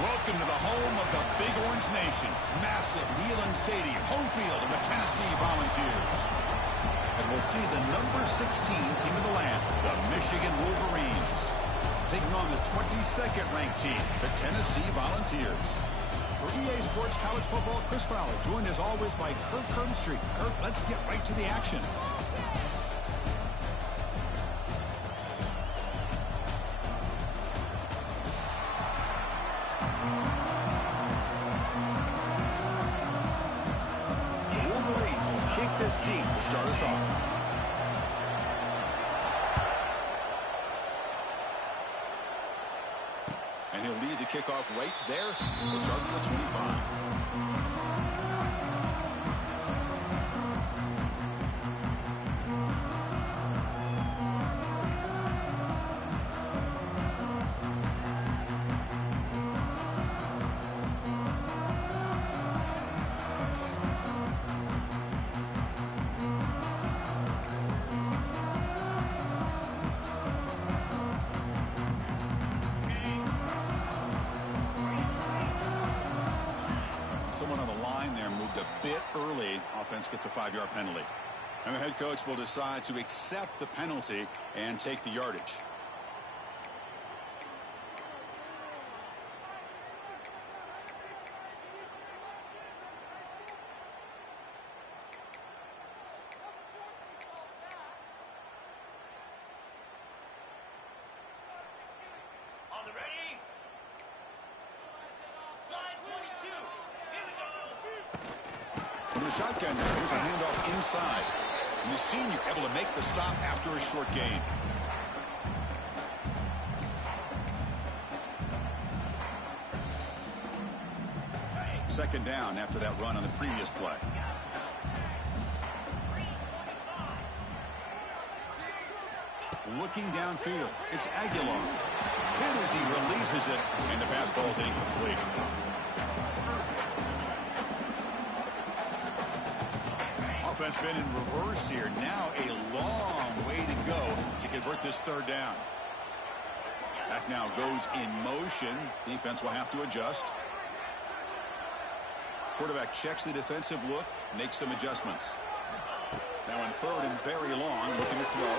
Welcome to the home of the Big Orange Nation. Massive Neyland Stadium, home field of the Tennessee Volunteers. And we'll see the number 16 team of the land, the Michigan Wolverines, taking on the 22nd ranked team, the Tennessee Volunteers. For EA Sports College Football, Chris Fowler, joined as always by Kirk Herbstreit. Kirk, let's get right to the action. This deep to start us off. And he'll lead the kickoff right there. We'll start with the 25. Someone on the line there moved a bit early. Offense gets a 5-yard penalty. And the head coach will decide to accept the penalty and take the yardage. From the shotgun now, here's a handoff inside. And the senior able to make the stop after a short gain. Second down after that run on the previous play. Looking downfield, it's Aguilar. Hit as he releases it, and the pass ball is incomplete. Offense been in reverse here. Now a long way to go to convert this third down. Back now goes in motion. Defense will have to adjust. Quarterback checks the defensive look, makes some adjustments. Now in third and very long, looking to throw.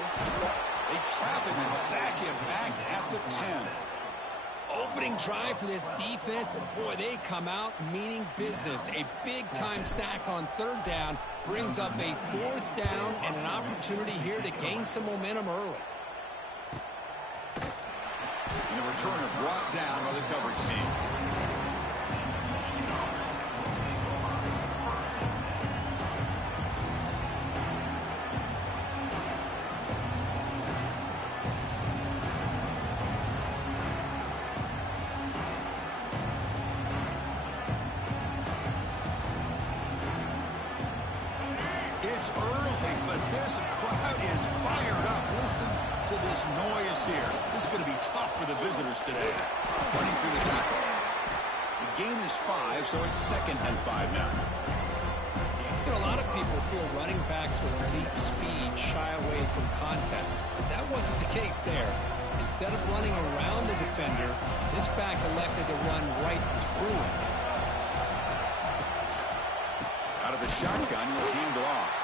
They trap him and sack him back at the 10. Opening drive for this defense, and boy, they come out meaning business. A big-time sack on third down brings up a fourth down and an opportunity here to gain some momentum early. And the returner brought down by the coverage team. It's early, but this crowd is fired up. Listen to this noise here. This is going to be tough for the visitors today. Running through the tackle. The gain is 5, so it's 2nd and 5 now. You know, a lot of people feel running backs with elite speed shy away from contact, but that wasn't the case there. Instead of running around the defender, this back elected to run right through him. Out of the shotgun, he'll hand it off.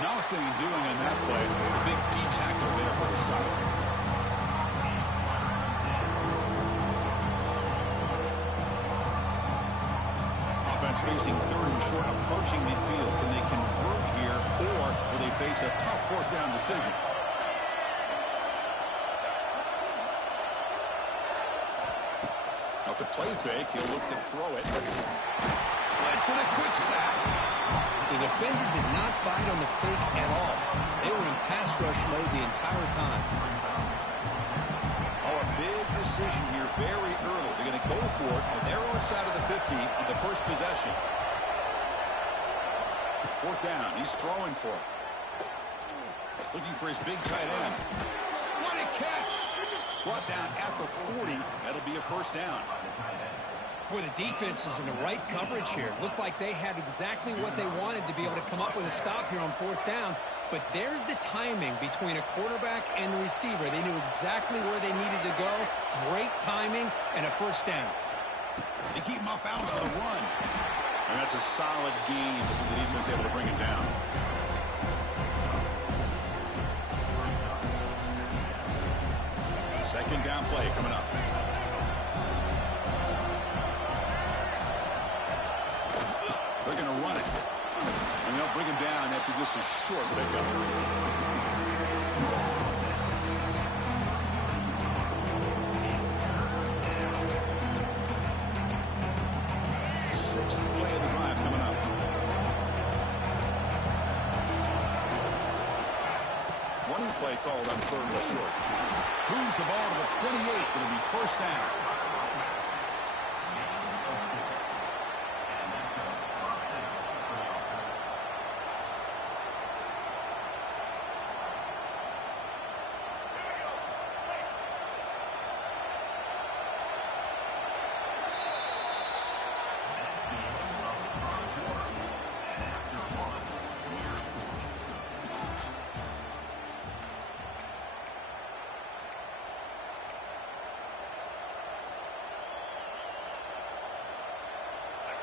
Nothing doing on that play. A big D tackle there for the stop. Offense facing third and short, approaching midfield. Can they convert here, or will they face a tough fourth down decision? Off the play fake, he'll look to throw it. Blitz and a quick sack. The defender did not bite on the fake at all. They were in pass rush mode the entire time. Oh, a big decision here very early. They're going to go for it on their own side of the 50 on the first possession. Fourth down. He's throwing for it. Looking for his big tight end. What a catch! Brought down at the 40. That'll be a first down. Boy, the defense was in the right coverage here. Looked like they had exactly what they wanted to be able to come up with a stop here on fourth down. But there's the timing between a quarterback and the receiver. They knew exactly where they needed to go. Great timing and a first down. They keep him off bounds for the run. And that's a solid gain before the defense able to bring him down. Second down play coming up. They're going to run it. And they'll bring him down after just a short pickup. Sixth play of the drive coming up. Running play called on 3rd and short. Moves the ball to the 28. It'll be first down.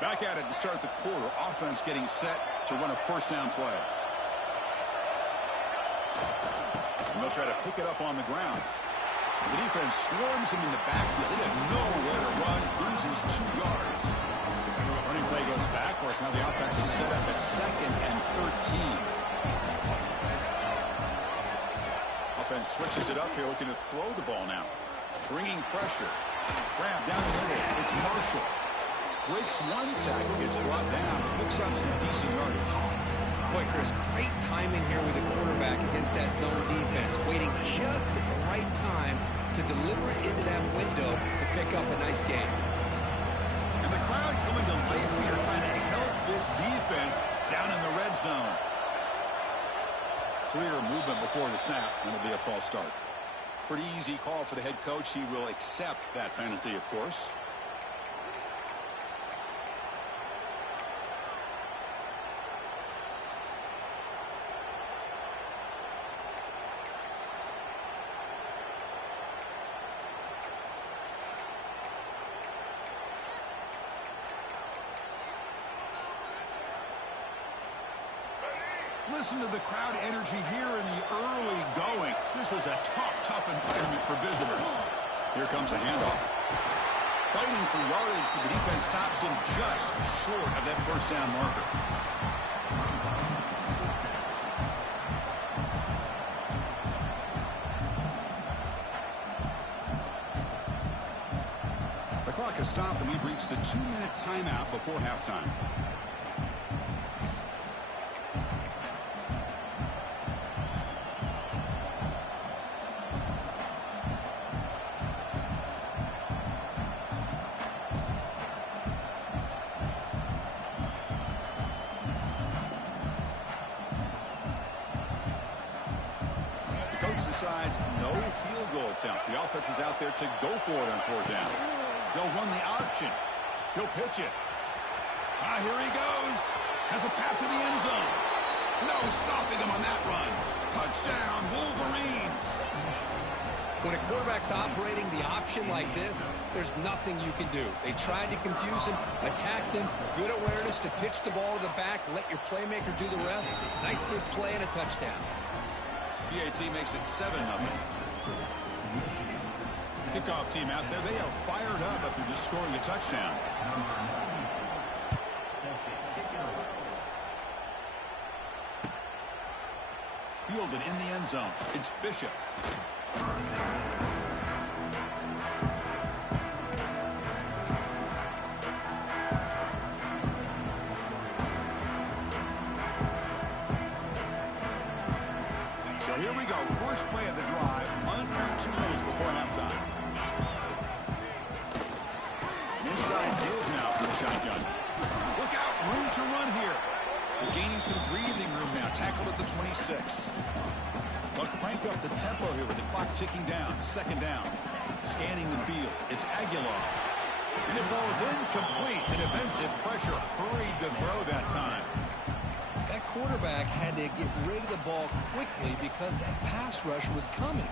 Back at it to start the quarter. Offense getting set to run a first down play. And they'll try to pick it up on the ground. The defense swarms him in the backfield. He had nowhere to run. Loses 2 yards. Running play goes backwards. Now the offense is set up at 2nd and 13. Offense switches it up here, looking to throw the ball now. Bringing pressure. Grab down the middle. It's Marshall. Breaks one tackle, gets brought down, picks up some decent yardage. Boy, Chris, great timing here with the quarterback against that zone defense, waiting just at the right time to deliver it into that window to pick up a nice gain. And the crowd coming to life here, trying to help this defense down in the red zone. Clear movement before the snap, and it'll be a false start. Pretty easy call for the head coach. He will accept that penalty, of course. Listen to the crowd energy here in the early going. This is a tough environment for visitors. Here comes a handoff. Fighting for yardage, but the defense stops him just short of that first down marker. The clock has stopped, and we've reached the 2-minute timeout before halftime. Decides no field goal attempt. The offense is out there to go for it on 4th down. They'll run the option. He'll pitch it. Here he goes. Has a path to the end zone. No stopping him on that run. Touchdown, Wolverines. When a quarterback's operating the option like this, there's nothing you can do. They tried to confuse him, attacked him, good awareness to pitch the ball to the back, let your playmaker do the rest. Nice big play and a touchdown. PAT makes it 7-0. Kickoff team out there, they are fired up after just scoring a touchdown. Fielded in the end zone. It's Bishop. So here we go. First play of the drive, under 2 minutes before halftime. Inside give now from the shotgun. Look out, room to run here. They're gaining some breathing room now. Tackled at the 26. They'll crank up the tempo here with the clock ticking down. 2nd down. Scanning the field. It's Aguilar. And it falls incomplete. The defensive pressure hurried to throw that time. That quarterback had to get rid of the ball quickly because that pass rush was coming.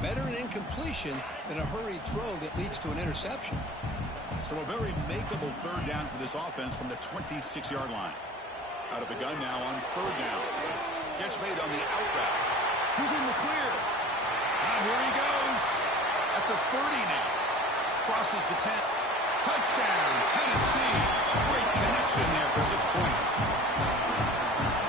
Better an incompletion than a hurried throw that leads to an interception. So a very makeable third down for this offense from the 26-yard line. Out of the gun now on third down. Catch made on the out route. Who's in the clear? And here he goes. At the 30 now. Crosses the 10. Touchdown, Tennessee. Great connection there for 6 points.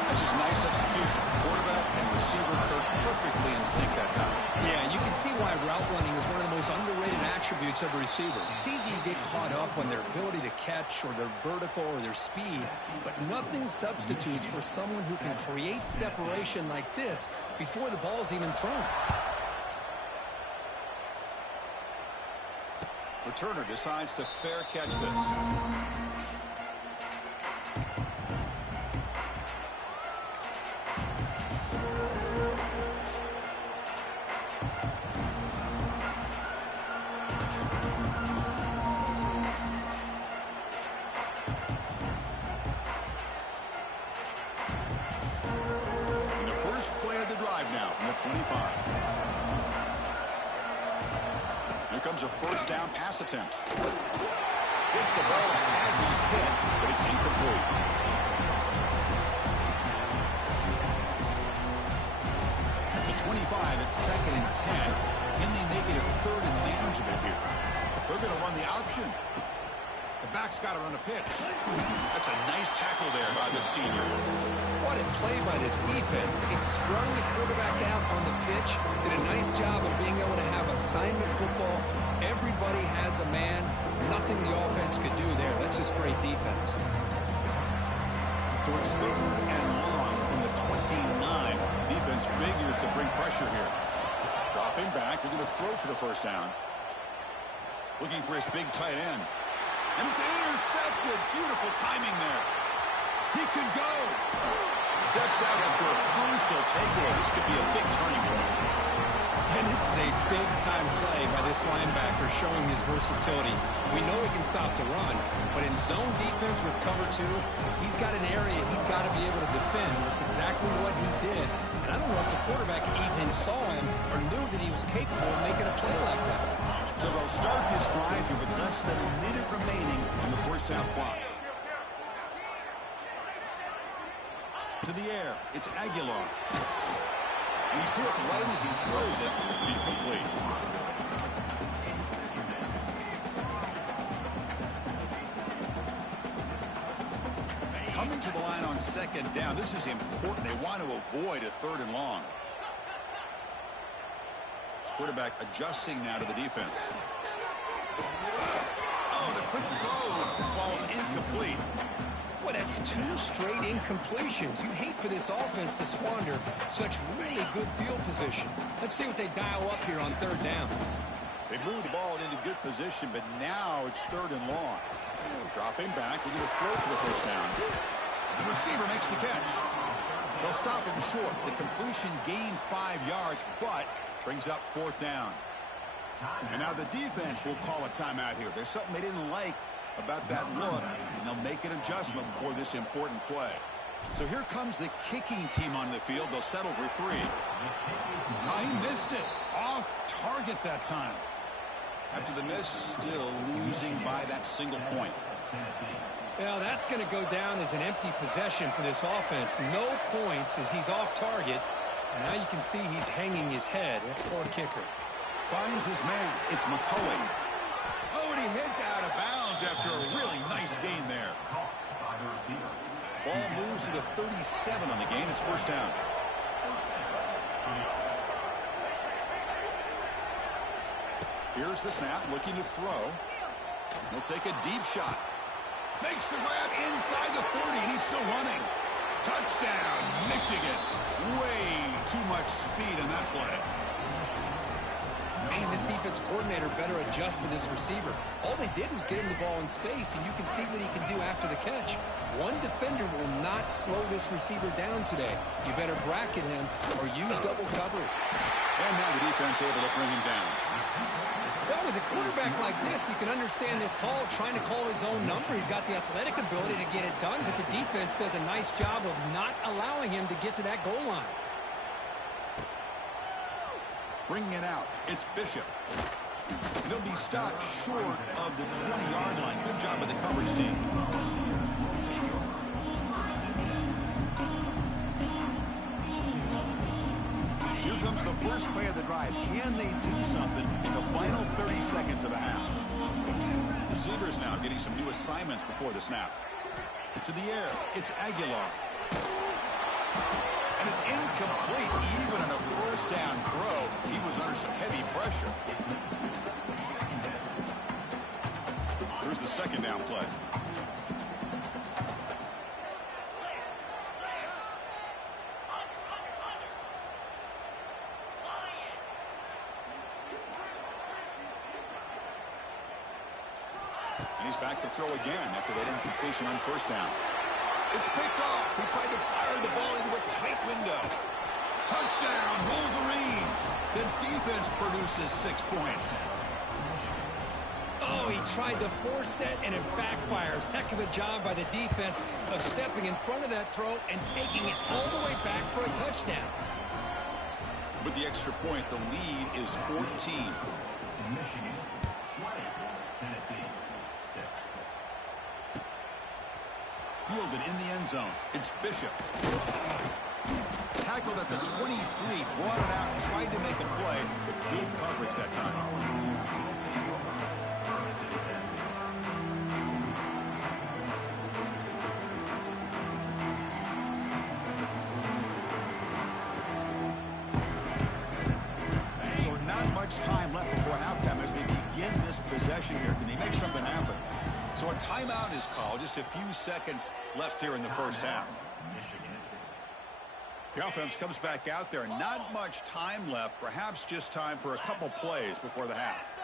That's just nice execution. Quarterback and receiver perfectly in sync that time. Yeah, you can see why route running is one of the most underrated attributes of a receiver. It's easy to get caught up on their ability to catch or their vertical or their speed, but nothing substitutes for someone who can create separation like this before the ball's even thrown. Returner decides to fair catch this. And the first play of the drive now from the 25. Here comes a first down pass attempt. Hits the ball as he's hit, but it's incomplete. At the 25, it's 2nd and 10. Can they make it a 3rd and manageable here? They're going to run the option. The back's got to run the pitch. That's a nice tackle there by the senior. What a play by this defense. It sprung the quarterback out on the pitch, did a nice job of being able to have assignment football. Everybody has a man. Nothing the offense could do there. That's just great defense. So it's 3rd and long from the 29. Defense figures to bring pressure here. Dropping back, they're going to throw for the first down. Looking for his big tight end. And it's intercepted. Beautiful timing there. He could go. Steps out after a crucial takeaway. This could be a big turning point. And this is a big-time play by this linebacker showing his versatility. We know he can stop the run, but in zone defense with cover 2, he's got an area he's got to be able to defend. That's exactly what he did. And I don't know if the quarterback even saw him or knew that he was capable of making a play like that. So they'll start this drive here with less than a minute remaining on the first half clock. To the air, it's Aguilar. He's hit right as he throws it. Incomplete. Coming to the line on 2nd down. This is important. They want to avoid a 3rd and long. Quarterback adjusting now to the defense. Oh, the quick throw falls incomplete. Boy, that's 2 straight incompletions. You'd hate for this offense to squander such really good field position. Let's see what they dial up here on 3rd down. They move the ball into good position, but now it's 3rd and long. Dropping back, we're going to throw for the first down. The receiver makes the catch. They'll stop him short. The completion gained 5 yards, but brings up 4th down. And now the defense will call a timeout here. There's something they didn't like about that look, and they'll make an adjustment before this important play. So here comes the kicking team on the field. They'll settle for 3. Oh, he missed it. Off target that time. After the miss, still losing by that single point. Well, that's going to go down as an empty possession for this offense. No points as he's off target. And now you can see he's hanging his head. Poor kicker. Finds his man. It's McCullough. Oh, and he heads out of bounds after a really nice gain there. Ball moves to the 37 on the gain. It's first down. Here's the snap, looking to throw. He'll take a deep shot. Makes the grab inside the 30, and he's still running. Touchdown, Michigan. Way too much speed in that play. Man, this defense coordinator better adjust to this receiver. All they did was get him the ball in space, and you can see what he can do after the catch. One defender will not slow this receiver down today. You better bracket him or use double coverage. And now the defense able to bring him down. Well, with a quarterback like this, you can understand this call, trying to call his own number. He's got the athletic ability to get it done, but the defense does a nice job of not allowing him to get to that goal line. Bringing it out, it's Bishop. And he'll be stopped short of the 20-yard line. Good job by the coverage team. Here comes the first play of the drive. Can they do something in the final 30 seconds of the half? Receivers now getting some new assignments before the snap. To the air, it's Aguilar. And it's incomplete. Even in a first down throw, he was under some heavy pressure. Here's the second down play. And he's back to throw again after that incompletion on first down. It's picked off. He tried to fire the ball into a tight window. Touchdown, Wolverines. The defense produces 6 points. Oh, he tried to force that, and it backfires. Heck of a job by the defense of stepping in front of that throw and taking it all the way back for a touchdown. With the extra point, the lead is 14. Michigan 20, Tennessee 6. Fielded in the end zone. It's Bishop. Tackled at the 23, brought it out, tried to make a play, but good coverage that time. So not much time left before halftime as they begin this possession here. Can they make something happen? So a timeout is called. Just a few seconds left here in the first half. The offense comes back out there. Not much time left. Perhaps just time for a couple plays before the half.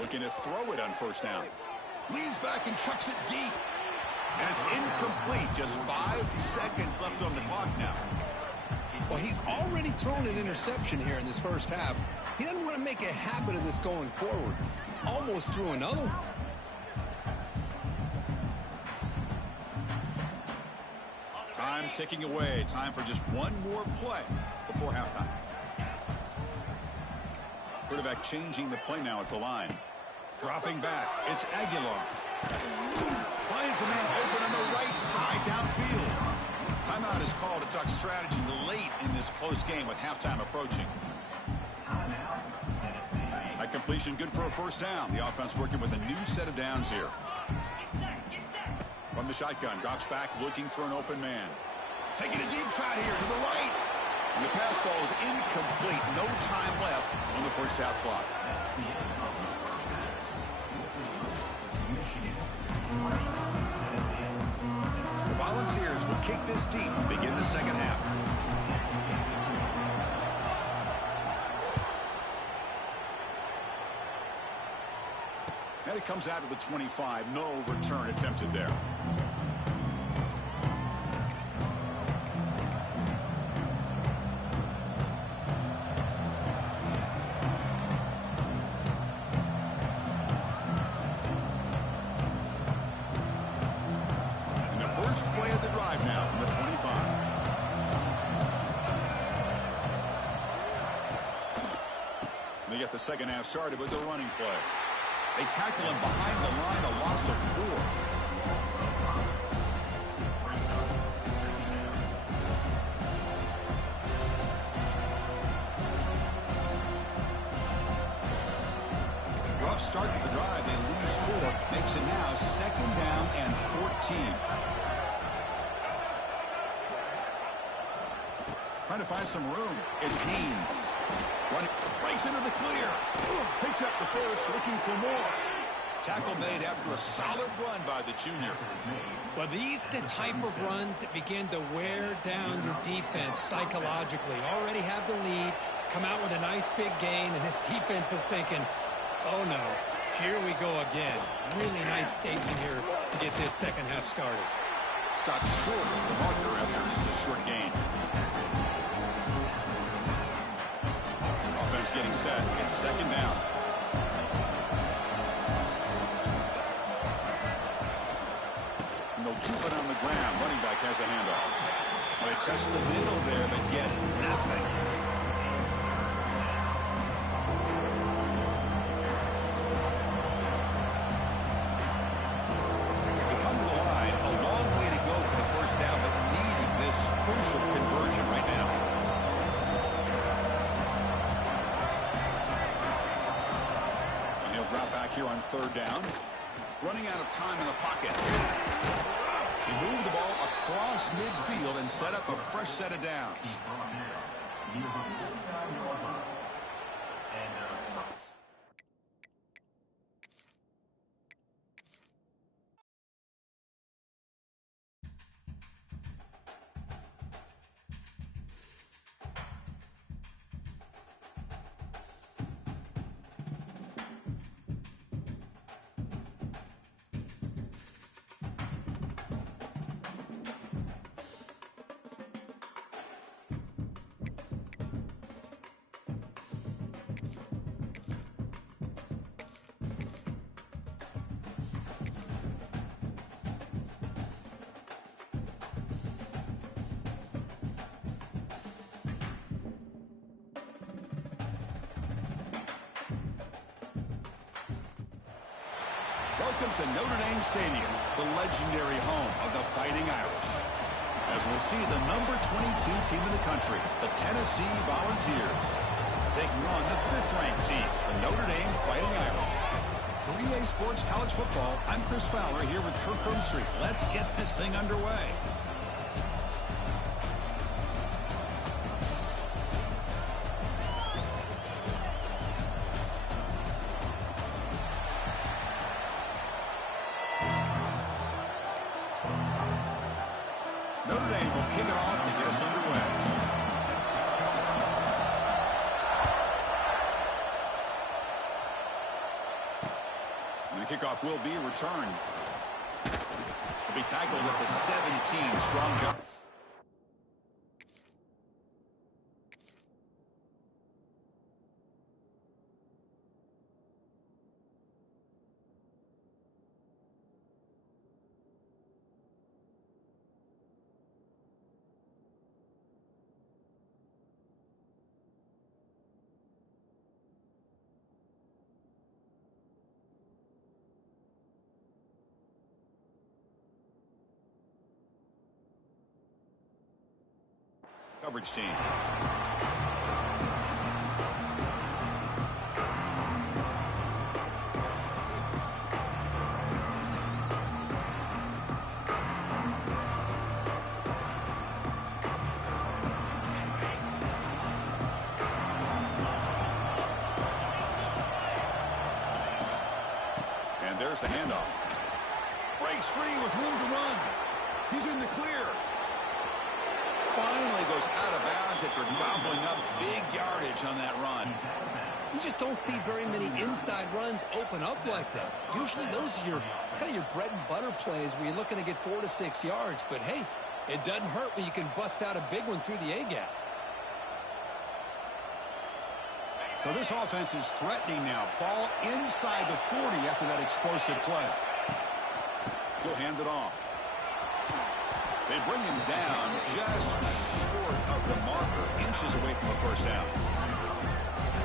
Looking to throw it on first down. Leans back and chucks it deep. And it's incomplete. Just 5 seconds left on the clock now. Well, he's already thrown an interception here in this first half. He doesn't want to make a habit of this going forward. Almost threw another one. Time ticking away. Time for just one more play before halftime. Quarterback changing the play now at the line. Dropping back. It's Aguilar. Finds a man open on the right side downfield. Timeout is called to talk strategy late in this close game with halftime approaching. That completion good for a first down. The offense working with a new set of downs here. From the shotgun, drops back looking for an open man. Taking a deep shot here to the right. And the pass falls incomplete. No time left on the first half clock. The Volunteers will kick this deep and begin the second half. And it comes out of the 25. No return attempted there. And the first play of the drive now from the 25. They get the second half started with the running play. They tackle him behind the line, a loss of 4. Rough start to the drive. They lose 4. Makes it now second down and 14. Trying to find some room. It's Haynes. Running, breaks into the clear. Picks up the first, looking for more. Tackle made after a solid run by the junior. Well, these are the type of runs that begin to wear down your defense psychologically. Already have the lead, come out with a nice big gain, and this defense is thinking, oh no, here we go again. Really nice statement here to get this second half started. Stopped short of the marker after just a short gain. Offense getting set. It's second down. And they'll keep it on the ground. Running back has the handoff. Well, they test the middle there, but get nothing. on third down. Running out of time in the pocket. He moved the ball across midfield and set up a fresh set of downs. Welcome to Notre Dame Stadium, the legendary home of the Fighting Irish. As we'll see the number 22 team in the country, the Tennessee Volunteers, taking on the 5th-ranked team, the Notre Dame Fighting Irish. For EA Sports College Football, I'm Chris Fowler here with Kirk Herbstreit. Let's get this thing underway. Notre Dame will kick it off to get us underway. And the kickoff will be a return. He'll be tackled at the 17. Strong job. Coverage team. And there's the handoff. Breaks free with room to run. He's in the clear. Finally goes out of bounds after gobbling up big yardage on that run. You just don't see very many inside runs open up like that. Usually those are your kind of your bread and butter plays where you're looking to get 4 to 6 yards. But hey, it doesn't hurt when you can bust out a big one through the A-gap. So this offense is threatening now. Ball inside the 40 after that explosive play. He'll hand it off. They bring him down just short of the marker, inches away from a first down.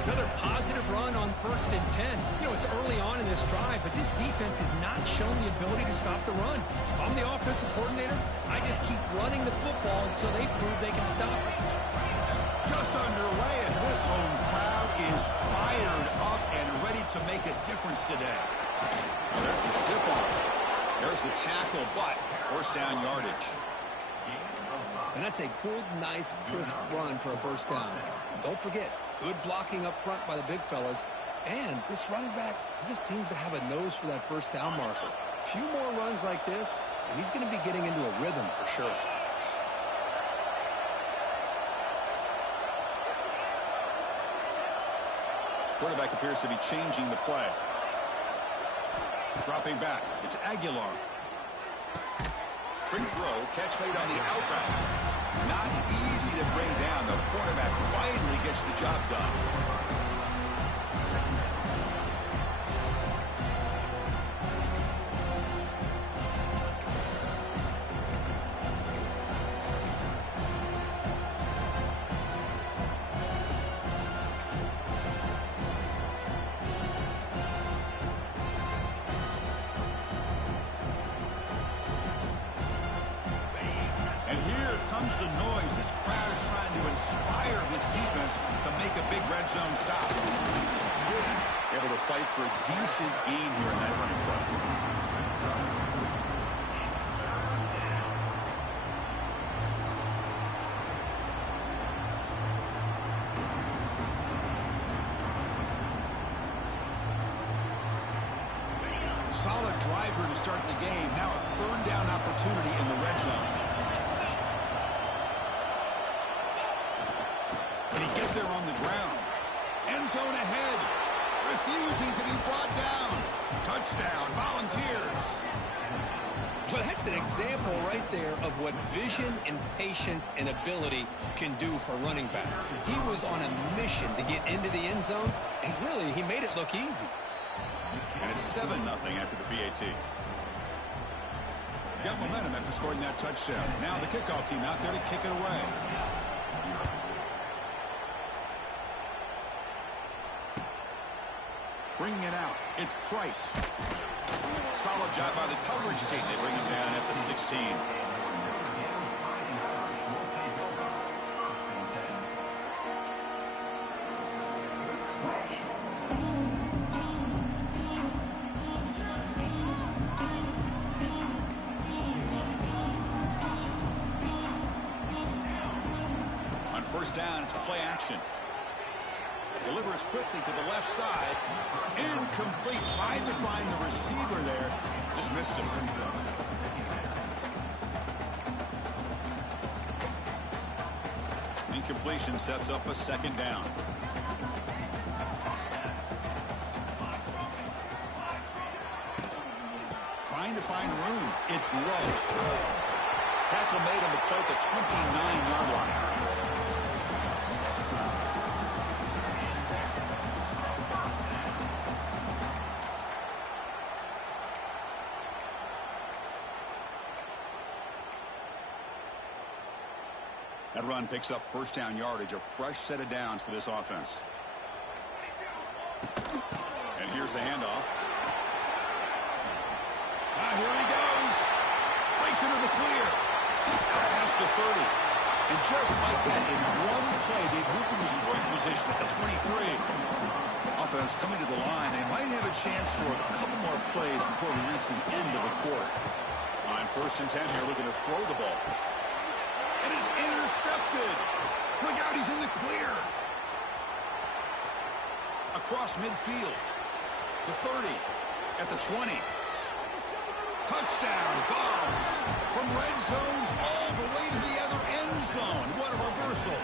Another positive run on 1st and 10. You know, it's early on in this drive, but this defense has not shown the ability to stop the run. If I'm the offensive coordinator, I just keep running the football until they prove they can stop it. Just underway, and this home crowd is fired up and ready to make a difference today. Well, there's the stiff arm. There's the tackle, but first down yardage. And that's a good, nice, crisp run for a first down. Don't forget, good blocking up front by the big fellas. And this running back, he just seems to have a nose for that first down marker. A few more runs like this, and he's going to be getting into a rhythm for sure. Quarterback appears to be changing the play. Dropping back. It's Aguilar. Quick throw. Catch made on the out route. Not easy to bring down. The quarterback finally gets the job done. comes the noise. This crowd is trying to inspire this defense to make a big red zone stop. Able to fight for a decent gain here in that running play. Solid driver to start the game. Now a third down opportunity in the red zone. Can he get there on the ground? End zone ahead. Refusing to be brought down. Touchdown, Volunteers. Well, that's an example right there of what vision and patience and ability can do for a running back. He was on a mission to get into the end zone, and really, he made it look easy. And it's 7-0 after the PAT. Got momentum after scoring that touchdown. Now the kickoff team out there to kick it away. Bringing it out. It's Price. Solid job by the coverage team. They bring him down at the 16. On first down, it's play action. Delivers quickly to the left side. Incomplete. Tried to find the receiver there. Just missed him. Incompletion sets up a second down. Trying to find room. It's low. Tackle made him to play at the 29-yard line. That run picks up first down yardage, a fresh set of downs for this offense. And here's the handoff. Here he goes. Breaks into the clear. Past the 30. And just like that, in one play, they've moved into scoring position at the 23. Offense coming to the line. They might have a chance for a couple more plays before we reach the end of the quarter. On first and 10 here, looking to throw the ball. It is intercepted. Look out, he's in the clear. Across midfield. The 30. At the 20. Touchdown, Dogs. From red zone all the way to the other end zone. What a reversal.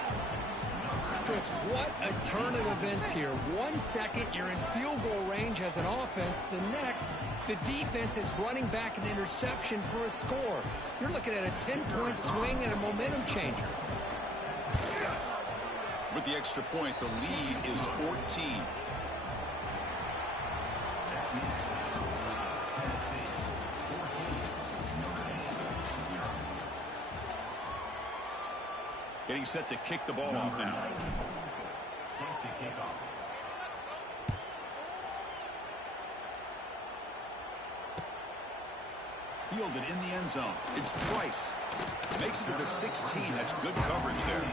Chris, what a turn of events here. 1 second, you're in field goal range as an offense. The next, the defense is running back an interception for a score. You're looking at a 10-point swing and a momentum changer. With the extra point, the lead is 14. Getting set to kick the ball off now. Set to kick off. Fielded in the end zone. It's Price. Makes it to the 16. That's good coverage there.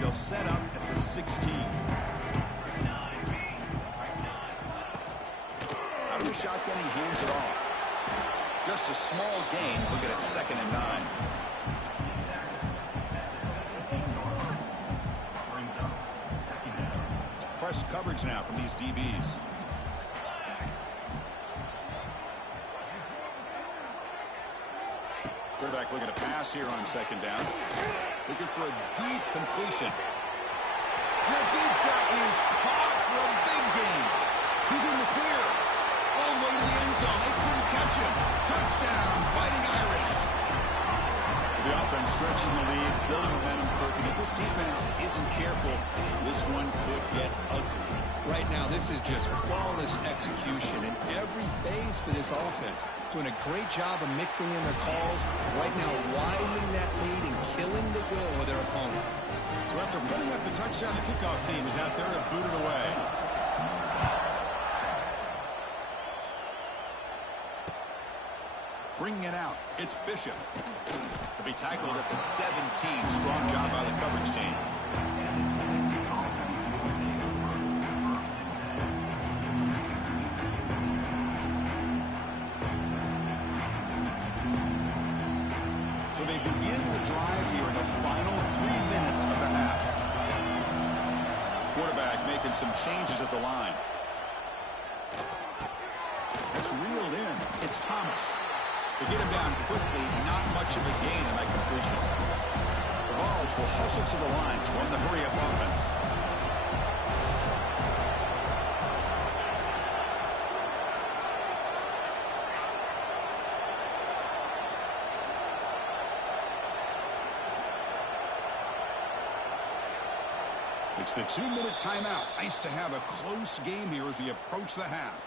They'll set up at the 16. Out of the shotgun, he hands it off. Just a small gain. Looking at 2nd and 9. Press coverage now from these DBs. Quarterback looking to pass here on 2nd down. Looking for a deep completion. That deep shot is caught for a big gain. He's in the clear. All the way to the end zone. They couldn't catch him. Touchdown, Fighting Irish. The offense stretching the lead, building momentum, Kirk. If this defense isn't careful, this one could get ugly. Right now, this is just flawless execution in every phase keys for this offense. Doing a great job of mixing in their calls. Right now, widening that lead and killing the will of their opponent. So after putting up the touchdown, the kickoff team is out there to boot it away. Bringing it out, it's Bishop. To be tackled at the 17. Strong job by the coverage team. So they begin the drive here in the final 3 minutes of the half. Quarterback making some changes at the line. That's reeled in. It's Thomas. To get him down quickly, not much of a gain in that completion. The Vols will hustle to the line to run the hurry-up offense. It's the 2-minute timeout. Nice to have a close game here as we approach the half.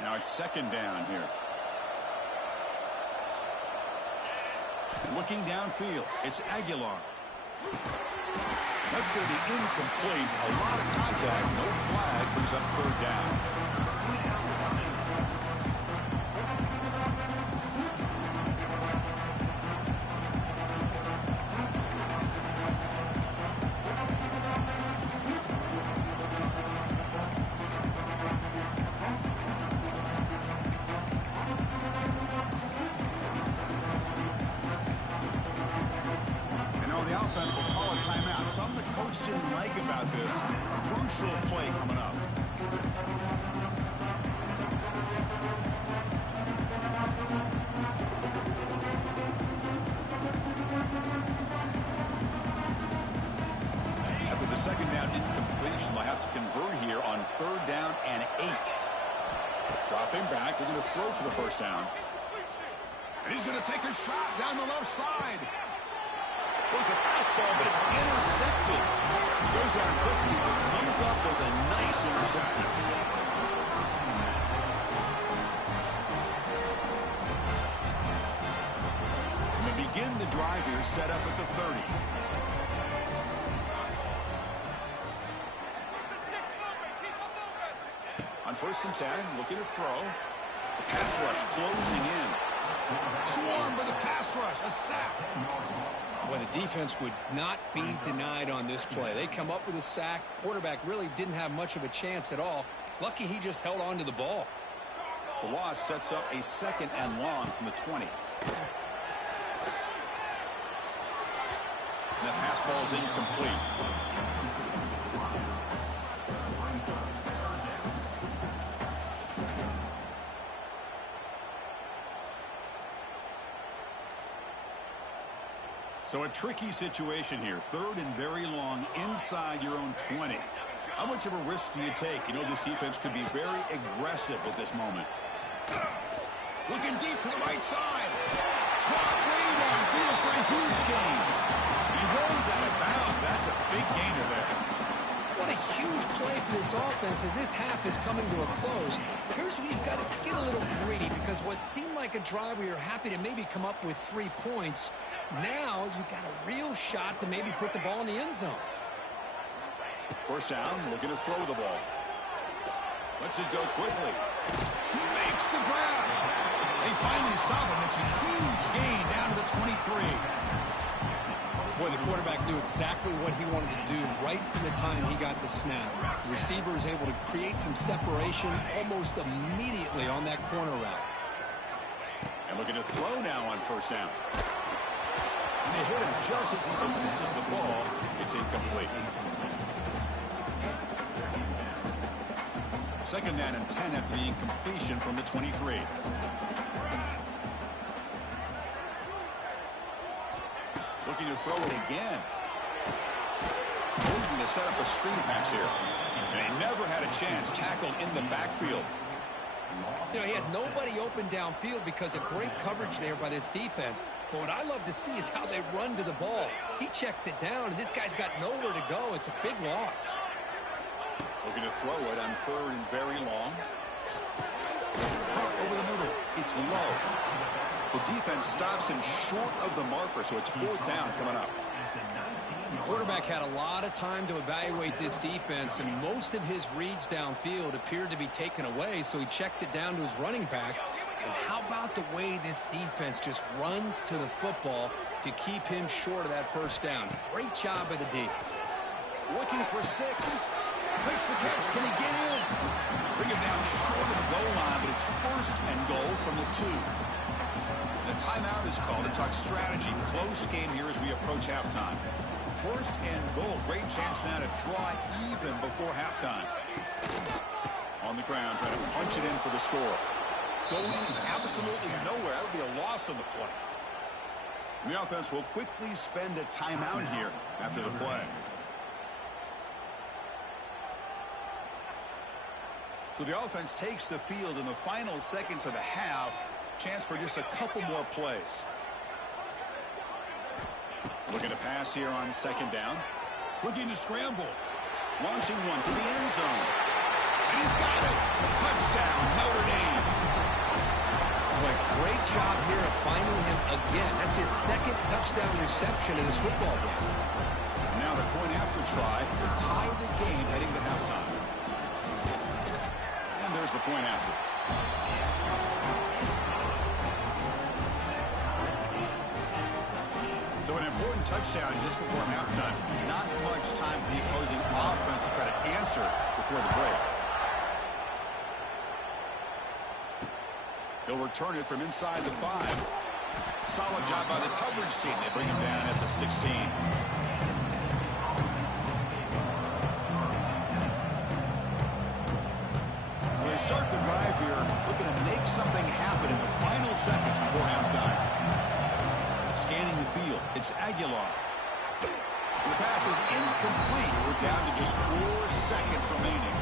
Now it's second down here. Looking downfield, it's Aguilar. That's going to be incomplete. A lot of contact, no flag, brings up third down. Timeout. Something the coach didn't like about this. Crucial play coming up. After the second down incompletion, they'll have to convert here on third down and 8. Dropping back. They're going to throw for the first down. And he's going to take a shot down the left side. There's a fastball, but it's intercepted. Goes out quickly, but comes up with a nice interception. And they begin the drive here, set up at the 30. On 1st and 10, looking to throw. The pass rush closing in. Swarmed by the pass rush, a sack. Well, the defense would not be denied on this play. They come up with a sack. Quarterback really didn't have much of a chance at all. Lucky he just held on to the ball. The loss sets up a second and long from the 20. And the pass ball is incomplete. So a tricky situation here. Third and very long inside your own 20. How much of a risk do you take? You know this defense could be very aggressive at this moment. Looking deep to the right side. Caught way downfield for a huge gain. He rolls out of bounds. That's a big gainer there. What a huge play for this offense as this half is coming to a close. Here's where you've got to get a little greedy because what seemed like a drive where you're happy to maybe come up with 3 points, now you've got a real shot to maybe put the ball in the end zone. First down, looking to throw the ball. Lets it go quickly. He makes the grab. They finally stop him. It's a huge gain down to the 23. Boy, the quarterback knew exactly what he wanted to do right from the time he got the snap. The receiver is able to create some separation almost immediately on that corner route. And looking to throw now on first down. And they hit him just as he releases the ball. It's incomplete. Second down and 10 after the incompletion from the 23. Looking to throw it again. Looking to set up a screen pass here. And he a chance, tackled in the backfield. You know, he had nobody open downfield because of great coverage there by this defense. But what I love to see is how they run to the ball. He checks it down, and this guy's got nowhere to go. It's a big loss. Looking to throw it on 3rd and very long. Over the middle. It's low. The defense stops him short of the marker, so it's 4th down coming up. The quarterback had a lot of time to evaluate this defense, and most of his reads downfield appeared to be taken away, so he checks it down to his running back. And how about the way this defense just runs to the football to keep him short of that 1st down? Great job by the D. Looking for 6. Makes the catch. Can he get in? Bring him down short of the goal line, but it's 1st and goal from the 2. The timeout is called to talk strategy. Close game here as we approach halftime. 1st and goal. Great chance now to draw even before halftime. On the ground, trying to punch it in for the score. Going absolutely nowhere. That would be a loss on the play. The offense will quickly spend a timeout here after the play. So the offense takes the field in the final seconds of the half. Chance for just a couple more plays. Looking to pass here on 2nd down. Looking to scramble. Launching one to the end zone. And he's got it. Touchdown, Notre Dame. Boy, great job here of finding him again. That's his 2nd touchdown reception in this football game. Now the point after try to tie the game heading to halftime. And there's the point after. So an important touchdown just before halftime. Not much time for the opposing offense to try to answer before the break. He'll return it from inside the 5. Solid job by the coverage team. They bring him down at the 16. So they start the drive here, looking to make something happen in the final seconds before halftime. Scanning the field, it's Aguilar. And the pass is incomplete. We're down to just 4 seconds remaining.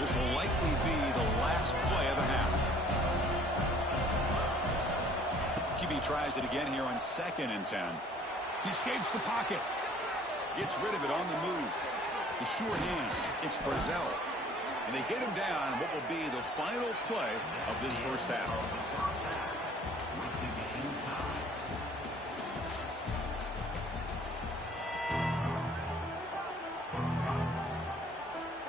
This will likely be the last play of the half. QB tries it again here on 2nd and 10. He escapes the pocket. Gets rid of it on the move. The sure hands. It's Brazell. And they get him down on what will be the final play of this 1st half.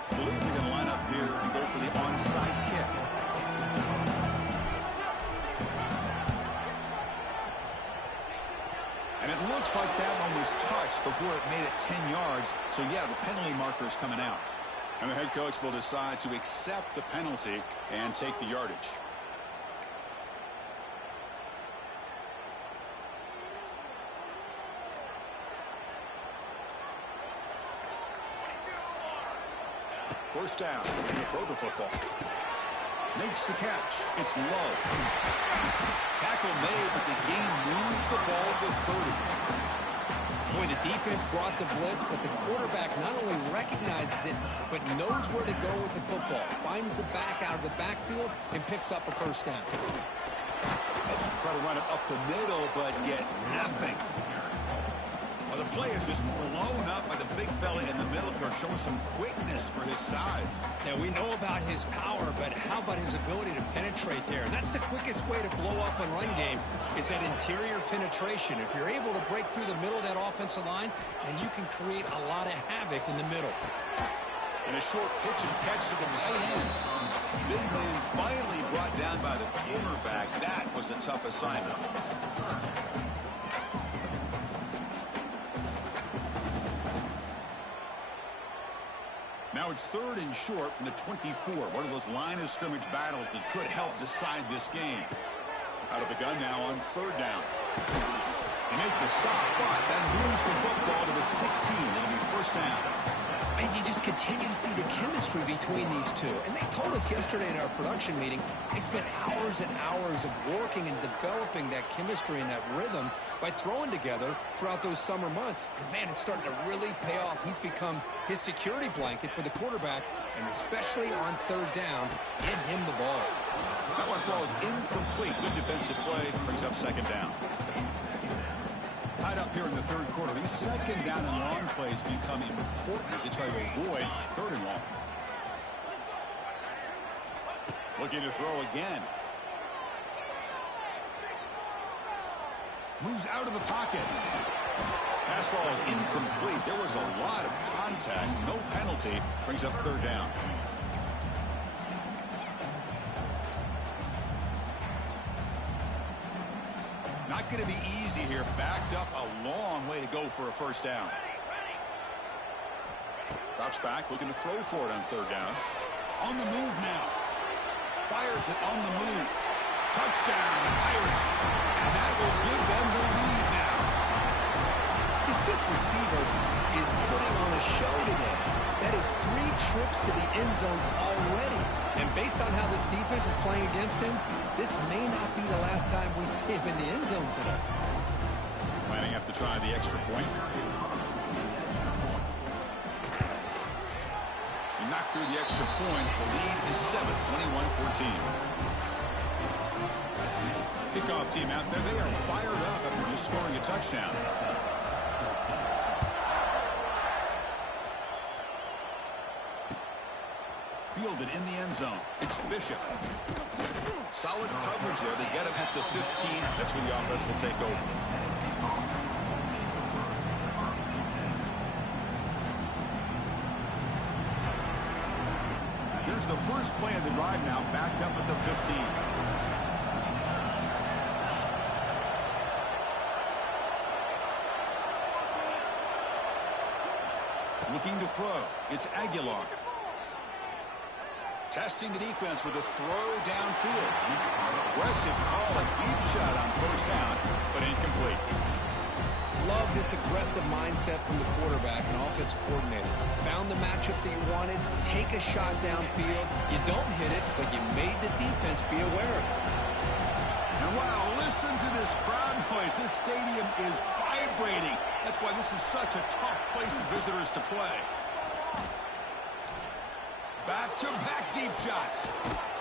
I believe they're going to line up here and go for the onside kick. And it looks like that one was touched before it made it 10 yards. So, yeah, the penalty marker is coming out. And the head coach will decide to accept the penalty and take the yardage. First down. Going to throw the football. Makes the catch. It's low. Tackle made, but the game moves the ball to 30. Boy, the defense brought the blitz, but the quarterback not only recognizes it, but knows where to go with the football. Finds the back out of the backfield and picks up a 1st down. Try to run it up the middle, but get nothing. Well, the play is just blown up by the big fella in the middle, showing some quickness for his size. Now, we know about his power, but how about his ability to penetrate there? That's the quickest way to blow up a run game, is that interior penetration. If you're able to break through the middle of that offensive line, then you can create a lot of havoc in the middle. And a short pitch and catch to the tight end. Big man finally brought down by the cornerback. That was a tough assignment. Now it's 3rd and short from the 24. One of those line of scrimmage battles that could help decide this game. Out of the gun now on 3rd down. They make the stop, but then moves the football to the 16. It'll be 1st down. And you just continue to see the chemistry between these two. And they told us yesterday in our production meeting, they spent hours and hours of working and developing that chemistry and that rhythm by throwing together throughout those summer months. And, man, it's starting to really pay off. He's become his security blanket for the quarterback, and especially on third down, get him the ball. That one falls incomplete. Good defensive play. Brings up second down. Tied up here in the third quarter. These second down and long plays become important as they try to avoid third and long. Looking to throw again. Moves out of the pocket. Pass ball is incomplete. There was a lot of contact. No penalty. Brings up third down. Not going to be easy here. Backed up a long way to go for a first down. Drops back, looking to throw for it on third down. On the move now. Fires it on the move. Touchdown, Irish. And that will give them the lead now. This receiver is putting on a show today. That is 3 trips to the end zone already. And based on how this defense is playing against him, this may not be the last time we see him in the end zone today. Planning up to try the extra point. He knocked through the extra point. The lead is 7, 21-14. Kickoff team out there. They are fired up after just scoring a touchdown. Fielded in the end zone. It's Bishop. Solid coverage there. They get him at the 15. That's where the offense will take over. Here's the first play of the drive now, backed up at the 15. Looking to throw. It's Aguilar. Testing the defense with a throw downfield. Aggressive call, a deep shot on first down, but incomplete. Love this aggressive mindset from the quarterback and offensive coordinator. Found the matchup that you wanted, take a shot downfield. You don't hit it, but you made the defense be aware of it. And wow, listen to this crowd noise. This stadium is vibrating. That's why this is such a tough place for visitors to play. Back-to-back deep shots.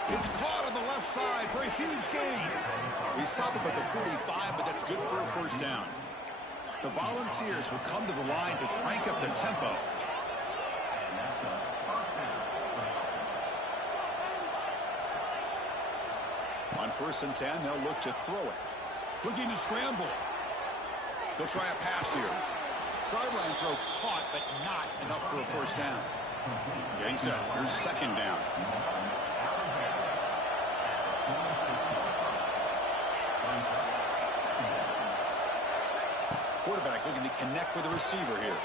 It's caught on the left side for a huge gain. He stopped him at the 45, but that's good for a first down. The Volunteers will come to the line to crank up the tempo. On 1st and 10, they'll look to throw it. Looking to scramble. They'll try a pass here. Sideline throw caught, but not enough for a first down. Getting set. Here's second down. Quarterback looking to connect with the receiver here.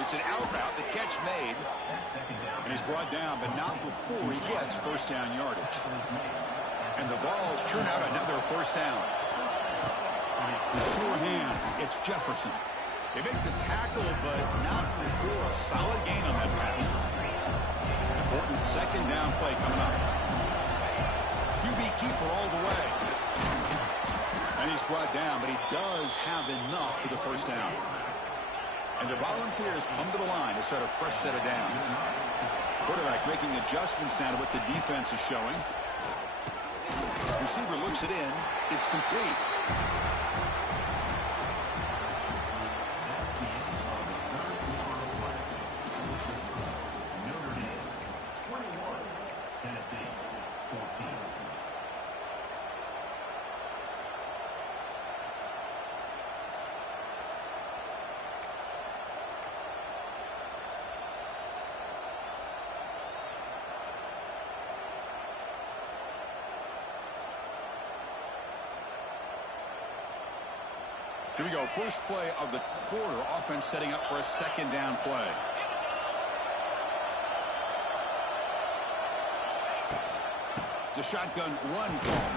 It's an out route. The catch made. And he's brought down, but not before he gets first down yardage. And the Vols churn out another first down. The sure hands. It's Jefferson. They make the tackle, but not before a solid gain on that pass. Important second down play coming up. QB keeper all the way. And he's brought down, but he does have enough for the first down. And the Volunteers come to the line to set a fresh set of downs. Quarterback making adjustments now to what the defense is showing. Receiver looks it in. It's complete. Here we go. First play of the quarter. Offense setting up for a second down play. It's a shotgun run call.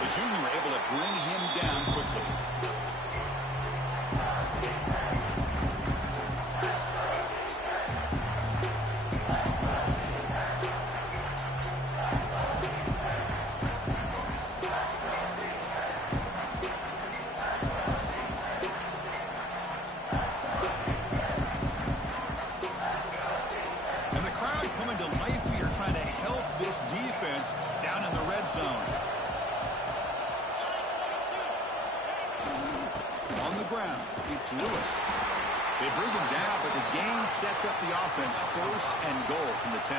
The junior able to bring him down quickly. coming to life here, trying to help this defense down in the red zone. On the ground, it's Lewis. They bring him down, but the gain sets up the offense 1st and goal from the 10.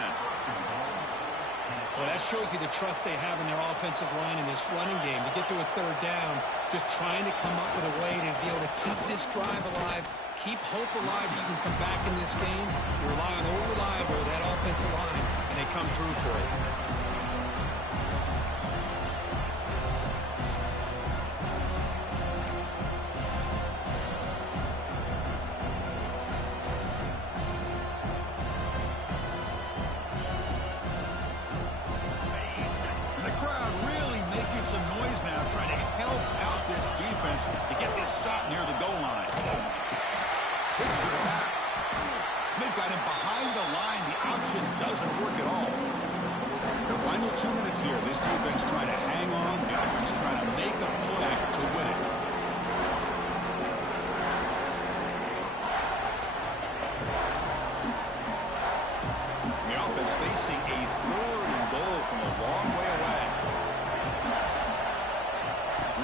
Well, that shows you the trust they have in their offensive line in this running game. To get to a 3rd down, just trying to come up with a way to be able to keep this drive alive, keep hope alive that you can come back in this game. You rely on old reliable, that offensive line, and they come through for it. To get this stop near the goal line. Picture that. They've got him behind the line. The option doesn't work at all. The final 2 minutes here. This defense trying to hang on. The offense trying to make a play to win it. The offense facing a 3rd and goal from a long way away.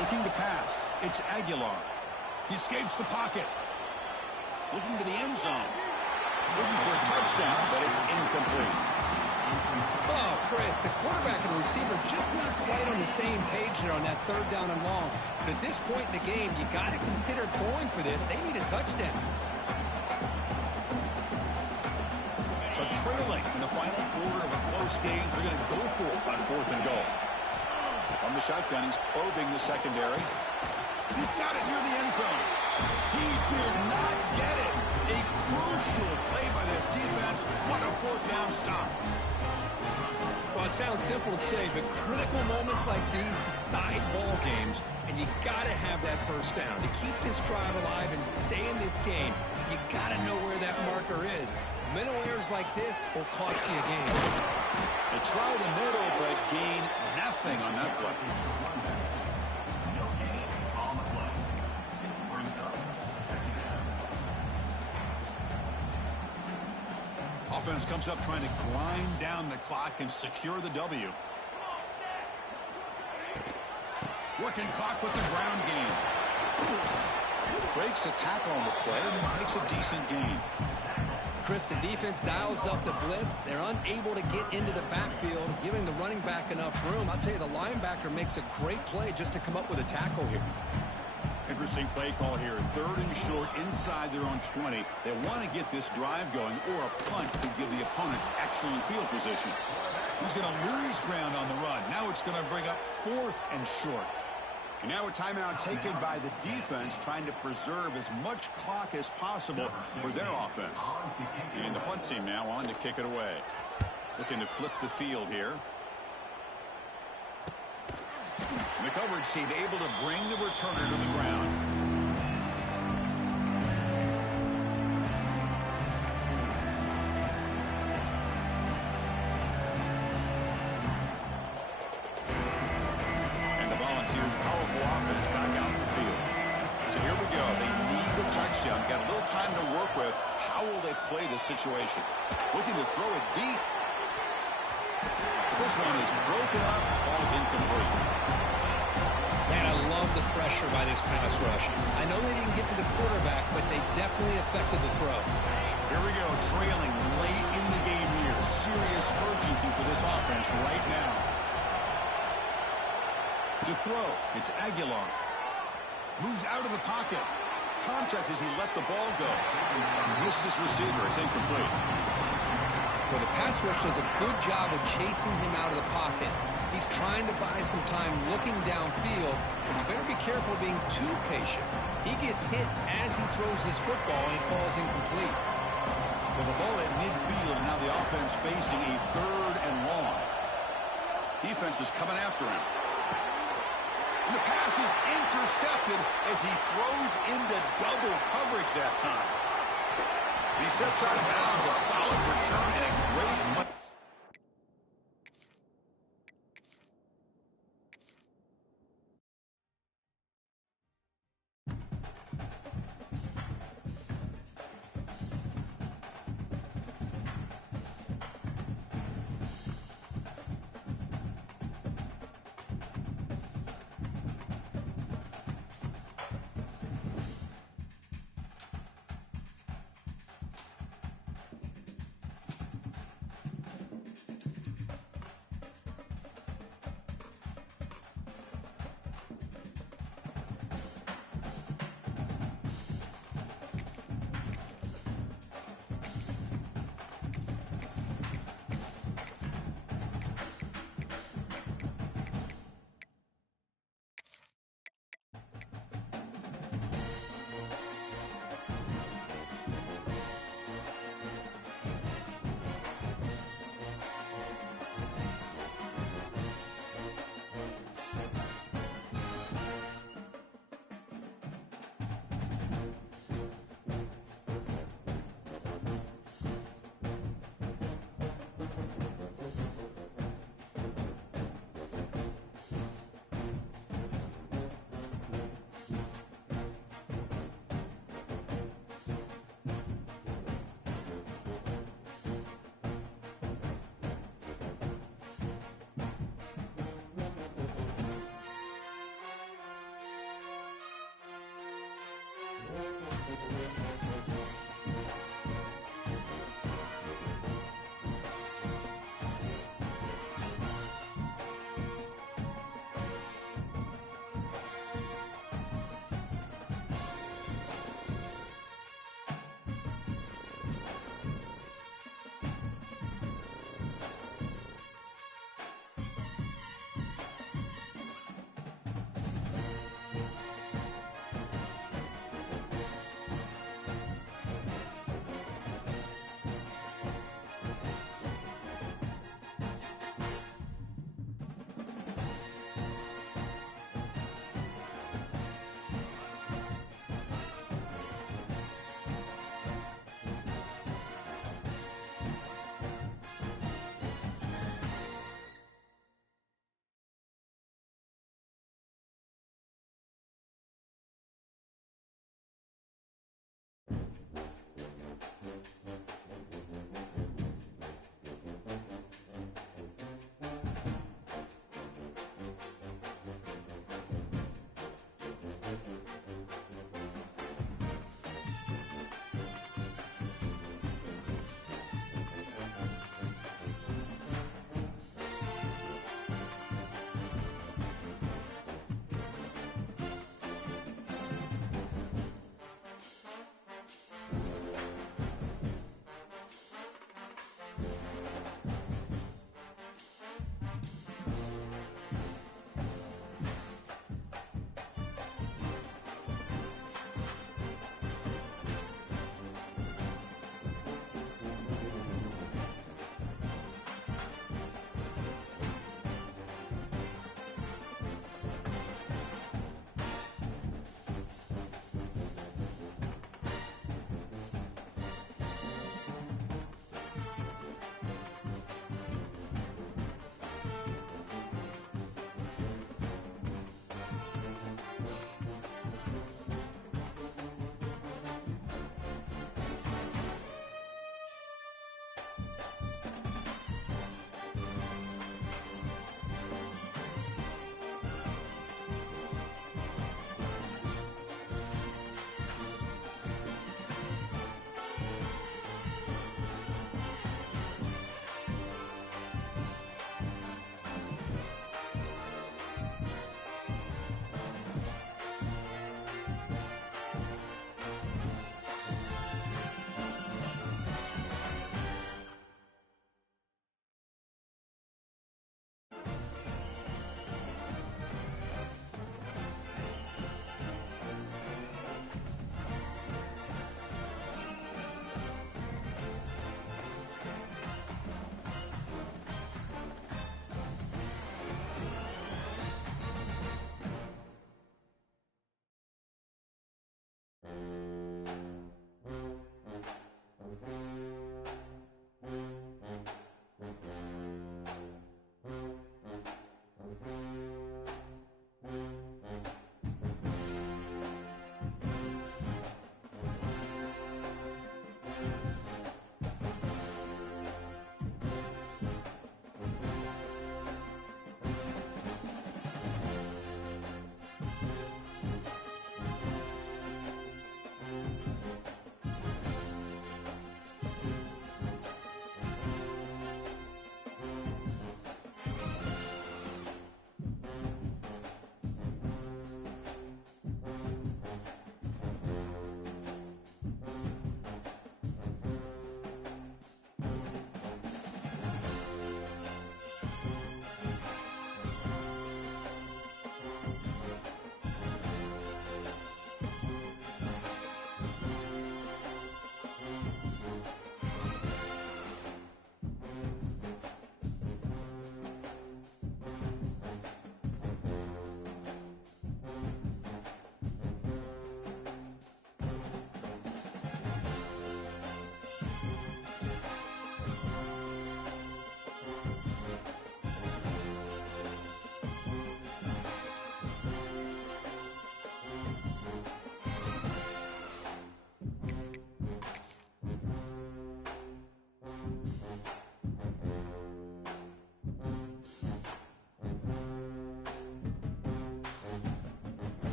Looking to pass. It's Aguilar. He escapes the pocket. Looking to the end zone. Looking for a touchdown, but it's incomplete. Oh, Chris, the quarterback and the receiver just not quite on the same page there on that 3rd down and long. But at this point in the game, you got to consider going for this. They need a touchdown. So trailing in the final quarter of a close game, they're going to go for it on 4th and goal. On the shotgun, he's probing the secondary. He's got it near the end zone. He did not get it. A crucial play by this defense. What a 4th down stop. Well, it sounds simple to say, but critical moments like these decide ball games, and you got to have that 1st down. To keep this drive alive and stay in this game, you got to know where that marker is. Mental errors like this will cost you a game. They try the middle, but gain nothing on that play. Offense comes up trying to grind down the clock and secure the W. Working clock with the ground game. Breaks a tackle on the play and makes a decent gain. Chris, the defense dials up the blitz. They're unable to get into the backfield, giving the running back enough room. I'll tell you, the linebacker makes a great play just to come up with a tackle here. Interesting play call here. 3rd and short inside their own 20. They want to get this drive going, or a punt could give the opponents excellent field position. He's going to lose ground on the run. Now it's going to bring up 4th and short. And now a timeout taken by the defense, trying to preserve as much clock as possible for their offense. And the punt team now on to kick it away. Looking to flip the field here. And the coverage team able to bring the returner to the ground. And the Volunteers' powerful offense back out in the field. So here we go. They need a touchdown. Got a little time to work with. How will they play this situation? Looking to throw it deep. This one is broken up. Ball's incomplete. Man, I love the pressure by this pass rush. I know they didn't get to the quarterback, but they definitely affected the throw. Here we go, trailing late in the game here. Serious urgency for this offense right now. To throw, it's Aguilar. Moves out of the pocket. Contact as he let the ball go. Missed his receiver. It's incomplete. Well, the pass rush does a good job of chasing him out of the pocket. He's trying to buy some time looking downfield, but you better be careful being too patient. He gets hit as he throws this football, and it falls incomplete. So the ball at midfield, and now the offense facing a 3rd and long. Defense is coming after him. And the pass is intercepted as he throws into double coverage that time. He steps out of bounds, a solid return and a great...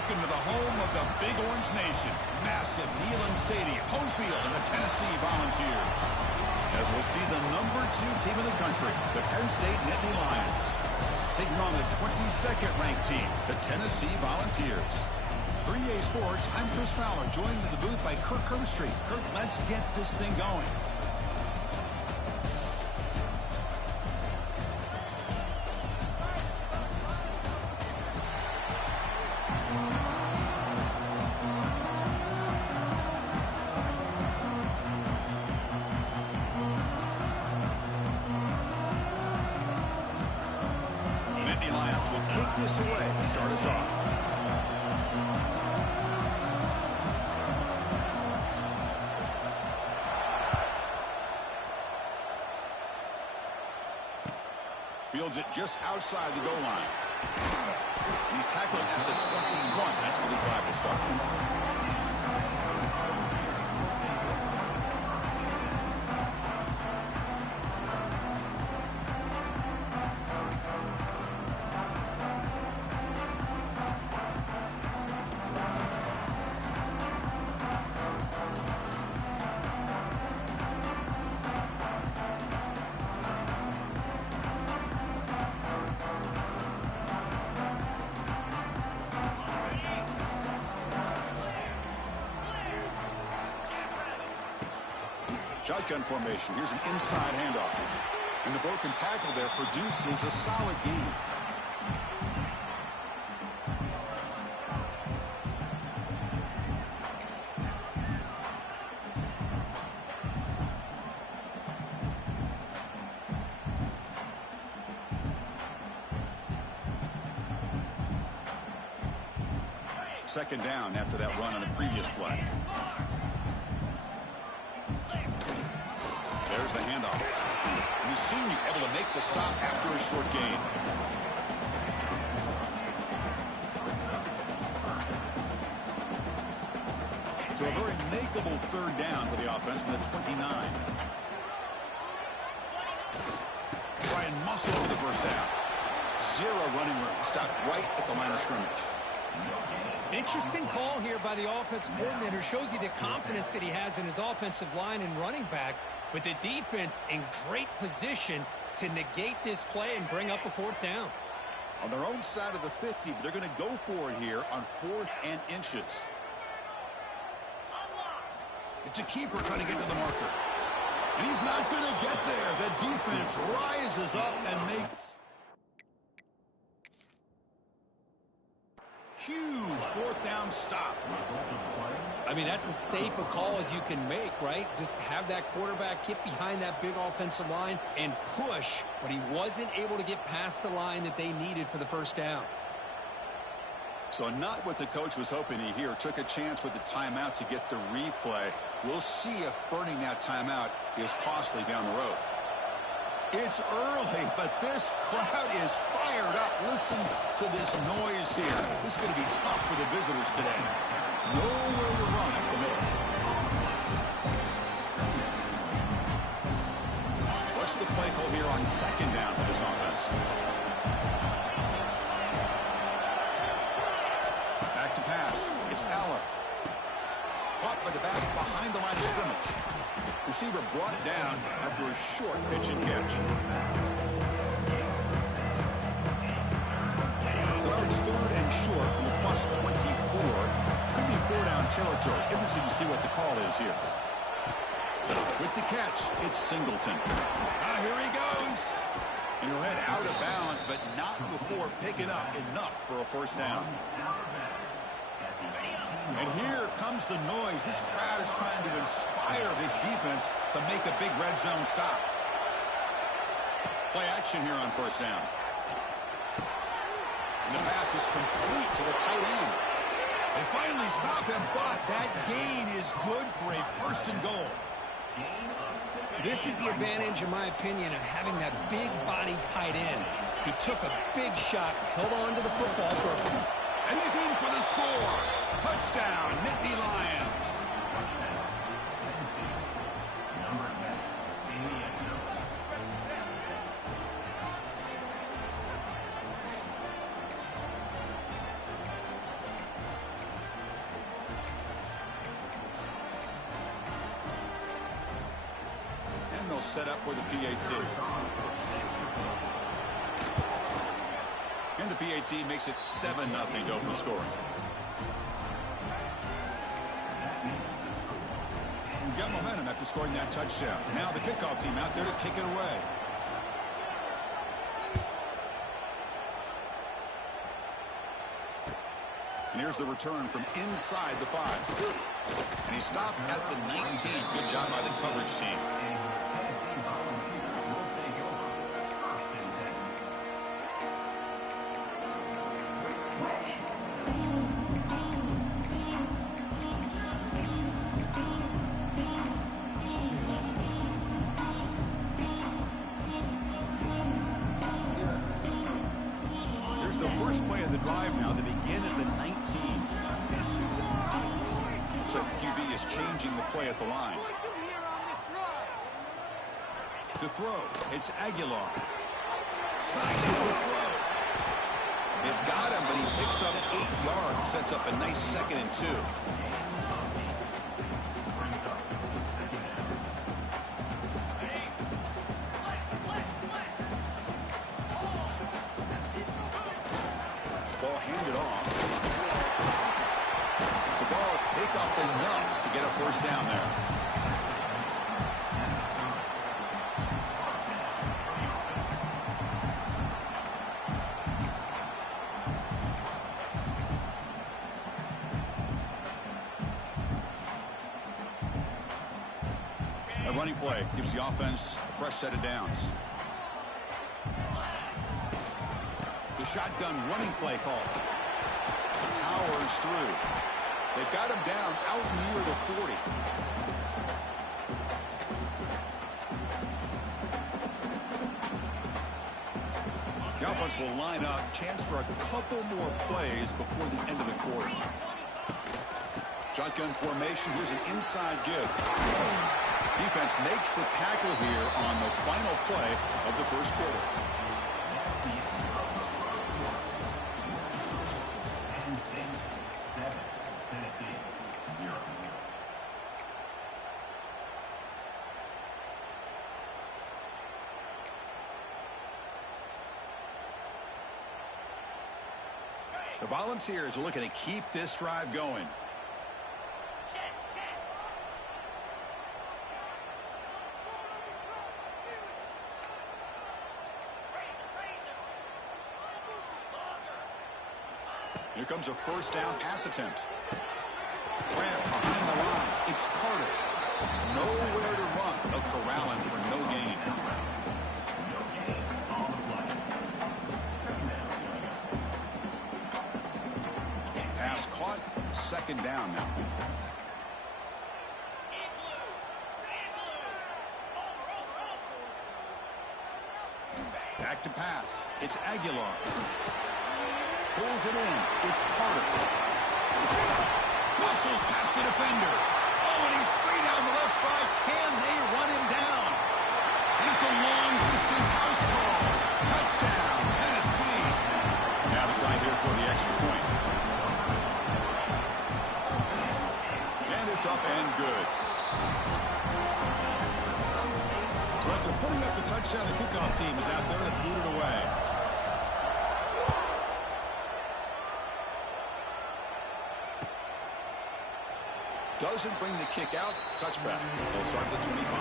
Welcome to the home of the Big Orange Nation. Massive Neyland Stadium, home field of the Tennessee Volunteers. As we'll see the number 2 team in the country, the Penn State Nittany Lions, taking on the 22nd ranked team, the Tennessee Volunteers. 3A Sports, I'm Chris Fowler, joined in the booth by Kirk Herbstreit. Kirk, let's get this thing going. Will kick this away and start us off. Fields it just outside the goal line. And he's tackled at the 21. That's where the drive will start. Shotgun formation. Here's an inside handoff. And the broken tackle there produces a solid gain. Second down after that run on the previous play. There's the handoff. And the senior able to make the stop after a short gain. So a very makeable third down for the offense from the 29. Try and muscle for the first down. Zero running room. Stopped right at the line of scrimmage. Interesting call here by the offensive coordinator. Shows you the confidence that he has in his offensive line and running back. But the defense in great position to negate this play and bring up a fourth down. On their own side of the 50, but they're going to go for it here on 4th and inches. It's a keeper trying to get to the marker. And he's not going to get there. The defense rises up and makes huge 4th down stop. I mean, that's as safe a call as you can make, right? Just have that quarterback get behind that big offensive line and push, but he wasn't able to get past the line that they needed for the first down. So not what the coach was hoping to hear. Took a chance with the timeout to get the replay. We'll see if burning that timeout is costly down the road. It's early, but this crowd is fired up. Listen to this noise here. This is going to be tough for the visitors today. Nowhere to run up the middle. What's the play call here on second down for this offense? Back to pass. It's Aller. Caught by the back behind the line of scrimmage. Receiver brought down after a short pitch and catch. So now it's 3rd and short from the plus 24. Could be 4-down territory. Interesting to see what the call is here. With the catch, it's Singleton. Here he goes. And he'll head out of bounds, but not before picking up enough for a first down. And here comes the noise. This crowd is trying to inspire this defense to make a big red zone stop. Play action here on first down. And the pass is complete to the tight end. They finally stop him, but that gain is good for a 1st and goal. This is the advantage, in my opinion, of having that big body tight end. He took a big shot, held on to the football for a... And he's in for the score. Touchdown, Nittany Lions. will set up for the PAT. And the PAT makes it 7-0 to open scoring. We got momentum after scoring that touchdown. Now the kickoff team out there to kick it away. And here's the return from inside the 5. And he stopped at the 19. Good job by the coverage team. Here's the first play of the drive now. They begin at the 19. Looks like the QB is changing the play at the line. To throw, it's Aguilar. Side to the throw. They've got him, but he picks up 8 yards. Sets up a nice 2nd and 2. Ball handed off. The Balls pick up enough to get a first down there. A running play gives the offense a fresh set of downs. The shotgun running play call. Powers through. They've got him down out near the 40. The offense will line up. Chance for a couple more plays before the end of the quarter. Shotgun formation. Here's an inside give. Defense makes the tackle here on the final play of the first quarter. The Volunteers are looking to keep this drive going. Here comes a first down pass attempt. Grant behind the line. It's Carter. Nowhere to run. They'll corral him for no gain. Pass caught. 2nd down now. Back to pass. It's Aguilar. Pulls it in. It's Carter. Muscles past the defender. Oh, and he's free down the left side. Can they run him down? And it's a long-distance house call. Touchdown, Tennessee. Now the try here for the extra point. And it's up and good. So after putting up the touchdown, the kickoff team is out there to boot it away. Doesn't bring the kick out. Touchback. They'll start at the 25.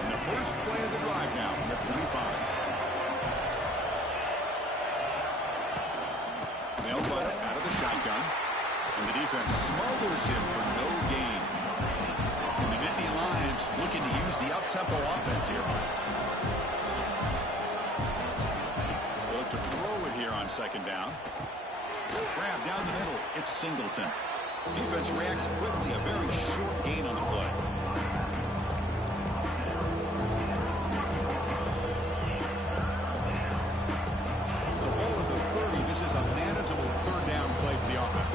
And the first play of the drive now from the 25. They'll put it out of the shotgun. And the defense smothers him for no gain. And the Nittany Lions looking to use the up-tempo offense here. They'll look to throw it here on 2nd down. Grab down the middle. It's Singleton. Defense reacts quickly. A very short gain on the play. So ball at the 30. This is a manageable 3rd down play for the offense.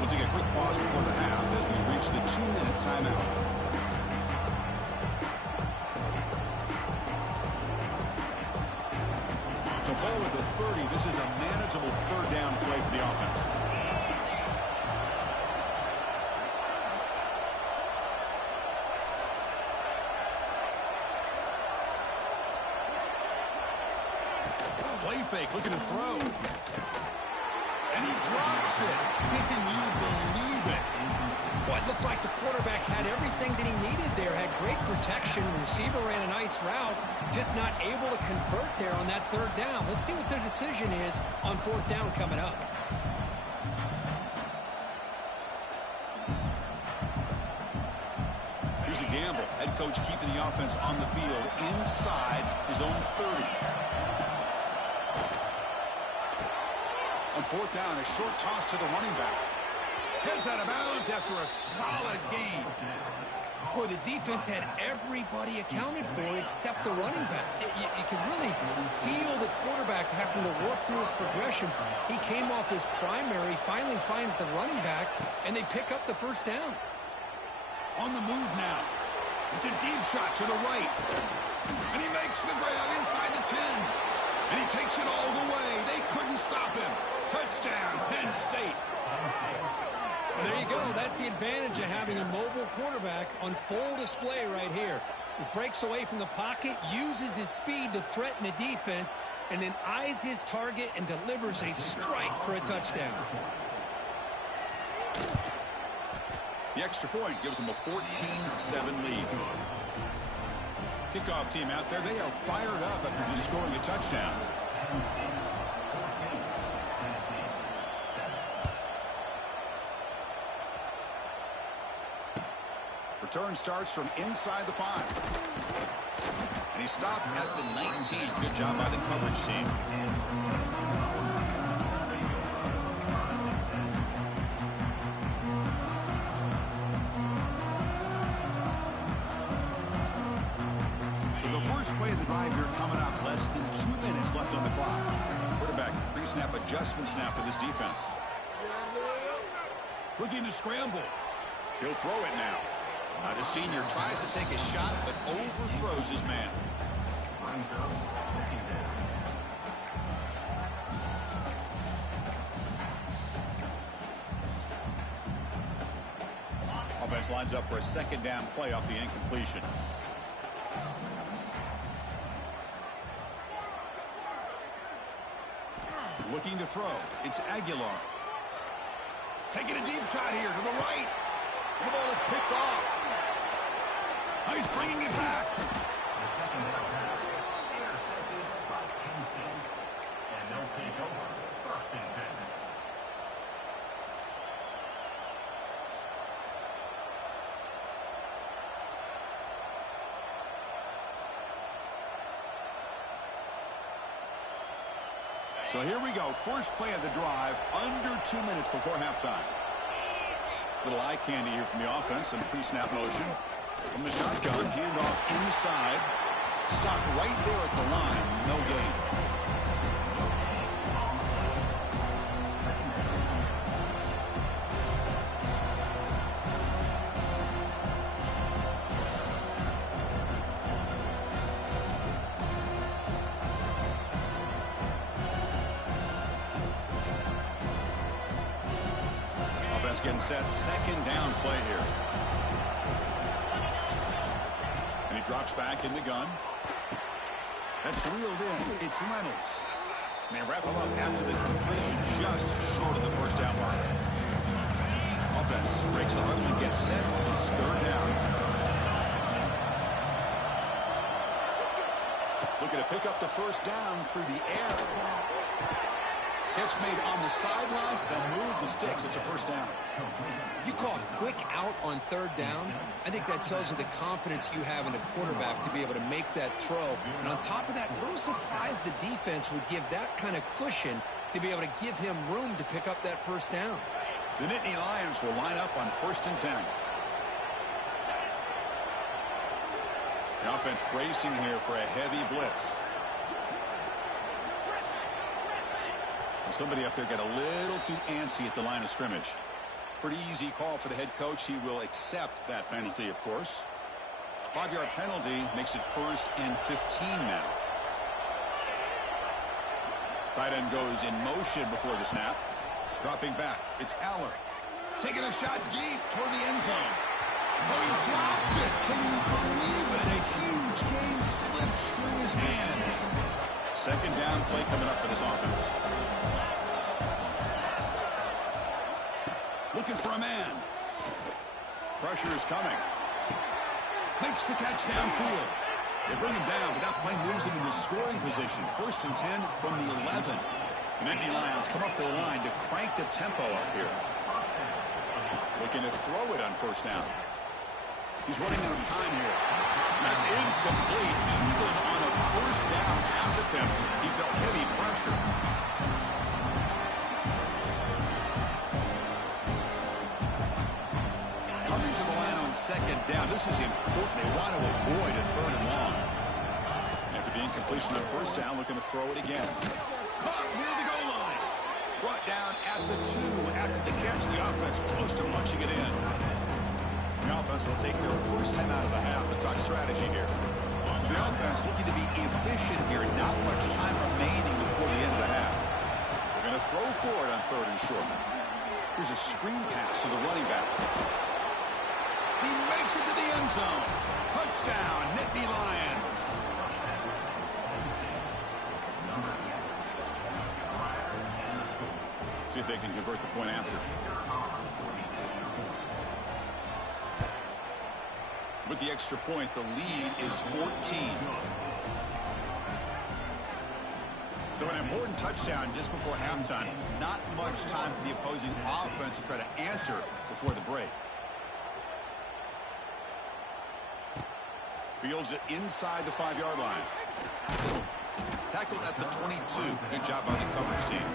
We'll take a quick pause before the half as we reach the 2-minute timeout. So ball with the 30. This is a manageable third down play for the offense. Play fake, looking to throw. And he drops it. Can you believe it? Well, it looked like the quarterback had everything that he needed there. Had great protection. The receiver ran a nice route. Just not able to convert there on that third down. Let's see what their decision is on fourth down coming up. Here's a gamble. Head coach keeping the offense on the field inside his own 30. On fourth down, a short toss to the running back. Heads out of bounds after a solid gain. Boy, the defense had everybody accounted for except the running back. You can really feel the quarterback having to work through his progressions. He came off his primary, finally finds the running back, and they pick up the first down. On the move now. It's a deep shot to the right. And he makes the grab inside the 10. And he takes it all the way. They couldn't stop him. Touchdown, Penn State. Well, there you go. That's the advantage of having a mobile quarterback on full display right here. He breaks away from the pocket, uses his speed to threaten the defense, and then eyes his target and delivers a strike for a touchdown. The extra point gives them a 14-7 lead. Kickoff team out there, they are fired up after just scoring a touchdown. Return starts from inside the 5. And he stopped at the 19. Good job by the coverage team. So the first play of the drive here coming up. Less than 2 minutes left on the clock. Quarterback pre-snap adjustments now for this defense. Looking to scramble. He'll throw it now. The senior tries to take a shot, but overthrows his man. Offense lines up for a second down play off the incompletion. Looking to throw. It's Aguilar. Taking a deep shot here to the right. The ball is picked off. He's bringing it back. The second down pass intercepted by NC. And they'll take over first and 10. So here we go. First play of the drive, under 2 minutes before halftime. Little eye candy here from the offense and pre-snap motion. From the shotgun, handoff inside. Stopped right there at the line. No gain. Offense getting set. Second down play here. Drops back in the gun. That's reeled in. It's Reynolds. And they wrap him up after the completion just short of the first down mark. Offense breaks the huddle and gets set. It's third down. Looking to pick up the first down through the air. Catch made on the sidelines, then move the sticks. It's a first down. You call a quick out on third down. I think that tells you the confidence you have in a quarterback to be able to make that throw. And on top of that, a little surprised the defense would give that kind of cushion to be able to give him room to pick up that first down. The Nittany Lions will line up on 1st and 10. The offense bracing here for a heavy blitz. Somebody up there got a little too antsy at the line of scrimmage. Pretty easy call for the head coach. He will accept that penalty, of course. 5-yard penalty makes it 1st and 15 now. Tight end goes in motion before the snap. Dropping back. It's Aller. Taking a shot deep toward the end zone. Oh, he dropped it. Can you believe it? A huge game slips through his hands. 2nd down play coming up for this offense. Looking for a man. Pressure is coming. Makes the catch downfield. They bring him down, but that play moves him into scoring position. 1st and 10 from the 11. And Nittany Lions come up the line to crank the tempo up here. Looking to throw it on 1st down. He's running out of time here. That's incomplete. Even on a 1st down pass attempt, he felt heavy pressure. Coming to the line on 2nd down. This is important. They want to avoid a 3rd and long. After the incompletion on 1st down, looking to throw it again. Caught near the goal line. Brought down at the 2. After the catch, the offense close to punching it in. The offense will take their 1st time out of the half. The talk strategy here. So the offense looking to be efficient here. Not much time remaining before the end of the half. They're going to throw for it on 3rd and short. Here's a screen pass to the running back. He makes it to the end zone. Touchdown, Nittany Lions. See if they can convert the point after. With the extra point, the lead is 14. So an important touchdown just before halftime. Not much time for the opposing offense to try to answer before the break. Fields it inside the 5-yard line. Tackled at the 22. Good job by the coverage team.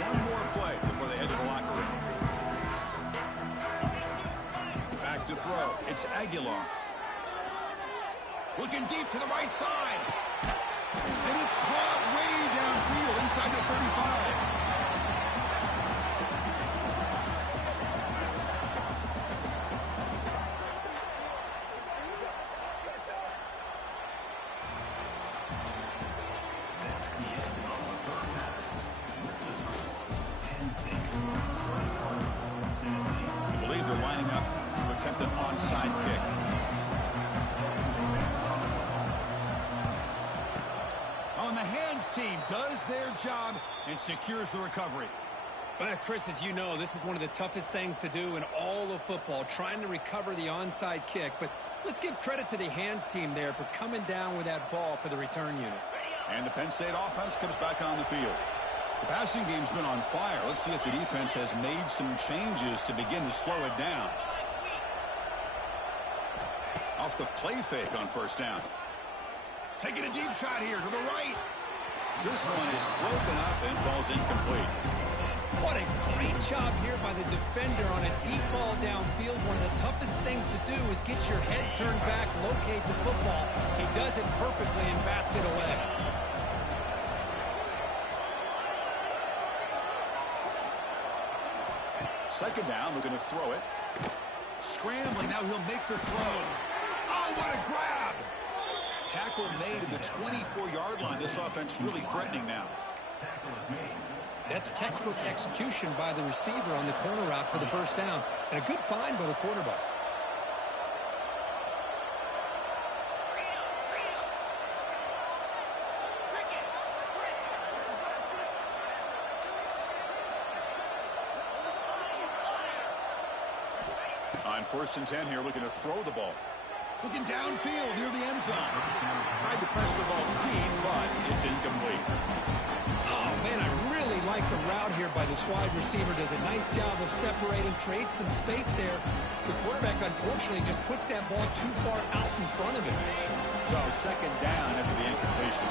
One more play before they head to the locker room. Back to throw. It's Aguilar. Looking deep to the right side. And it's caught way downfield inside the 35. I believe they're lining up to attempt an onside kick. On the hands team does their job and secures the recovery. Well, Chris, as you know, this is one of the toughest things to do in all of football, trying to recover the onside kick. But let's give credit to the hands team there for coming down with that ball for the return unit. And the Penn State offense comes back on the field. The passing game's been on fire. Let's see if the defense has made some changes to begin to slow it down. Off the play fake on 1st down. Taking a deep shot here to the right. This one is broken up and falls incomplete. What a great job here by the defender on a deep ball downfield. One of the toughest things to do is get your head turned back, locate the football. He does it perfectly and bats it away. Second down, we're going to throw it. Scrambling, now he'll make the throw. Oh, what a grab! Tackle made at the 24-yard line. This offense really threatening now. That's textbook execution by the receiver on the corner route for the 1st down. And a good find by the quarterback. On 1st and 10 here, looking to throw the ball. Looking downfield near the end zone. Tried to press the ball deep, but it's incomplete. Oh, man, I really like the route here by this wide receiver. Does a nice job of separating, creates some space there. The quarterback, unfortunately, just puts that ball too far out in front of him. So 2nd down after the incompletion.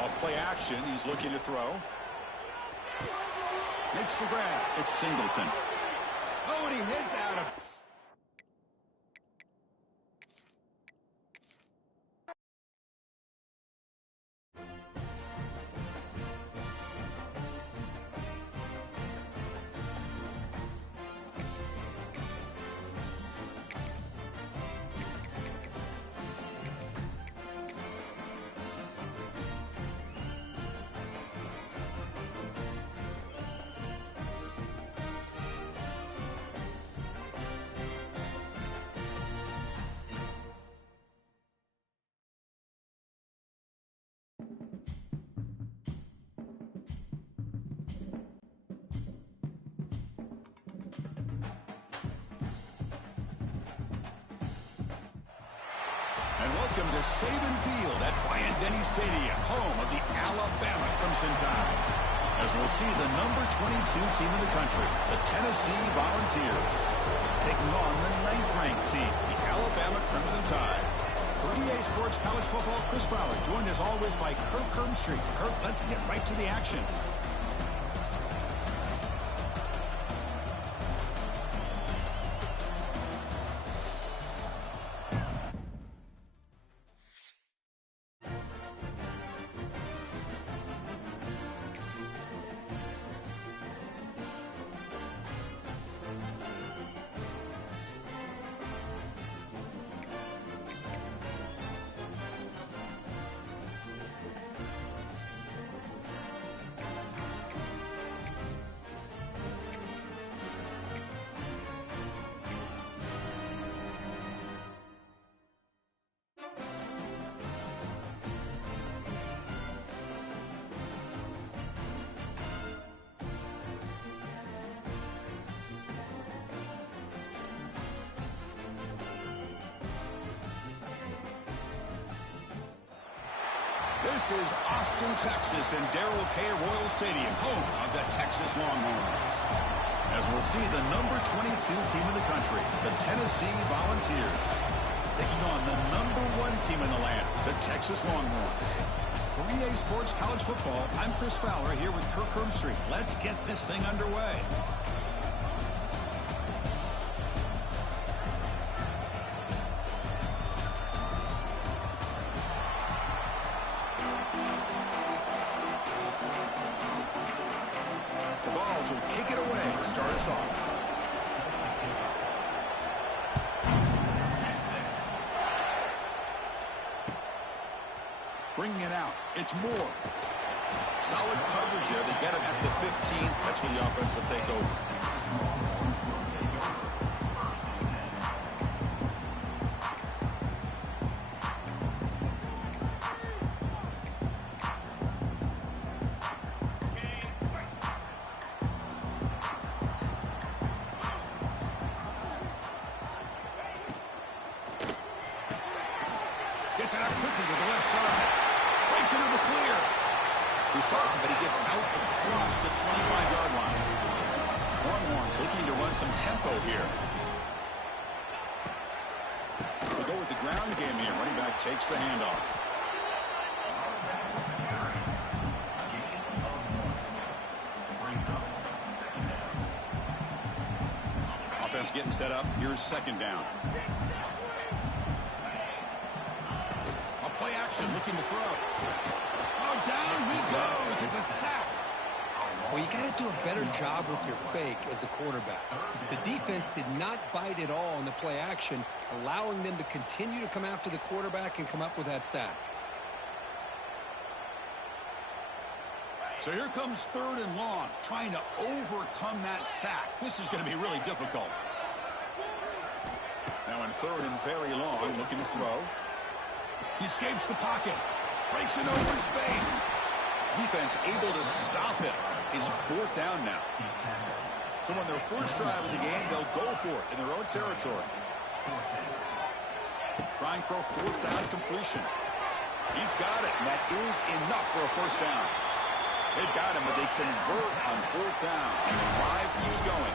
Off play action, he's looking to throw. Makes the grab. It's Singleton. Oh, and he heads out of... And welcome to Saban Field at Bryant-Denny Stadium, home of the Alabama Crimson Tide. As we'll see the number 22 team in the country, the Tennessee Volunteers, taking on the 9th-ranked team, the Alabama Crimson Tide. For EA Sports College Football, Chris Fowler, joined as always by Kirk Herbstreit. Kirk, let's get right to the action. This is Austin, Texas, and Darrell K. Royal Stadium, home of the Texas Longhorns. As we'll see the number 22 team in the country, the Tennessee Volunteers, taking on the number 1 team in the land, the Texas Longhorns. For EA Sports College Football, I'm Chris Fowler here with Kirk Herbstreit. Let's get this thing underway. Will kick it away to start us off. Bringing it out. It's Moore. Solid coverage there. They get him at the 15. That's where the offense will take over. Gets it out quickly to the left side. Breaks into the clear. He's talking, but he gets out across the 25-yard line. Longhorns looking to run some tempo here. They go with the ground game here. Running back takes the handoff. Offense getting set up. Here's second down. Play action, looking to throw. Oh, down he goes. It's a sack. Well, you got to do a better job with your fake as the quarterback. The defense did not bite at all on the play action, allowing them to continue to come after the quarterback and come up with that sack. So here comes 3rd and long, trying to overcome that sack. This is going to be really difficult. Now in 3rd and very long, looking to throw. He escapes the pocket. Breaks it over in space. Defense able to stop it. It's 4th down now. So on their first drive of the game, they'll go for it in their own territory. Trying for a 4th down completion. He's got it, and that is enough for a first down. They've got him, but they convert on 4th down, and the drive keeps going.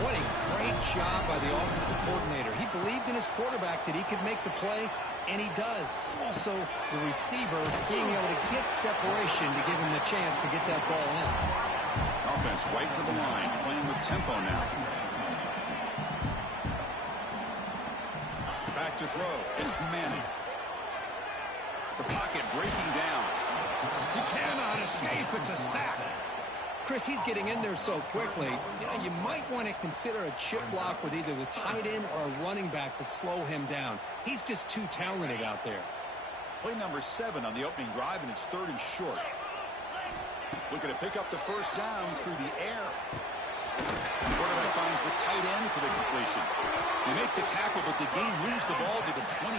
What a great job by the offensive coordinator. He believed in his quarterback that he could make the play, and he does. Also, the receiver being able to get separation to give him the chance to get that ball in. Offense right to the line, playing with tempo now. Back to throw. It's Manning. The pocket breaking down. He cannot escape. It's a sack. Chris, he's getting in there so quickly. You know, you might want to consider a chip block with either the tight end or a running back to slow him down. He's just too talented out there. Play number 7 on the opening drive, and it's 3rd and short. Looking to pick up the first down through the air. Quarterback finds the tight end for the completion. They make the tackle, but the game moves the ball to the 28.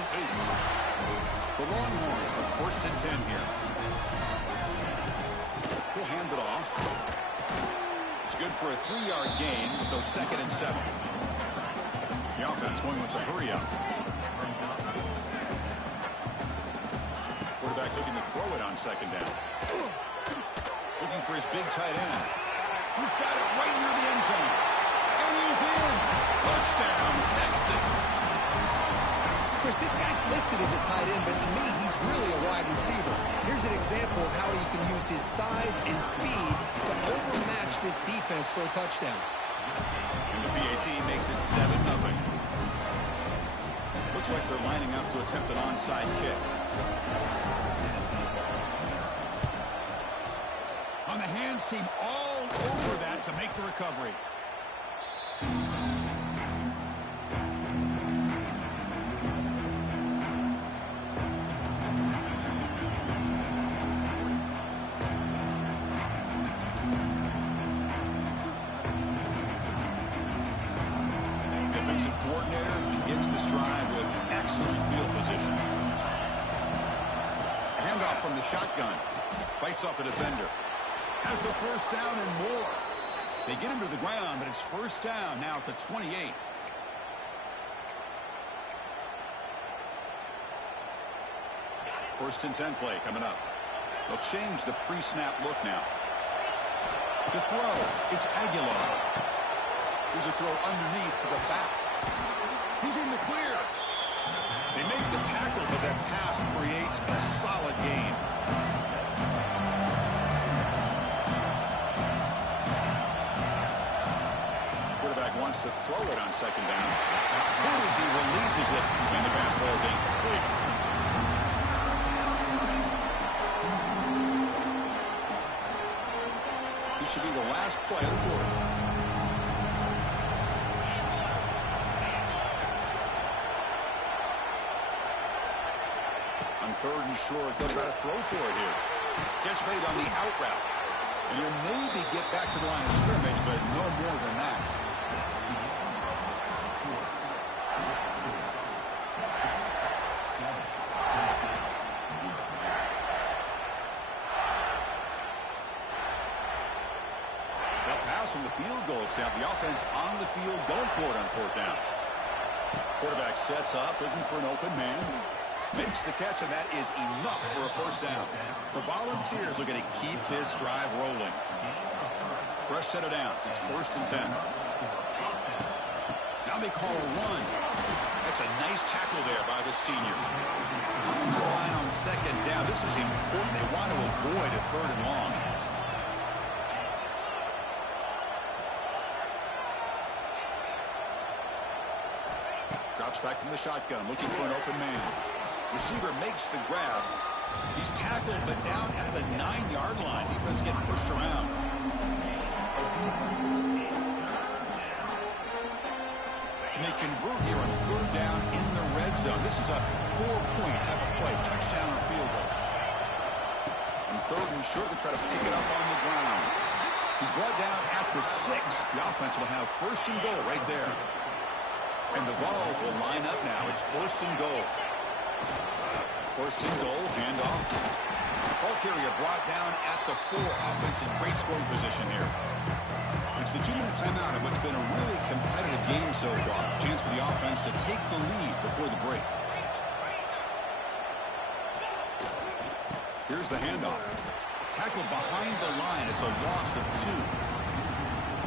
The Longhorns with 1st and 10 here. He'll hand it off. It's good for a 3-yard gain, so 2nd and 7. The offense going with the hurry up. Quarterback looking to throw it on 2nd down. Looking for his big tight end. He's got it right near the end zone. And he's in. Touchdown, Texas. Chris, this guy's listed as a tight end, but to me, he's really a wide receiver. Here's an example of how he can use his size and speed to overmatch this defense for a touchdown. And the PAT makes it 7-0. Looks like they're lining up to attempt an onside kick. On the hands team all over that to make the recovery. Defensive coordinator begins this drive with excellent field position. Handoff from the shotgun. Fights off a defender. Has the first down and more. They get him to the ground, but it's first down now at the 28. First and 10 play coming up. They'll change the pre-snap look now. To throw, it's Aguilar. Here's a throw underneath to the back. He's in the clear. They make the tackle, but that pass creates a solid gain. Wants to throw it on 2nd down. Good as he releases it, and the pass ball is incomplete. This should be the last play of the quarter. On 3rd and short, they'll try to throw for it here. Gets made on the out route. And he'll maybe get back to the line of scrimmage, but no more than that. From the field goal attempt, the offense on the field going for it on 4th down. Quarterback sets up, looking for an open man. Makes the catch, and that is enough for a first down. The Volunteers are going to keep this drive rolling. Fresh set of downs. It's 1st and 10. Now they call a run. That's a nice tackle there by the senior. Coming to the line on 2nd down. This is important. They want to avoid a 3rd and long. Drops back from the shotgun, looking for an open man. Receiver makes the grab. He's tackled, but down at the 9-yard line. Defense getting pushed around. And they convert here on 3rd down in the red zone. This is a 4-point type of play, touchdown or field goal. And 3rd and short, they try to pick it up on the ground. He's brought down at the 6. The offense will have 1st and goal right there. And the Vols will line up now. It's 1st and goal. 1st and goal, handoff. Ball carrier brought down at the 4. Offense in great scoring position here. It's the 2-minute timeout of what's been a really competitive game so far. Chance for the offense to take the lead before the break. Here's the handoff. Tackled behind the line. It's a loss of 2.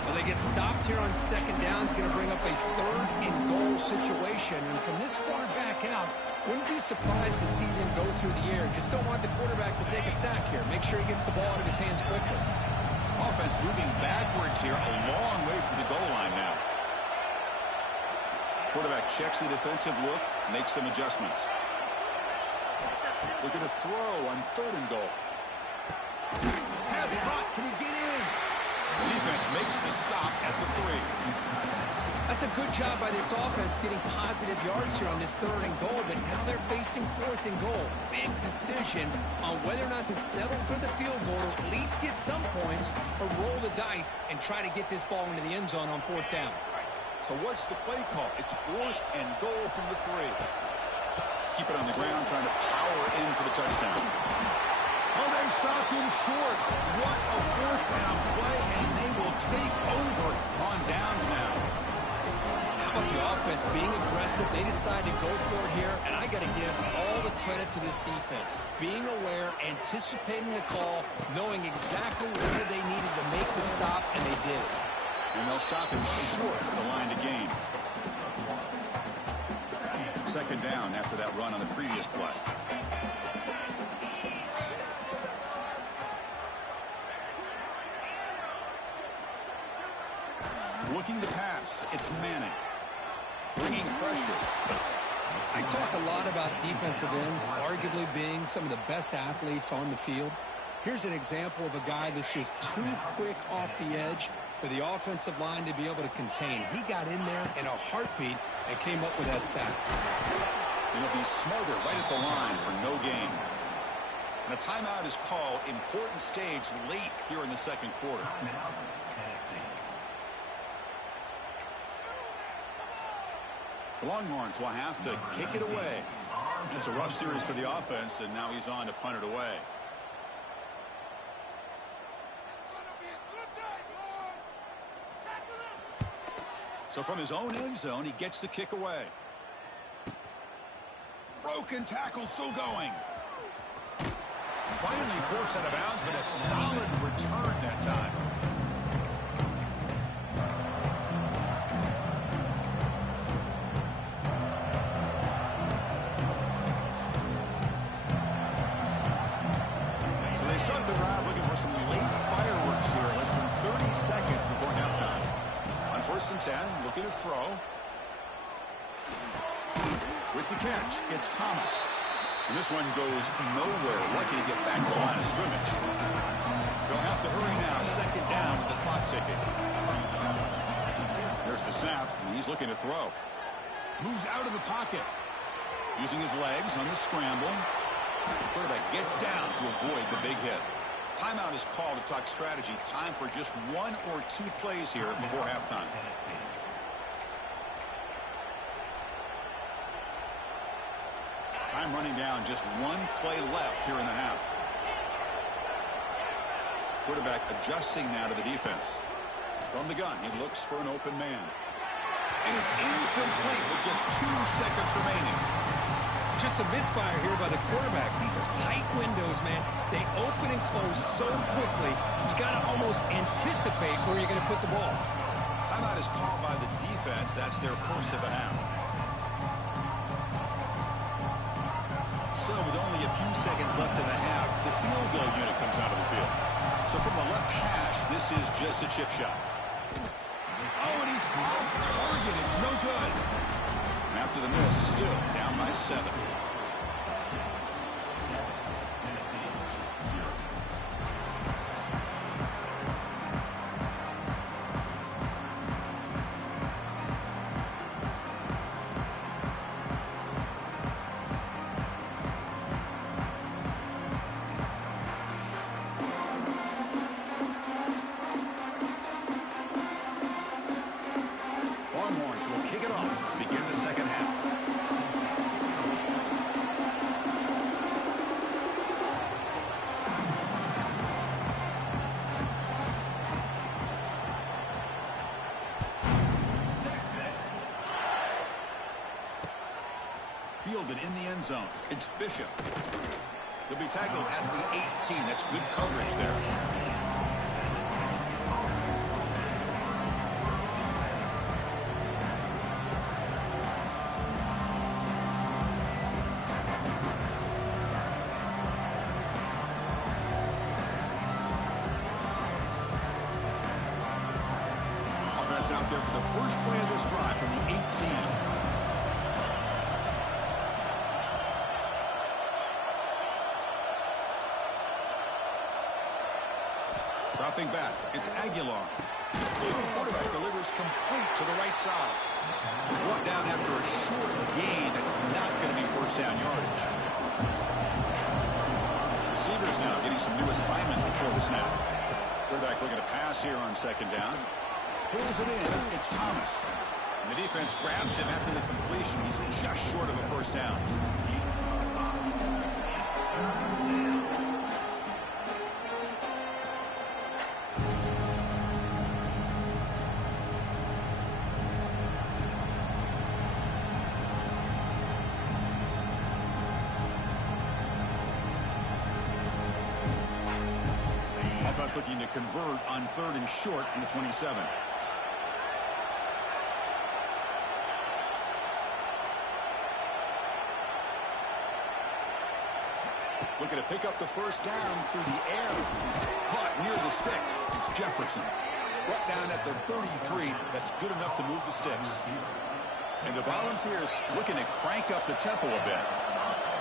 Well, they get stopped here on 2nd down. It's going to bring up a 3rd and goal situation. And from this far back out, wouldn't be surprised to see them go through the air. Just don't want the quarterback to take a sack here. Make sure he gets the ball out of his hands quickly. Offense moving backwards here, a long way from the goal line now. Quarterback checks the defensive look, makes some adjustments. Look at the throw on 3rd and goal. Pass caught. Can he get in? Defense makes the stop at the 3. That's a good job by this offense getting positive yards here on this 3rd and goal, but now they're facing 4th and goal. Big decision on whether or not to settle for the field goal to at least get some points or roll the dice and try to get this ball into the end zone on 4th down. So what's the play call? It's 4th and goal from the 3. Keep it on the ground, trying to power in for the touchdown. Oh, they stopped him short. What a 4th down play, and they will take over on downs now. How about the offense being aggressive? They decide to go for it here, and I got to give all the credit to this defense. Being aware, anticipating the call, knowing exactly where they needed to make the stop, and they did it. And they'll stop him short of the line to gain. 2nd down after that run on the previous play. Looking to pass. It's Manning. Bringing pressure. I talk a lot about defensive ends arguably being some of the best athletes on the field. Here's an example of a guy that's just too quick off the edge for the offensive line to be able to contain. He got in there in a heartbeat and came up with that sack. It'll be Smother right at the line for no gain. And a timeout is called. Important stage late here in the 2nd quarter. The Longhorns will have to kick it away. It's a rough series for the offense, and now he's on to punt it away. So from his own end zone, he gets the kick away. Broken tackle still going. Finally forced out of bounds, but a solid return that time. So they start the drive looking for some late fireworks here, less than 30 seconds before halftime. On 1st and 10, looking to throw. With the catch, it's Thomas. And this one goes nowhere. Lucky to get back to the line of scrimmage. They'll have to hurry now. 2nd down with the clock ticking. There's the snap, and he's looking to throw. Moves out of the pocket. Using his legs on the scramble. Quarterback gets down to avoid the big hit. Timeout is called to talk strategy. Time for just 1 or 2 plays here before halftime. Time running down, just 1 play left here in the half. Quarterback adjusting now to the defense. From the gun, he looks for an open man. And it's incomplete with just 2 seconds remaining. Just a misfire here by the quarterback. These are tight windows, man. They open and close so quickly, you got to almost anticipate where you're going to put the ball. Timeout is called by the defense. That's their first of the half. So with only a few seconds left in the half, the field goal unit comes out of the field. So from the left hash, this is just a chip shot. Oh, and he's off target. It's no good. And after the miss, still down by 7. Longhorns will kick it off to begin the 2nd half. Fielded in the end zone. It's Bishop. He'll be tackled at the 18. That's good coverage there. out there for the first play of this drive from the 18. Dropping back, it's Aguilar. Quarterback delivers complete to the right side. He's brought down after a short gain that's not going to be first down yardage. Receivers now getting some new assignments before the snap. Quarterback looking to pass here on second down. Pulls it in. It's Thomas. And the defense grabs him after the completion. He's just short of a first down. Offense looking to convert on 3rd and short from the 27. Looking to pick up the first down through the air. Caught near the sticks. It's Jefferson. Brought down at the 33. That's good enough to move the sticks. And the Volunteers looking to crank up the tempo a bit.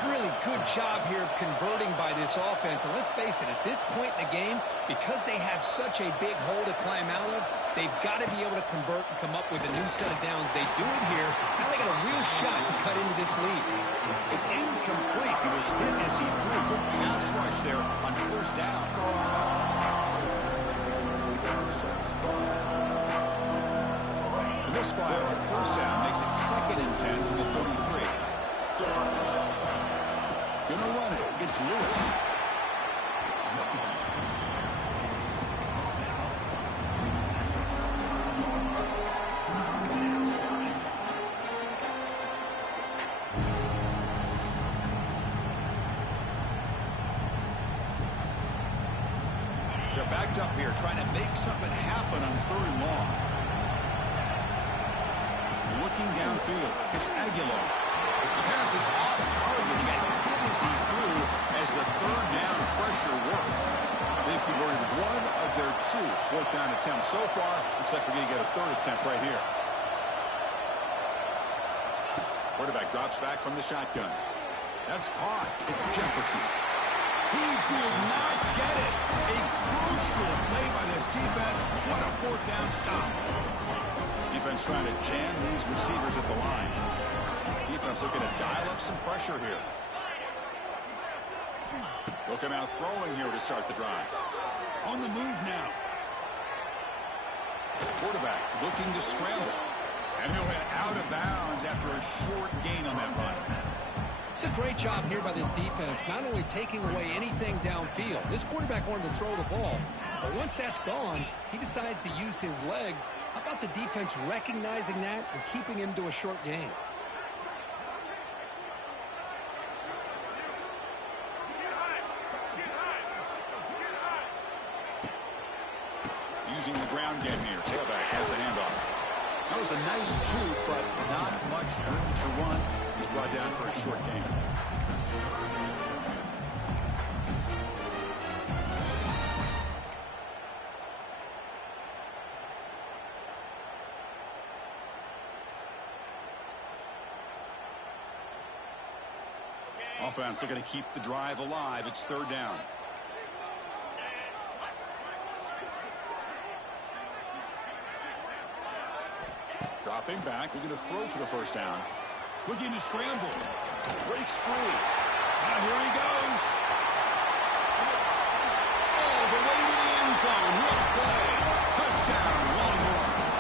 Really good job here of converting by this offense. And let's face it, at this point in the game, because they have such a big hole to climb out of, they've got to be able to convert and come up with a new set of downs. They do it here. Now they got a real shot to cut into this lead. It's incomplete. He was hit as he threw. Good pass rush there on first down. The misfire on first down makes it 2nd and 10 from the 33. Gonna run it. It's Lewis. They're backed up here trying to make something happen on 3rd and long. Looking downfield. It's Aguilar. The pass is off target. He got hit as he threw as the 3rd down pressure works. They've converted 1 of their 2 4th down attempts so far. Looks like we're going to get a 3rd attempt right here. Quarterback drops back from the shotgun. That's caught. It's Jefferson. He did not get it. A crucial play by this defense. What a 4th down stop. Defense trying to jam these receivers at the line. Defense looking to dial up some pressure here. They'll come out throwing here to start the drive. On the move now. Quarterback looking to scramble. And he'll hit out of bounds after a short gain on that run. It's a great job here by this defense, not only taking away anything downfield. This quarterback wanted to throw the ball, but once that's gone, he decides to use his legs. How about the defense recognizing that and keeping him to a short gain? Using the ground game here. Tailback has the handoff. That was a nice juke, but not much room to run. He's brought down for a short gain. Offense looking to keep the drive alive. It's 3rd down. Dropping back, looking to throw for the first down. Looking to scramble. Breaks free. Now here he goes. All the way to the end zone. What a play. Touchdown, Longhorns.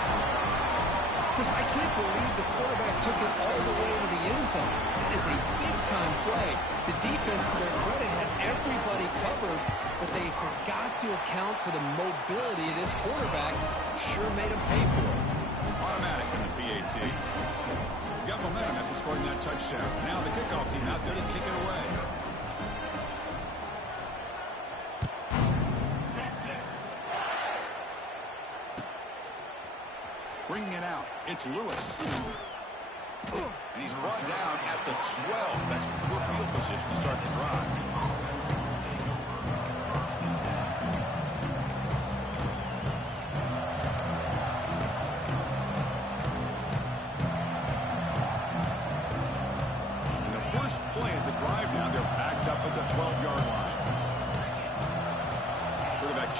Chris, I can't believe the quarterback took it all the way to the end zone. That is a big-time play. The defense, to their credit, had everybody covered, but they forgot to account for the mobility of this quarterback. Sure made him pay for it. Automatic in the PAT. We got momentum after scoring that touchdown. Now the kickoff team out there to kick it away. Bringing it out. It's Lewis. And he's brought down at the 12. That's poor field position to start the drive.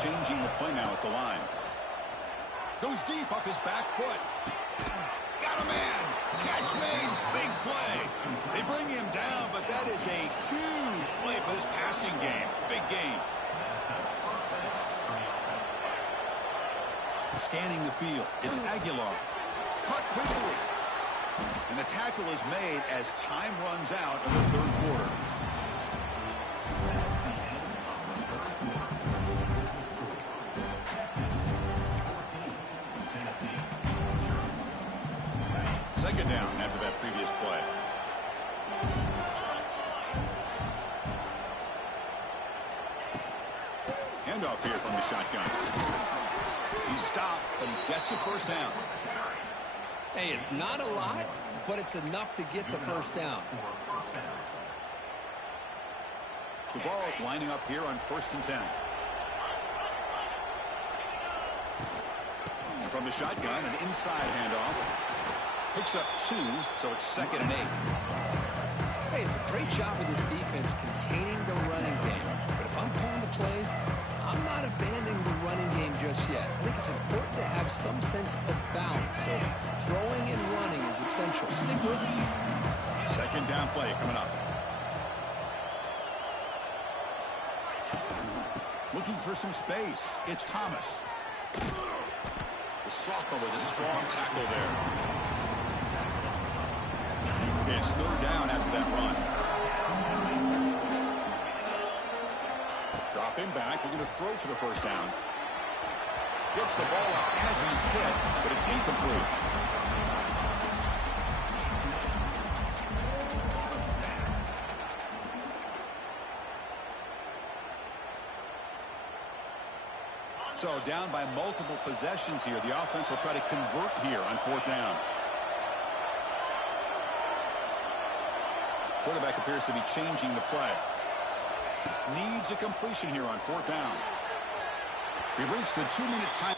changing the play now at the line. Goes deep off his back foot. Got a man. Catch made. Big play. They bring him down, but that is a huge play for this passing game. Big game. Scanning the field. It's Aguilar. Cut quickly. And the tackle is made as time runs out in the third quarter. Second down after that previous play. Handoff here from the shotgun. He's stopped, but he gets a first down. Hey, it's not a lot, but it's enough to get the first down. The ball is lining up here on 1st and 10. And from the shotgun, an inside handoff. Picks up 2, so it's 2nd and 8. Hey, it's a great job of this defense containing the running game. But if I'm calling the plays, I'm not abandoning the running game just yet. I think it's important to have some sense of balance. So throwing and running is essential. Stick with it. Second down play coming up. Looking for some space. It's Thomas. The sophomore with a strong tackle there. It's 3rd down after that run. Dropping back, looking to throw for the first down. Gets the ball up as he's hit, but it's incomplete. So down by multiple possessions here. The offense will try to convert here on 4th down. Quarterback appears to be changing the play. Needs a completion here on 4th down. We've reached the 2-minute time.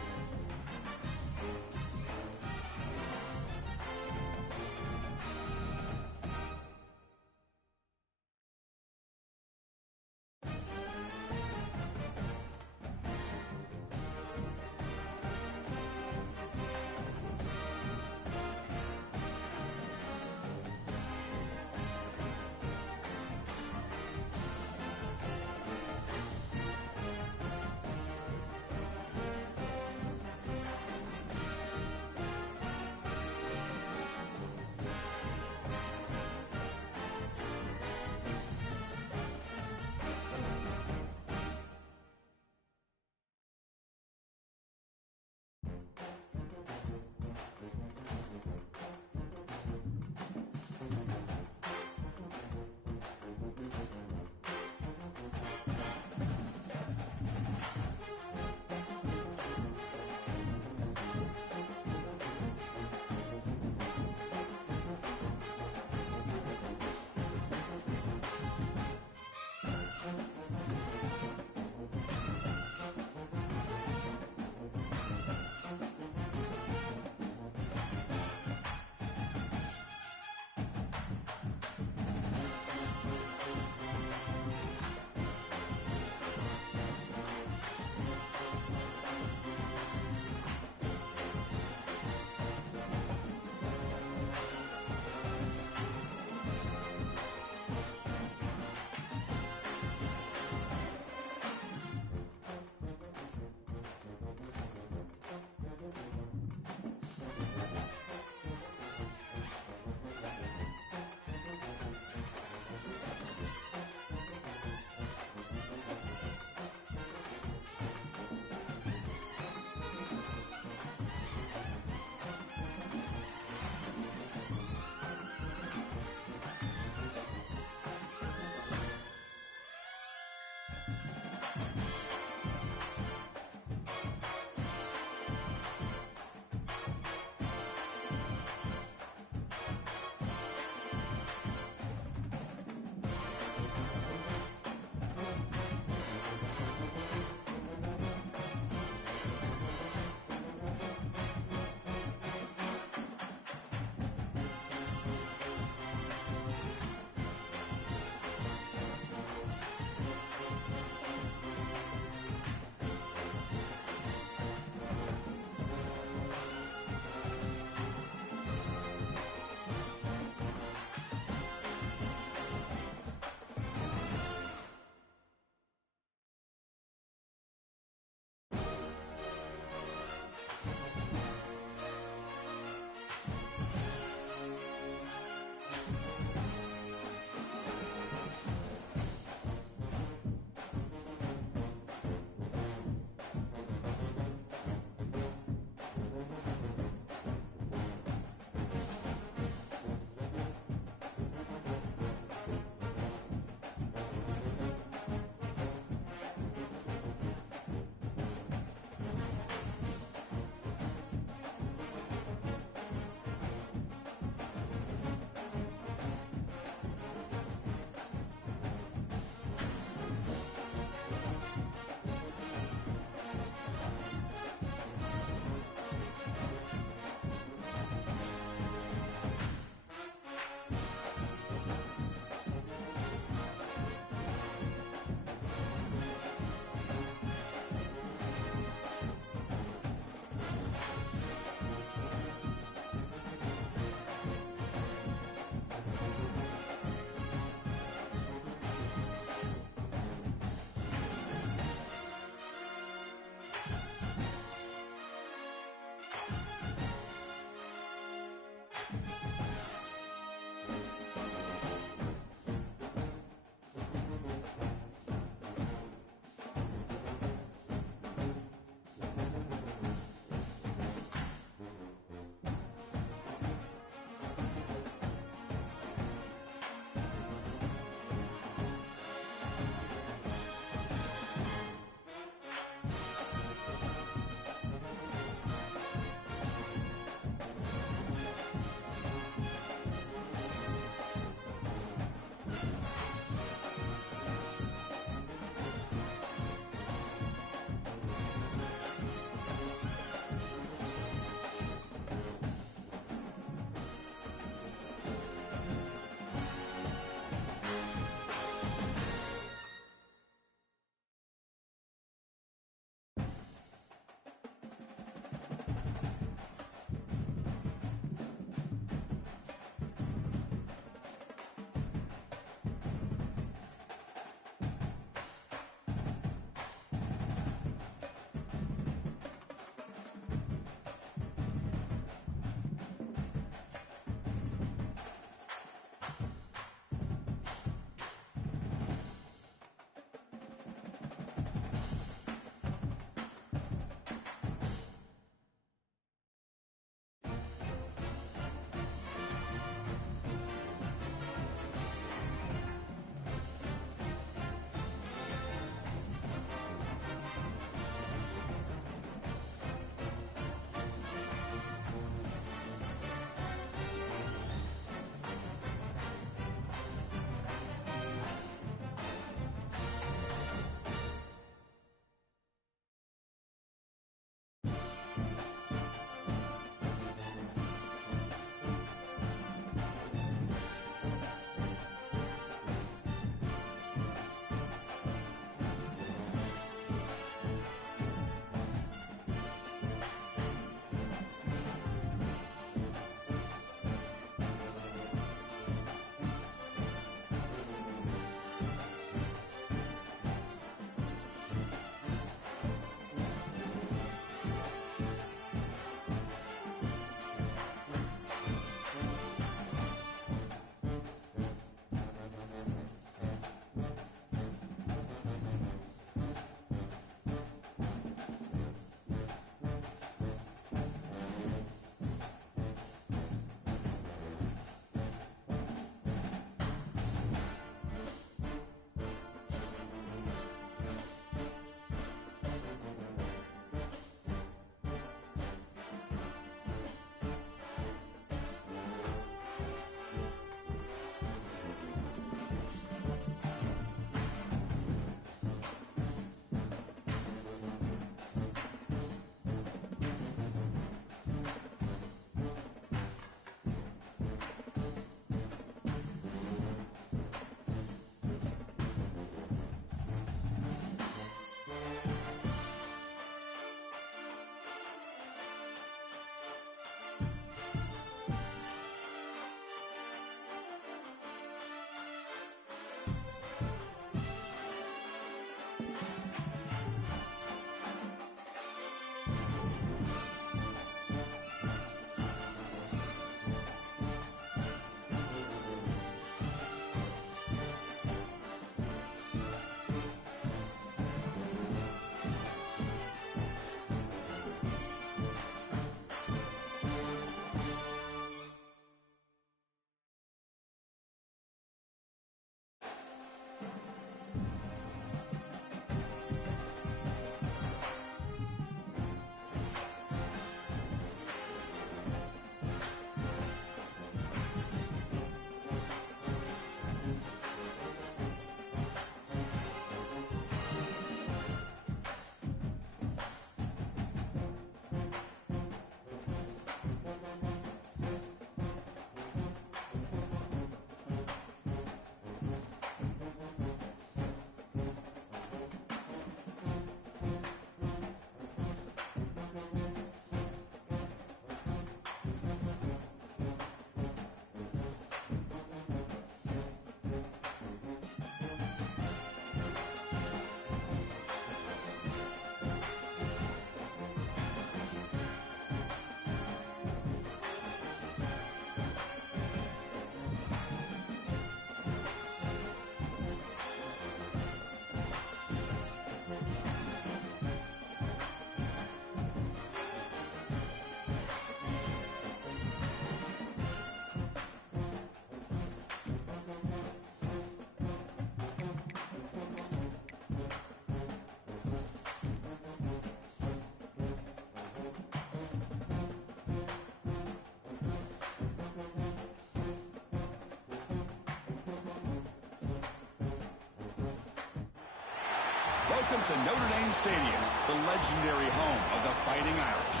Welcome to Notre Dame Stadium, the legendary home of the Fighting Irish.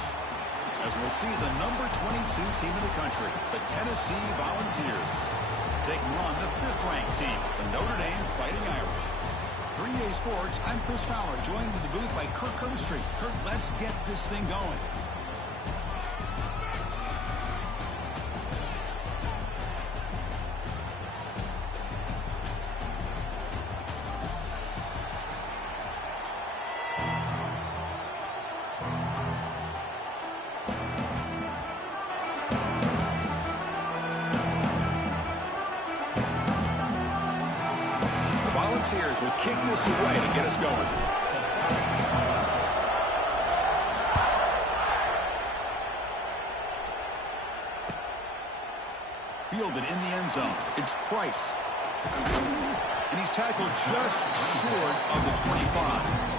As we'll see the number 22 team in the country, the Tennessee Volunteers, taking on the 5th-ranked team, the Notre Dame Fighting Irish. For EA Sports, I'm Chris Fowler, joined in the booth by Kirk Herbstreit. Kirk, let's get this thing going. Volunteers will kick this away to get us going. Fielded in the end zone. It's Price. And he's tackled just short of the 25.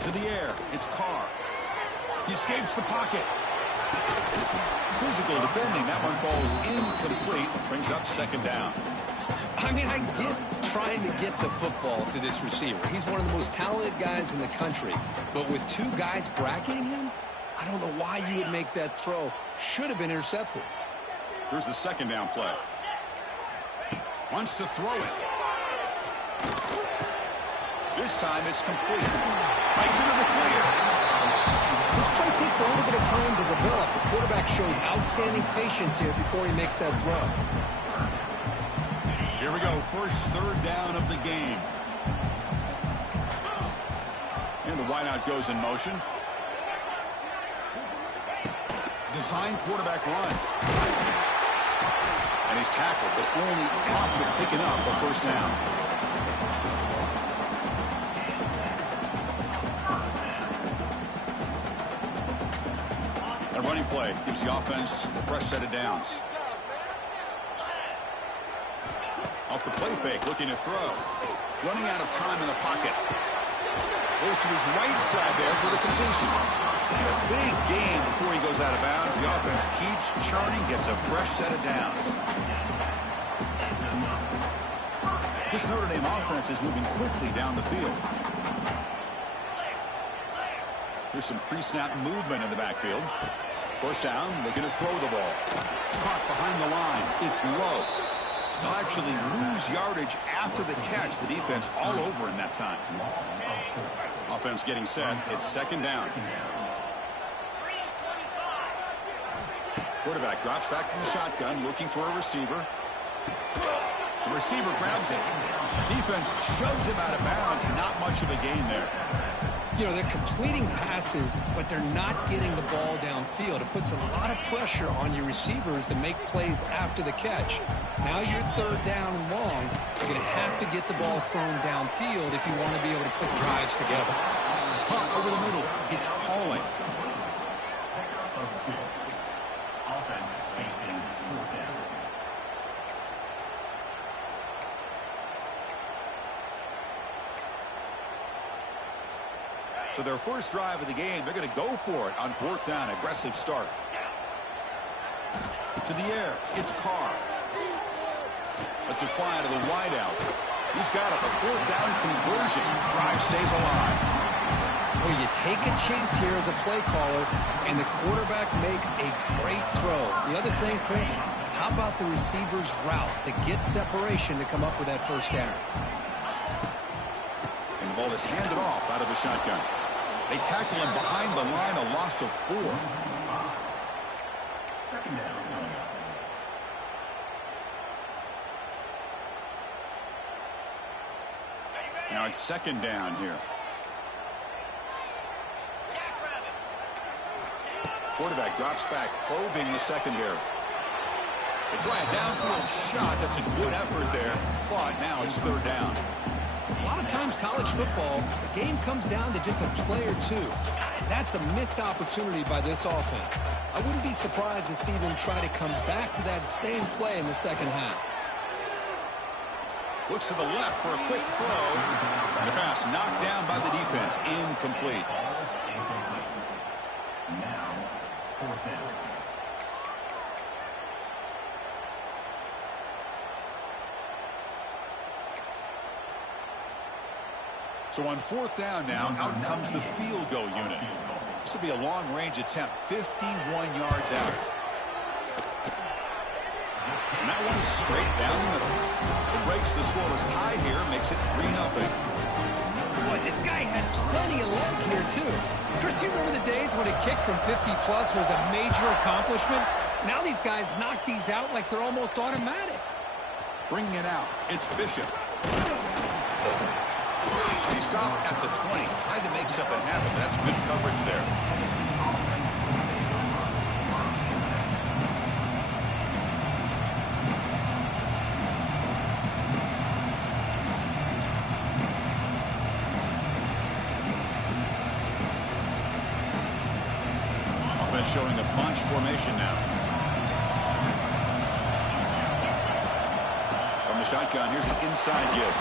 To the air, it's Carr. He escapes the pocket. Physical defending, that one falls incomplete, brings up 2nd down. I mean, I get trying to get the football to this receiver. He's one of the most talented guys in the country. But with 2 guys bracketing him, I don't know why you would make that throw. Should have been intercepted. Here's the 2nd down play. Wants to throw it. This time it's complete. Breaks into the clear. This play takes a little bit of time to develop. The quarterback shows outstanding patience here before he makes that throw. Here we go, first 3rd down of the game. And the wideout goes in motion. Design quarterback run. And he's tackled, but only after picking up a 1st down. A running play gives the offense a fresh set of downs. Off the play fake, looking to throw. Running out of time in the pocket. Goes to his right side there for the completion. And a big gain before he goes out of bounds. The offense keeps churning, gets a fresh set of downs. This Notre Dame offense is moving quickly down the field. There's some pre-snap movement in the backfield. 1st down, looking to throw the ball. Caught behind the line. It's low. They'll actually lose yardage after the catch. The defense all over in that time. Offense getting set. It's 2nd down. Quarterback drops back from the shotgun, looking for a receiver. The receiver grabs it. Defense shoves him out of bounds. Not much of a gain there. You know, they're completing passes, but they're not getting the ball downfield. It puts a lot of pressure on your receivers to make plays after the catch. Now you're 3rd down and long. You're going to have to get the ball thrown downfield if you want to be able to put drives together. Punt over the middle. It's Pauling. Offense facing 4th down. So their first drive of the game, they're going to go for it on 4th down. Aggressive start. To the air, it's Carr. Lets it fly to the wideout. He's got it. A 4th down conversion. Drive stays alive. Well, you take a chance here as a play caller, and the quarterback makes a great throw. The other thing, Chris, how about the receiver's route that gets separation to come up with that 1st down? And the ball is handed off out of the shotgun. They tackle him behind the line, a loss of 4. Second down. Now it's second down here. Quarterback drops back, probing the secondary. They try a downfield shot. That's a good effort there, but now it's third down. A lot of times college football, the game comes down to just a play or two. That's a missed opportunity by this offense. I wouldn't be surprised to see them try to come back to that same play in the second half. Looks to the left for a quick throw. And the pass knocked down by the defense. Incomplete. Now, fourth down. So on fourth down now, out comes the field goal unit. This will be a long-range attempt, 51 yards out. And that one's straight down the middle. It breaks the scoreless tie here, makes it 3-0. Boy, this guy had plenty of leg here, too. Chris, you remember the days when a kick from 50-plus was a major accomplishment? Now these guys knock these out like they're almost automatic. Bringing it out, it's Bishop. He stopped at the 20, tried to make something happen. That's good coverage there. Offense showing a bunch formation now. From the shotgun, here's an inside give.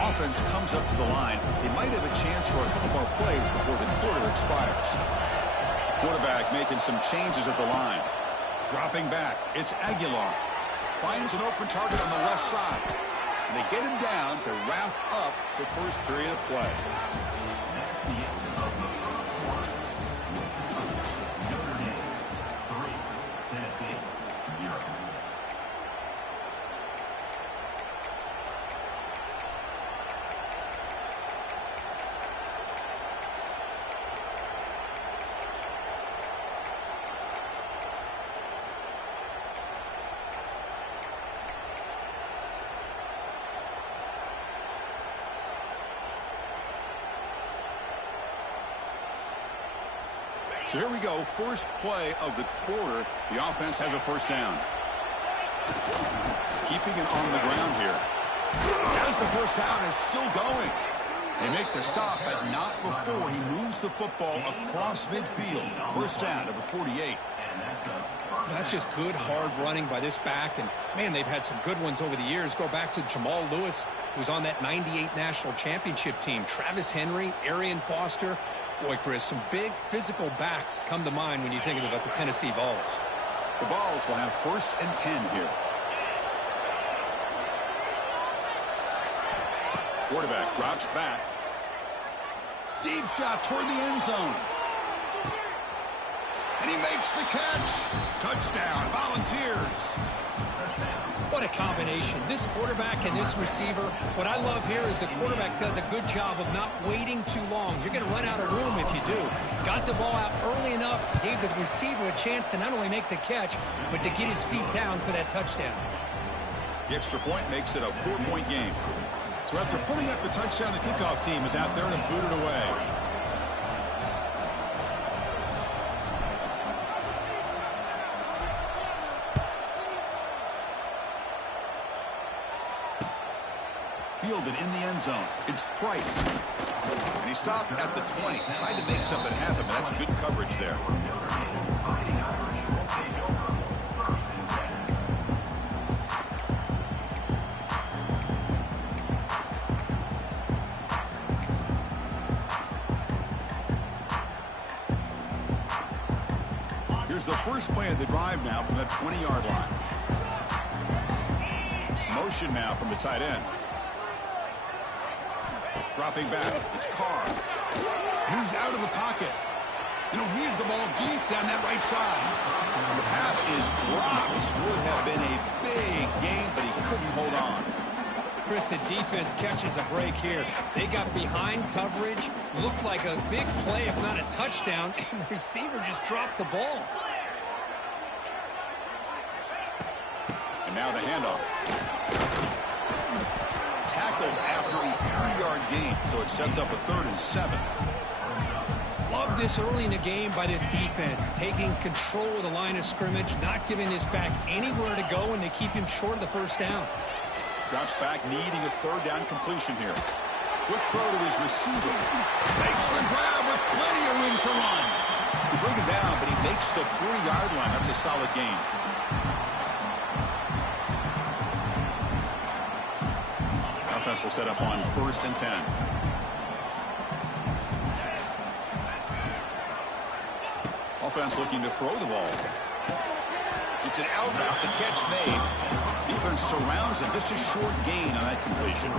Offense comes up to the line. They might have a chance for a couple more plays before the quarter expires. Quarterback making some changes at the line. Dropping back. It's Aguilar. Finds an open target on the left side. And they get him down to wrap up the first period of play. That's the end of the first quarter. Notre Dame 3, Tennessee 0. So here we go, first play of the quarter. The offense has a first down. Keeping it on the ground here. As the first down is still going. They make the stop, but not before he moves the football across midfield. First down to the 48. That's just good, hard running by this back. And, man, they've had some good ones over the years. Go back to Jamal Lewis, who's on that 98 national championship team. Travis Henry, Arian Foster. Boy, Chris, some big physical backs come to mind when you think about the Tennessee Vols. The Vols will have first and 10 here. Quarterback drops back. Deep shot toward the end zone. And he makes the catch. Touchdown, Volunteers. What a combination. This quarterback and this receiver. What I love here is the quarterback does a good job of not waiting too long. You're going to run out of room if you do. Got the ball out early enough, gave the receiver a chance to not only make the catch, but to get his feet down for that touchdown. The extra point makes it a 4-point game. So after putting up the touchdown, the kickoff team is out there to boot it away. Fielded in the end zone. It's Price. And he stopped at the 20. Tried to make something happen. That's good coverage there. Here's the first play of the drive now from the 20-yard line. Motion now from the tight end. Dropping back, it's Carr. Moves out of the pocket. And he'll heave the ball deep down that right side. And the pass is dropped. Would have been a big gain, but he couldn't hold on. Chris, the defense catches a break here. They got behind coverage. Looked like a big play, if not a touchdown. And the receiver just dropped the ball. And now the handoff. Tackled after a 3-yard gain, so it sets up a 3rd and 7. Love this early in the game by this defense, taking control of the line of scrimmage, not giving this back anywhere to go, and they keep him short of the first down. Drops back, needing a 3rd down completion here. Quick throw to his receiver. Makes the grab with plenty of room to run. He bring it down, but he makes the 3-yard line. That's a solid gain. Offense will set up on 1st and 10. Offense looking to throw the ball. It's an out route. The catch made. Defense surrounds him. Just a short gain on that completion.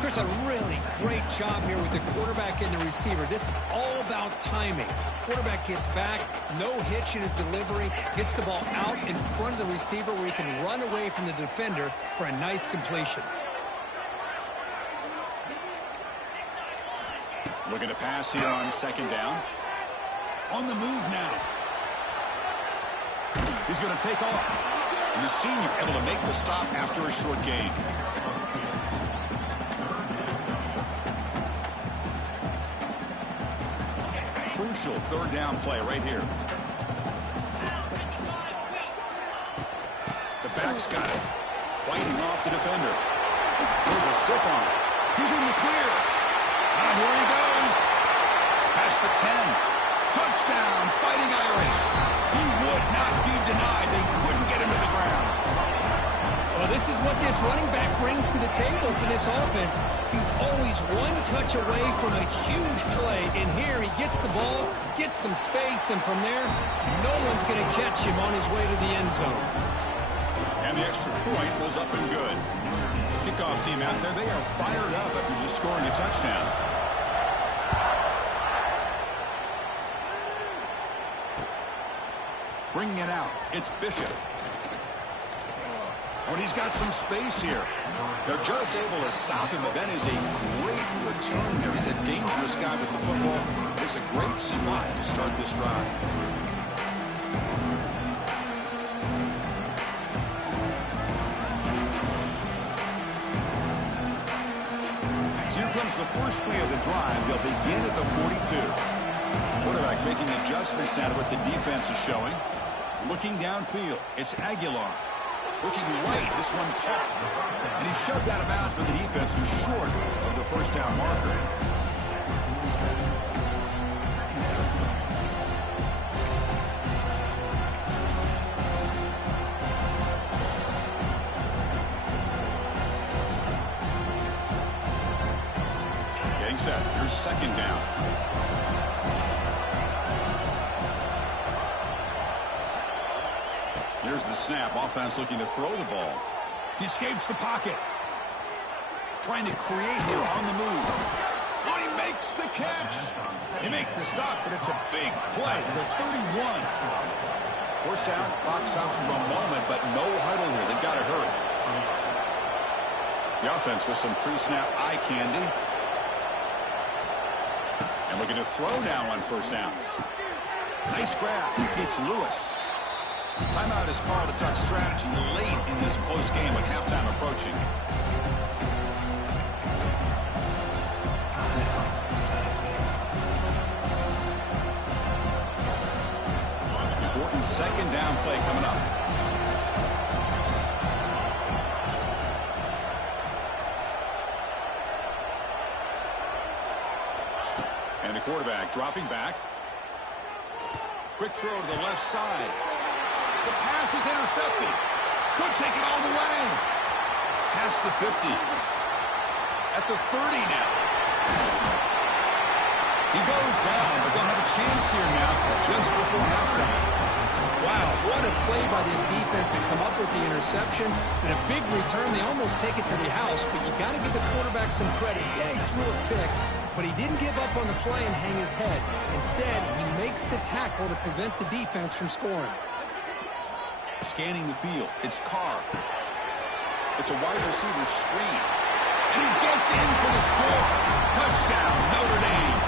Chris, a really great job here with the quarterback and the receiver. This is all about timing. Quarterback gets back, no hitch in his delivery, gets the ball out in front of the receiver where he can run away from the defender for a nice completion. Looking to pass here on 2nd down. On the move now. He's going to take off. And the senior able to make the stop after a short gain. Crucial 3rd down play right here. The back's got it. Fighting off the defender. There's a stiff arm. He's in the clear. And here he goes. Past the 10. Touchdown, Fighting Irish. He would not be denied. They couldn't get him to the ground. Well, this is what this running back brings to the table for this offense. He's always one touch away from a huge play. And here he gets the ball, gets some space, and from there, no one's going to catch him on his way to the end zone. And the extra point was up and good. Kickoff team out there, they are fired up after just scoring a touchdown. Bringing it out, it's Bishop. But he's got some space here. They're just able to stop him, but that is a great return there. He's a dangerous guy with the football. It's a great spot to start this drive. So here comes the first play of the drive. They'll begin at the 42. Quarterback making adjustments now to what the defense is showing. Looking downfield, it's Aguilar. Looking right, this one caught. And he's shoved out of bounds, but the defense is short of the first down marker. Getting set, here's 2nd down. Here's the snap. Offense looking to throw the ball. He escapes the pocket. Trying to create here on the move. Oh, he makes the catch. They make the stop, but it's a big play. The 31. First down. Clock stops for a moment, but no huddle here. They've got to hurry. The offense with some pre-snap eye candy. And looking to throw now on 1st down. Nice grab. It's Lewis. Timeout is called to talk strategy late in this close game with halftime approaching. Important 2nd down play coming up. And the quarterback dropping back. Quick throw to the left side. The pass is intercepted. Could take it all the way. Past the 50. At the 30 now. He goes down, but they'll have a chance here now, just before halftime. Wow, what a play by this defense to come up with the interception and a big return. They almost take it to the house, but you got to give the quarterback some credit. Yeah, he threw a pick, but he didn't give up on the play and hang his head. Instead, he makes the tackle to prevent the defense from scoring. Scanning the field, it's Carr. It's a wide receiver screen. And he gets in for the score. Touchdown, Notre Dame.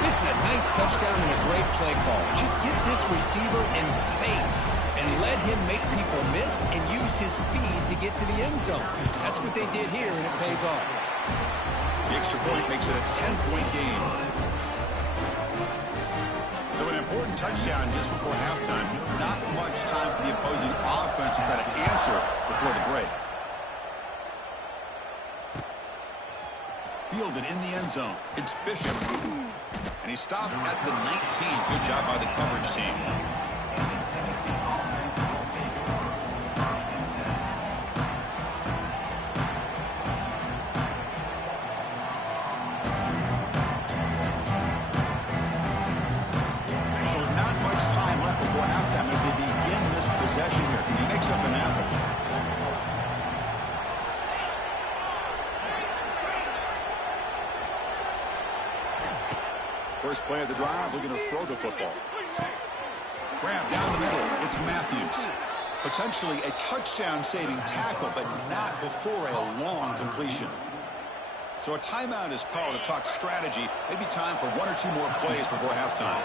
This is a nice touchdown and a great play call. Just get this receiver in space and let him make people miss and use his speed to get to the end zone. That's what they did here, and it pays off. The extra point makes it a 10-point game. So an important touchdown just before halftime. Not much time for the opposing offense to try to answer before the break. Fielded in the end zone. It's Bishop. And he stopped at the 19. Good job by the coverage team. So not much time left before halftime as they begin this possession here. Can you make something happen? First play of the drive, looking to throw the football. Grab down the middle. It's Matthews. Potentially a touchdown-saving tackle, but not before a long completion. So a timeout is called to talk strategy. Maybe time for one or two more plays before halftime.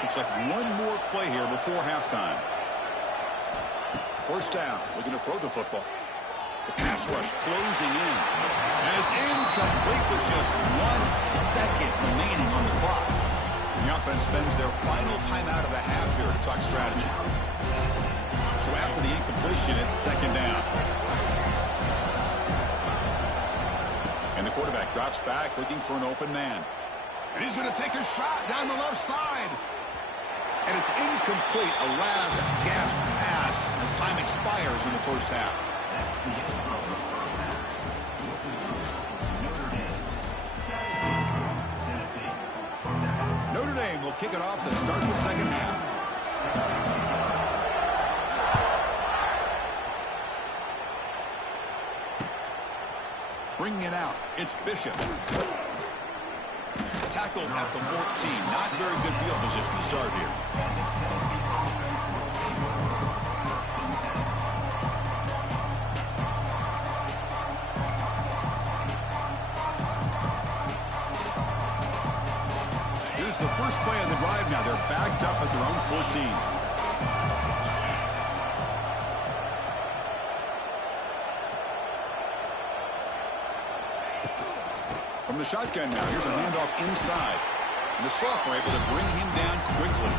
Looks like one more play here before halftime. First down, looking to throw the football. The pass rush closing in. And it's incomplete with just 1 second remaining on the clock. The offense spends their final timeout of the half here to talk strategy. So after the incompletion, it's second down. And the quarterback drops back looking for an open man. And he's going to take a shot down the left side. And it's incomplete, a last gasp pass as time expires in the first half. Notre Dame will kick it off to start the second half. Bringing it out, it's Bishop. Tackled at the 14. Not very good field position to start here. Here's the first play of the drive now. They're backed up at their own 14. From the shotgun now, here's a handoff inside. And the sophomore able to bring him down quickly.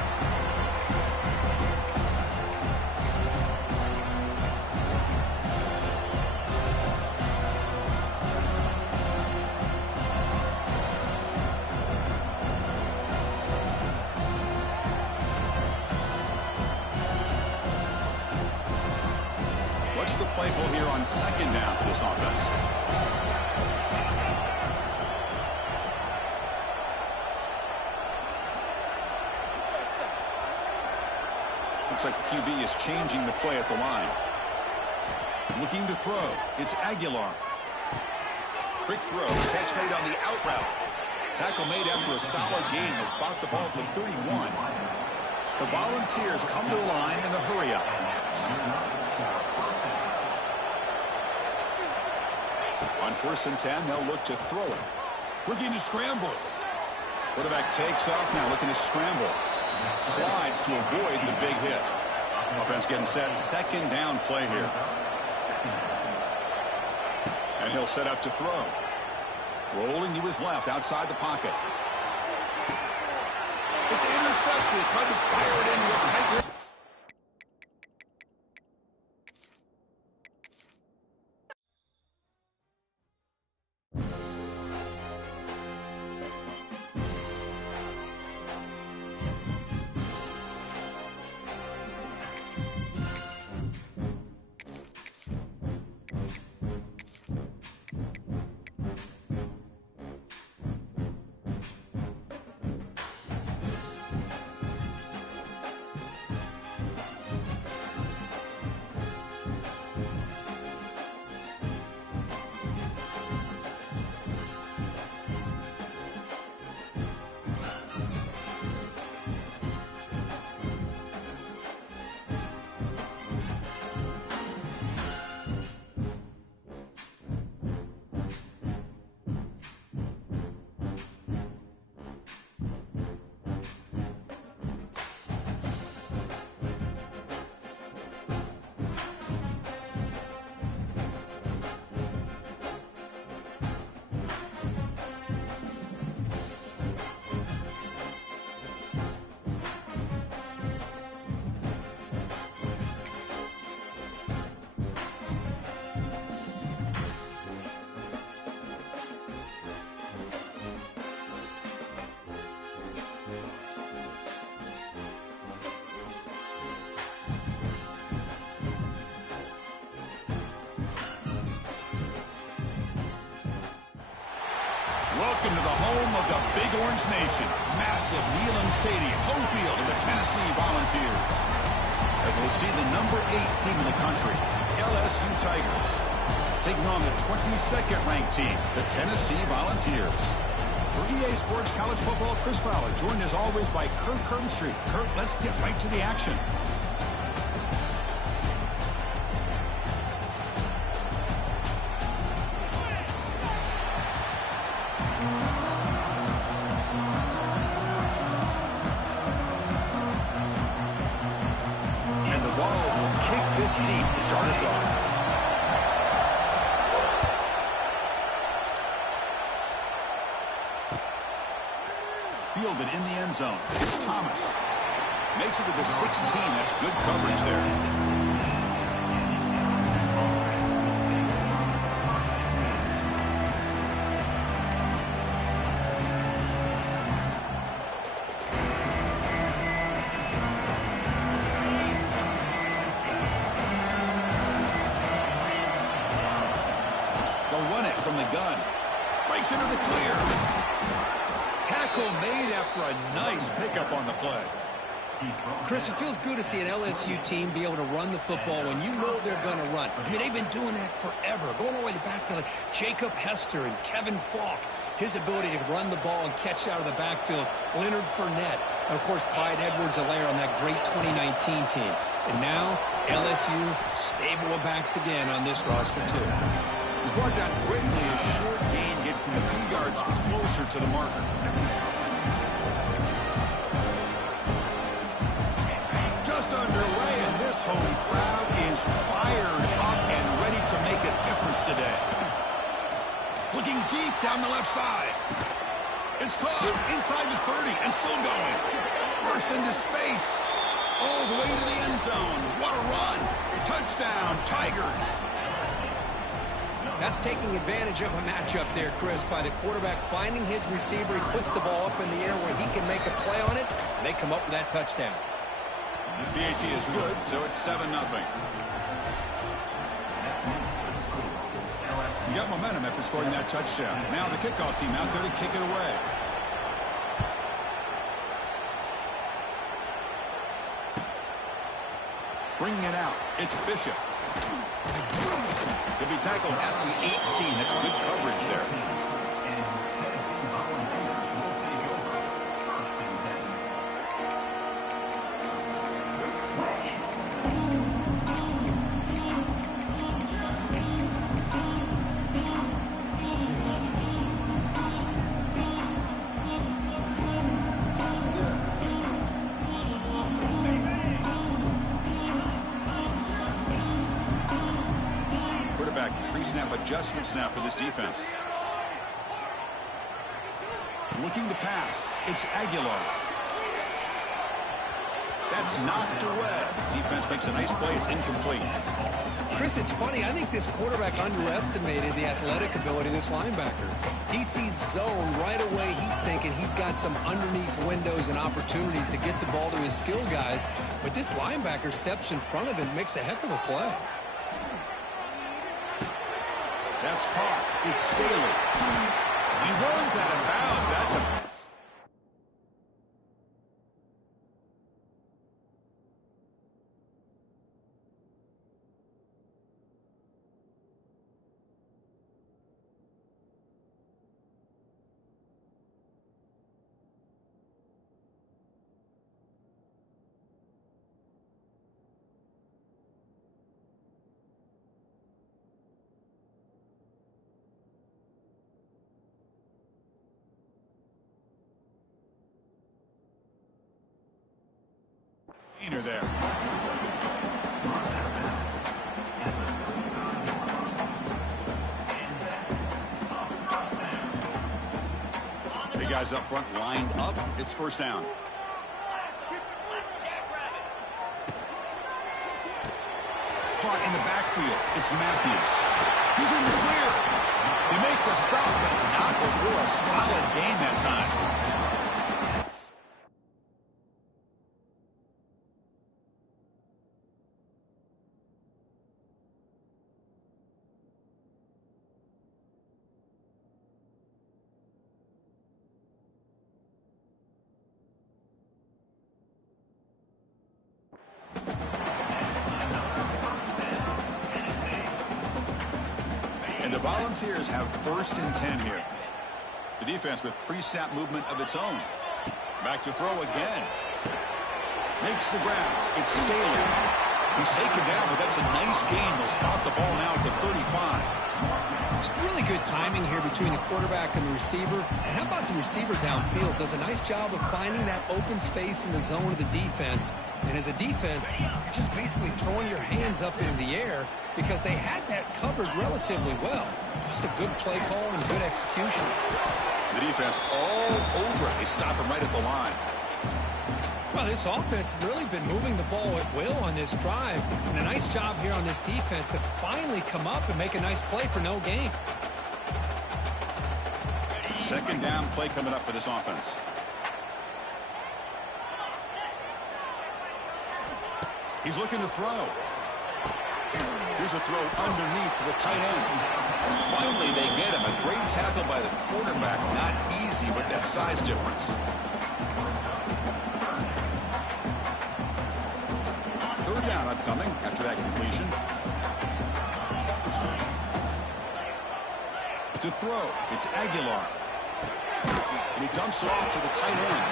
What's the play call here on second down for this offense? Looks like the QB is changing the play at the line. Looking to throw. It's Aguilar. Quick throw. Catch made on the out route. Tackle made after a solid gain. Will spot the ball at the 31. The Volunteers come to the line in the hurry up. On 1st and 10, they'll look to throw it. Looking to scramble. Quarterback takes off now, looking to scramble. Slides to avoid the big hit. Offense getting set. Second down play here. And he'll set up to throw. Rolling to his left outside the pocket. It's intercepted. Tried to fire it into a tight. Welcome to the home of the Big Orange Nation. Massive Neyland Stadium, home field of the Tennessee Volunteers. As we'll see the number 8 team in the country, LSU Tigers, taking on the 22nd ranked team, the Tennessee Volunteers. For EA Sports College Football, Chris Fowler, joined as always by Kurt Kirkstreet. Kurt, let's get right to the action. And the Vols will kick this deep to start us off. Fielded in the end zone. It's Thomas. Makes it to the 16. That's good coverage there. They'll run it from the gun. Breaks into the clear. Tackle made after a nice pickup on the play. Chris, it feels good to see an LSU team be able to run the football when you know they're going to run. I mean, they've been doing that forever, going all the way back to like Jacob Hester and Kevin Falk. His ability to run the ball and catch out of the backfield, Leonard Fournette, and of course Clyde Edwards-Helaire on that great 2019 team. And now LSU stable of backs again on this roster too. He's brought down quickly. A short gain gets them a few yards closer to the marker. Just underway, and this home crowd is fired up and ready to make a difference today. Looking deep down the left side. It's caught inside the 30 and still going. Bursts into space. All the way to the end zone. What a run. Touchdown, Tigers. That's taking advantage of a matchup there, Chris, by the quarterback finding his receiver. He puts the ball up in the air where he can make a play on it, and they come up with that touchdown. The PAT is good, so it's 7-0. You got momentum after scoring that touchdown. Now the kickoff team out there to kick it away. Bringing it out, it's Bishop. He'll be tackled at the 18. That's good coverage there. Pre-snap adjustments now for this defense. Looking to pass. It's Aguilar. That's knocked away. Defense makes a nice play. It's incomplete. Chris, it's funny. I think this quarterback underestimated the athletic ability of this linebacker. He sees zone right away. He's thinking he's got some underneath windows and opportunities to get the ball to his skill guys. But this linebacker steps in front of him and makes a heck of a play. That's caught. It's Staley. He runs out of bounds. That's a... there. The guys up front lined up. It's first down. Caught in the backfield. It's Matthews. He's in the clear. They make the stop, but not before a solid gain that time. Volunteers have 1st and 10 here. The defense with pre-snap movement of its own. Back to throw again. Makes the ground. It's Staley. He's taken down, but that's a nice gain. They'll spot the ball now at the 35. It's really good timing here between the quarterback and the receiver. And how about the receiver downfield? Does a nice job of finding that open space in the zone of the defense. And as a defense, you're just basically throwing your hands up into the air because they had that covered relatively well. Just a good play call and good execution. The defense all over it. They stop him right at the line. Well, this offense has really been moving the ball at will on this drive. And a nice job here on this defense to finally come up and make a nice play for no gain. 2nd down play coming up for this offense. He's looking to throw. Here's a throw underneath to the tight end. Finally, they get him. A great tackle by the quarterback. Not easy with that size difference. 3rd down upcoming after that completion. To throw, it's Aguilar. And he dumps it off to the tight end.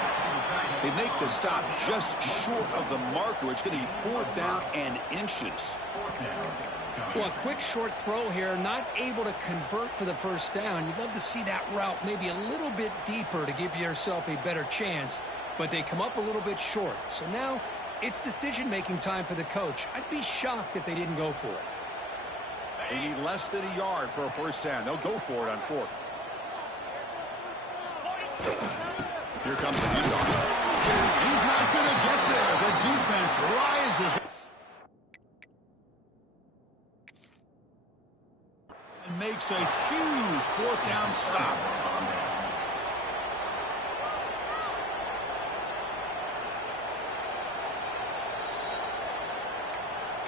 They make the stop just short of the marker. It's going to be 4th down and inches. Well, a quick short throw here, not able to convert for the 1st down. You'd love to see that route maybe a little bit deeper to give yourself a better chance, but they come up a little bit short. So now it's decision-making time for the coach. I'd be shocked if they didn't go for it. They need less than a yard for a 1st down. They'll go for it on 4th. Here comes the handoff. He's not going to get there. The defense rises and makes a huge 4th down stop.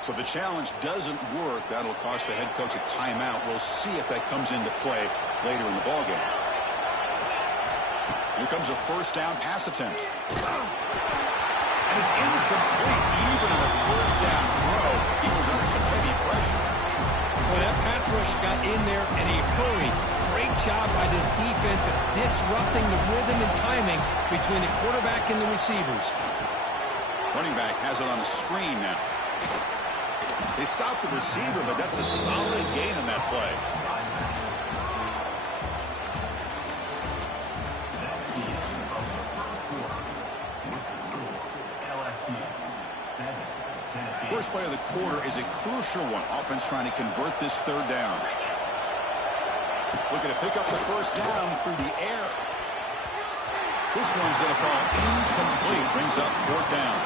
So the challenge doesn't work. That'll cost the head coach a timeout. We'll see if that comes into play later in the ballgame. Here comes a 1st down pass attempt. And it's incomplete. Even on a 1st down throw, he was under some heavy pressure. Well, that pass rush got in there in a hurry. Great job by this defense of disrupting the rhythm and timing between the quarterback and the receivers. Running back has it on the screen now. They stopped the receiver, but that's a solid gain in that play. First play of the quarter is a crucial one. Offense trying to convert this 3rd down. Looking to pick up the 1st down through the air. This one's going to fall incomplete. Brings up 4th down.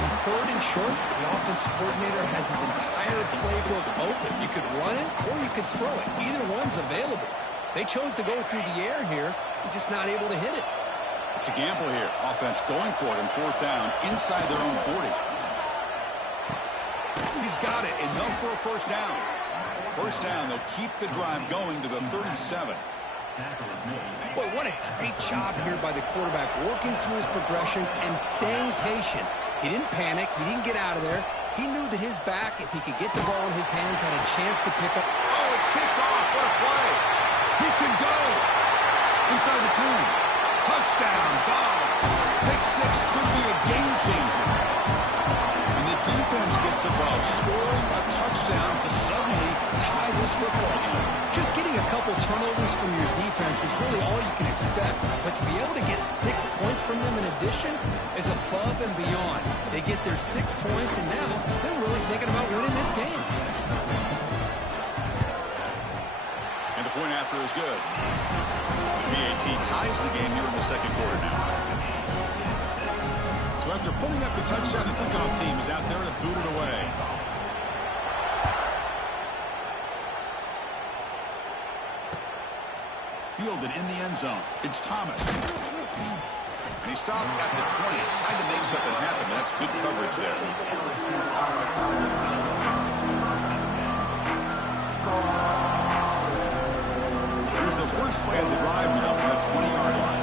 In 3rd and short, the offensive coordinator has his entire playbook open. You could run it or you could throw it. Either one's available. They chose to go through the air here. They're just not able to hit it. It's a gamble here. Offense going for it in 4th down inside their own 40. He's got it. Enough for a 1st down. 1st down. They'll keep the drive going to the 37. Boy, what a great job here by the quarterback, working through his progressions and staying patient. He didn't panic. He didn't get out of there. He knew that his back, if he could get the ball in his hands, had a chance to pick up. Oh, it's picked off. What a play. He can go. Inside the 2. Touchdown, Dogs. Pick 6 could be a game changer. And the defense gets above, scoring a touchdown to suddenly tie this football game. Just getting a couple turnovers from your defense is really all you can expect. But to be able to get 6 points from them in addition is above and beyond. They get their 6 points, and now they're really thinking about winning this game. And the point after is good. BAT ties the game here in the 2nd quarter now. So after putting up the touchdown, the kickoff team is out there to boot it away. Fielded in the end zone. It's Thomas. And he stopped at the 20. Tried to make something happen. That's good coverage there. Here's the first play of the drive now from the 20-yard line.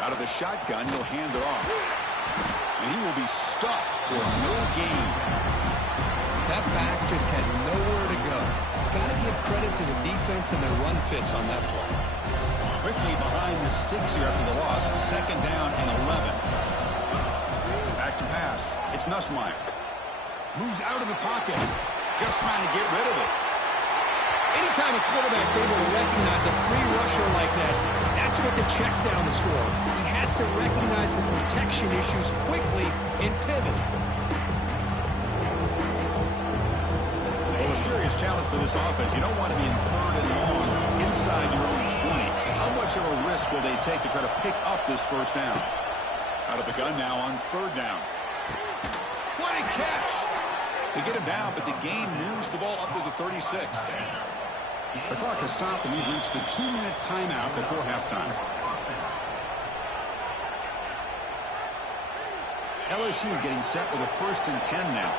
Out of the shotgun, he'll hand it off. And he will be stuffed for no gain. That back just had nowhere to go. Got to give credit to the defense and their run fits on that play. Quickly behind the sticks here after the loss. Second down and 11. Back to pass. It's Nussmeier. Moves out of the pocket. Just trying to get rid of it. Anytime a quarterback's able to recognize a free rusher like that, that's what the check down is for. He has to recognize the protection issues quickly and pivot. Well, a serious challenge for this offense. You don't want to be in third and long inside your own 20. How much of a risk will they take to try to pick up this first down? Out of the gun now on third down. What a catch! They get him down, but the gain moves the ball up to the 36. The clock has stopped, and we've reached the 2-minute timeout before halftime. LSU getting set with a 1st and 10 now.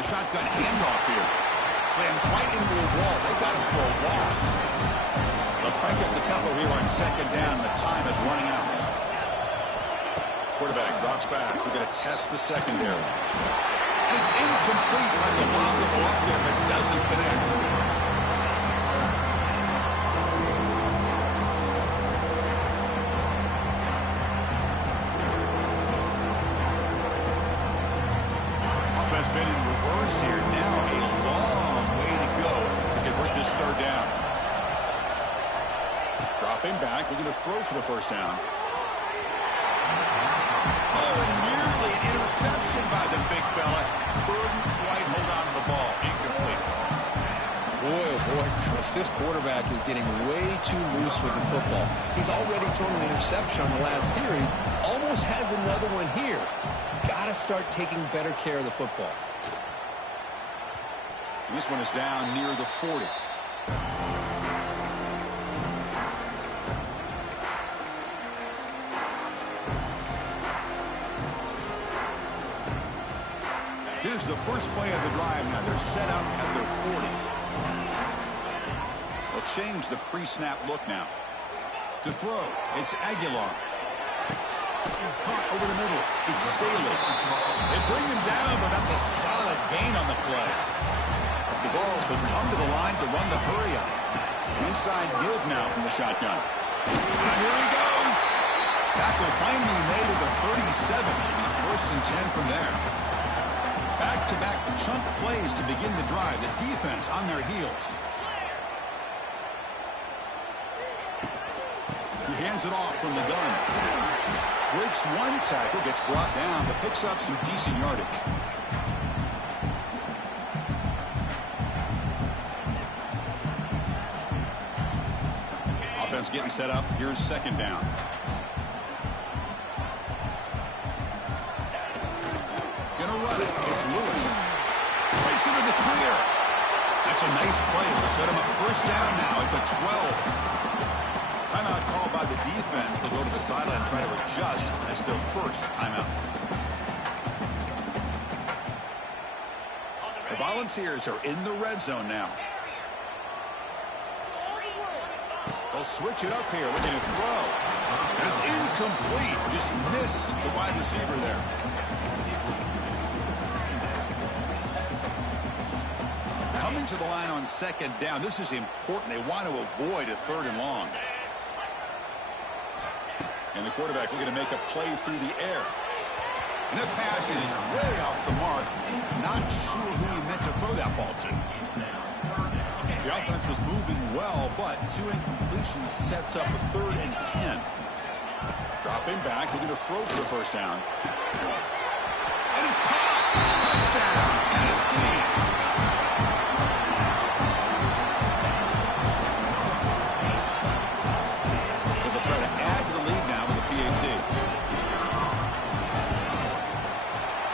The shotgun handoff here. Slams right into a wall. They got him for a loss. They'll crank up the tempo here on second down. The time is running out. Quarterback drops back. We're going to test the secondary. And it's incomplete. Trying to lob the ball up there, but doesn't connect. Offense been in reverse here. Now a long way to go to convert this third down. Dropping back. Looking to throw for the first down. Oh, and nearly an interception by the big fella. Couldn't quite hold on to the ball. Incomplete. Boy, oh boy, Chris, this quarterback is getting way too loose with the football. He's already thrown an interception on the last series. Almost has another one here. He's got to start taking better care of the football. This one is down near the 40. Here's the first play of the drive now. They're set up at their 40. They'll change the pre-snap look now. To throw, it's Aguilar. Caught over the middle. It's Staley. They bring him down, but that's a solid gain on the play. The Vols will come to the line to run the hurry up. Inside give now from the shotgun. And here he goes. Tackle finally made at the 37. First and 10 from there. Back-to-back chunk plays to begin the drive. The defense on their heels. He hands it off from the gun. Breaks one tackle, gets brought down, but picks up some decent yardage. Offense getting set up. Here's second down. Gonna run it. It's Lewis. Breaks into the clear. That's a nice play. It'll set him up first down now at the 12. Timeout called by the defense. They'll go to the sideline and try to adjust. That's their first timeout. The Volunteers are in the red zone now. They'll switch it up here, looking to throw. And it's incomplete. Just missed the wide receiver there. Coming to the line on second down. This is important. They want to avoid a third and long. And the quarterback looking to make a play through the air. And that pass is way off the mark. Not sure who he meant to throw that ball to. The offense was moving well, but 2 incompletions sets up a 3rd and 10. Dropping back, looking to throw for the first down. And it's caught. Touchdown, Tennessee.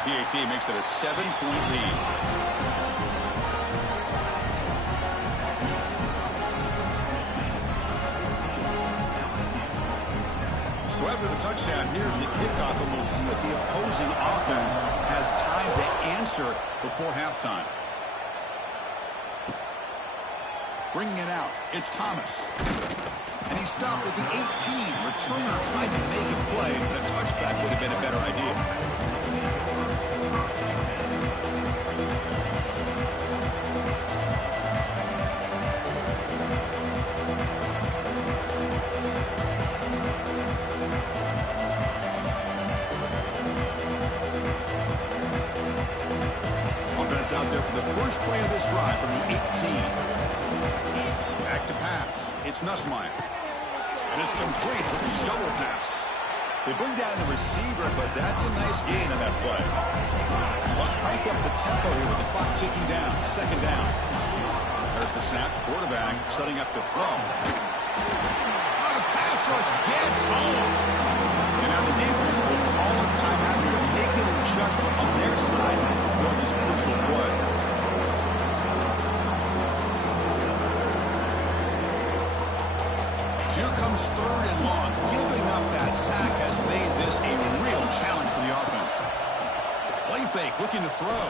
PAT makes it a 7-point lead. So after the touchdown, here's the kickoff, and we'll see what the opposing offense has time to answer before halftime. Bringing it out, it's Thomas. And he stopped with the 18. Returner tried to make a play, but a touchback would have been a better idea. Out there for the first play of this drive from the 18. Back to pass. It's Nussmeier. And it's complete with the shovel pass. They bring down the receiver, but that's a nice gain on that play. But crank up the tempo here with the clock ticking down. Second down. There's the snap. Quarterback setting up to throw. The pass rush gets home. And now the defense will call a timeout here to make an adjustment on their side for this crucial play. Here comes third and long. Giving up that sack has made this a real challenge for the offense. Play fake, looking to throw.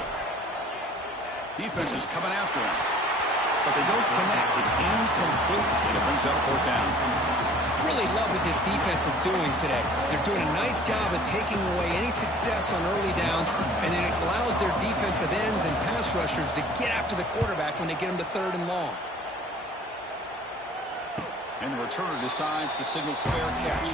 Defense is coming after him. But they don't connect. It's incomplete, and it brings up fourth down. Really love what this defense is doing today. They're doing a nice job of taking away any success on early downs, and then it allows their defensive ends and pass rushers to get after the quarterback when they get them to third and long. And the returner decides to signal fair catch.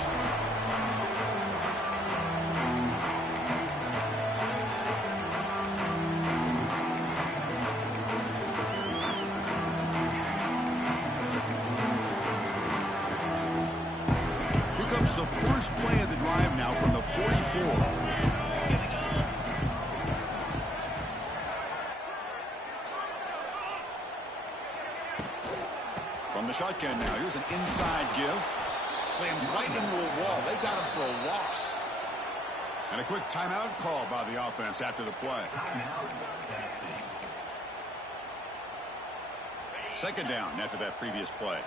The first play of the drive now from the 44. From the shotgun now, here's an inside give. Slams right into a wall. They got him for a loss. And a quick timeout call by the offense after the play. Second down after that previous play.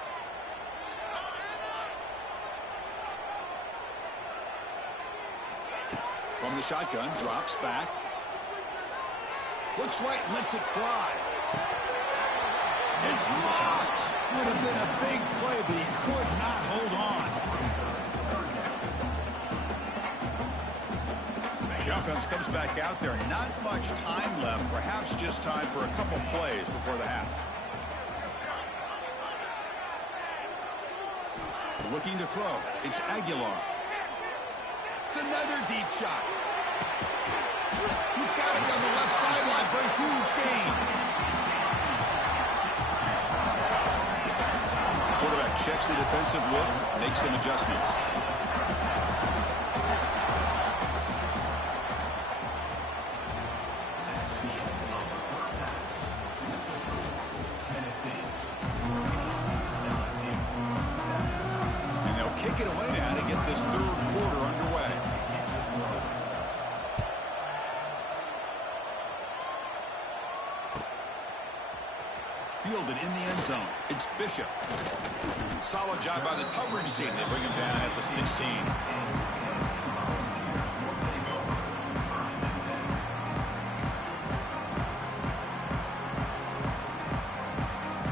From the shotgun, drops back. Looks right, lets it fly. It's dropped. Would have been a big play, but he could not hold on. The offense comes back out there. Not much time left. Perhaps just time for a couple plays before the half. Looking to throw. It's Aguilar. It's another deep shot. He's got it on the left sideline for a huge gain. Quarterback checks the defensive look, makes some adjustments. And they'll kick it away now to get this third quarter underway. Fielded in the end zone. It's Bishop. Solid job by the coverage team. They bring him down at the 16.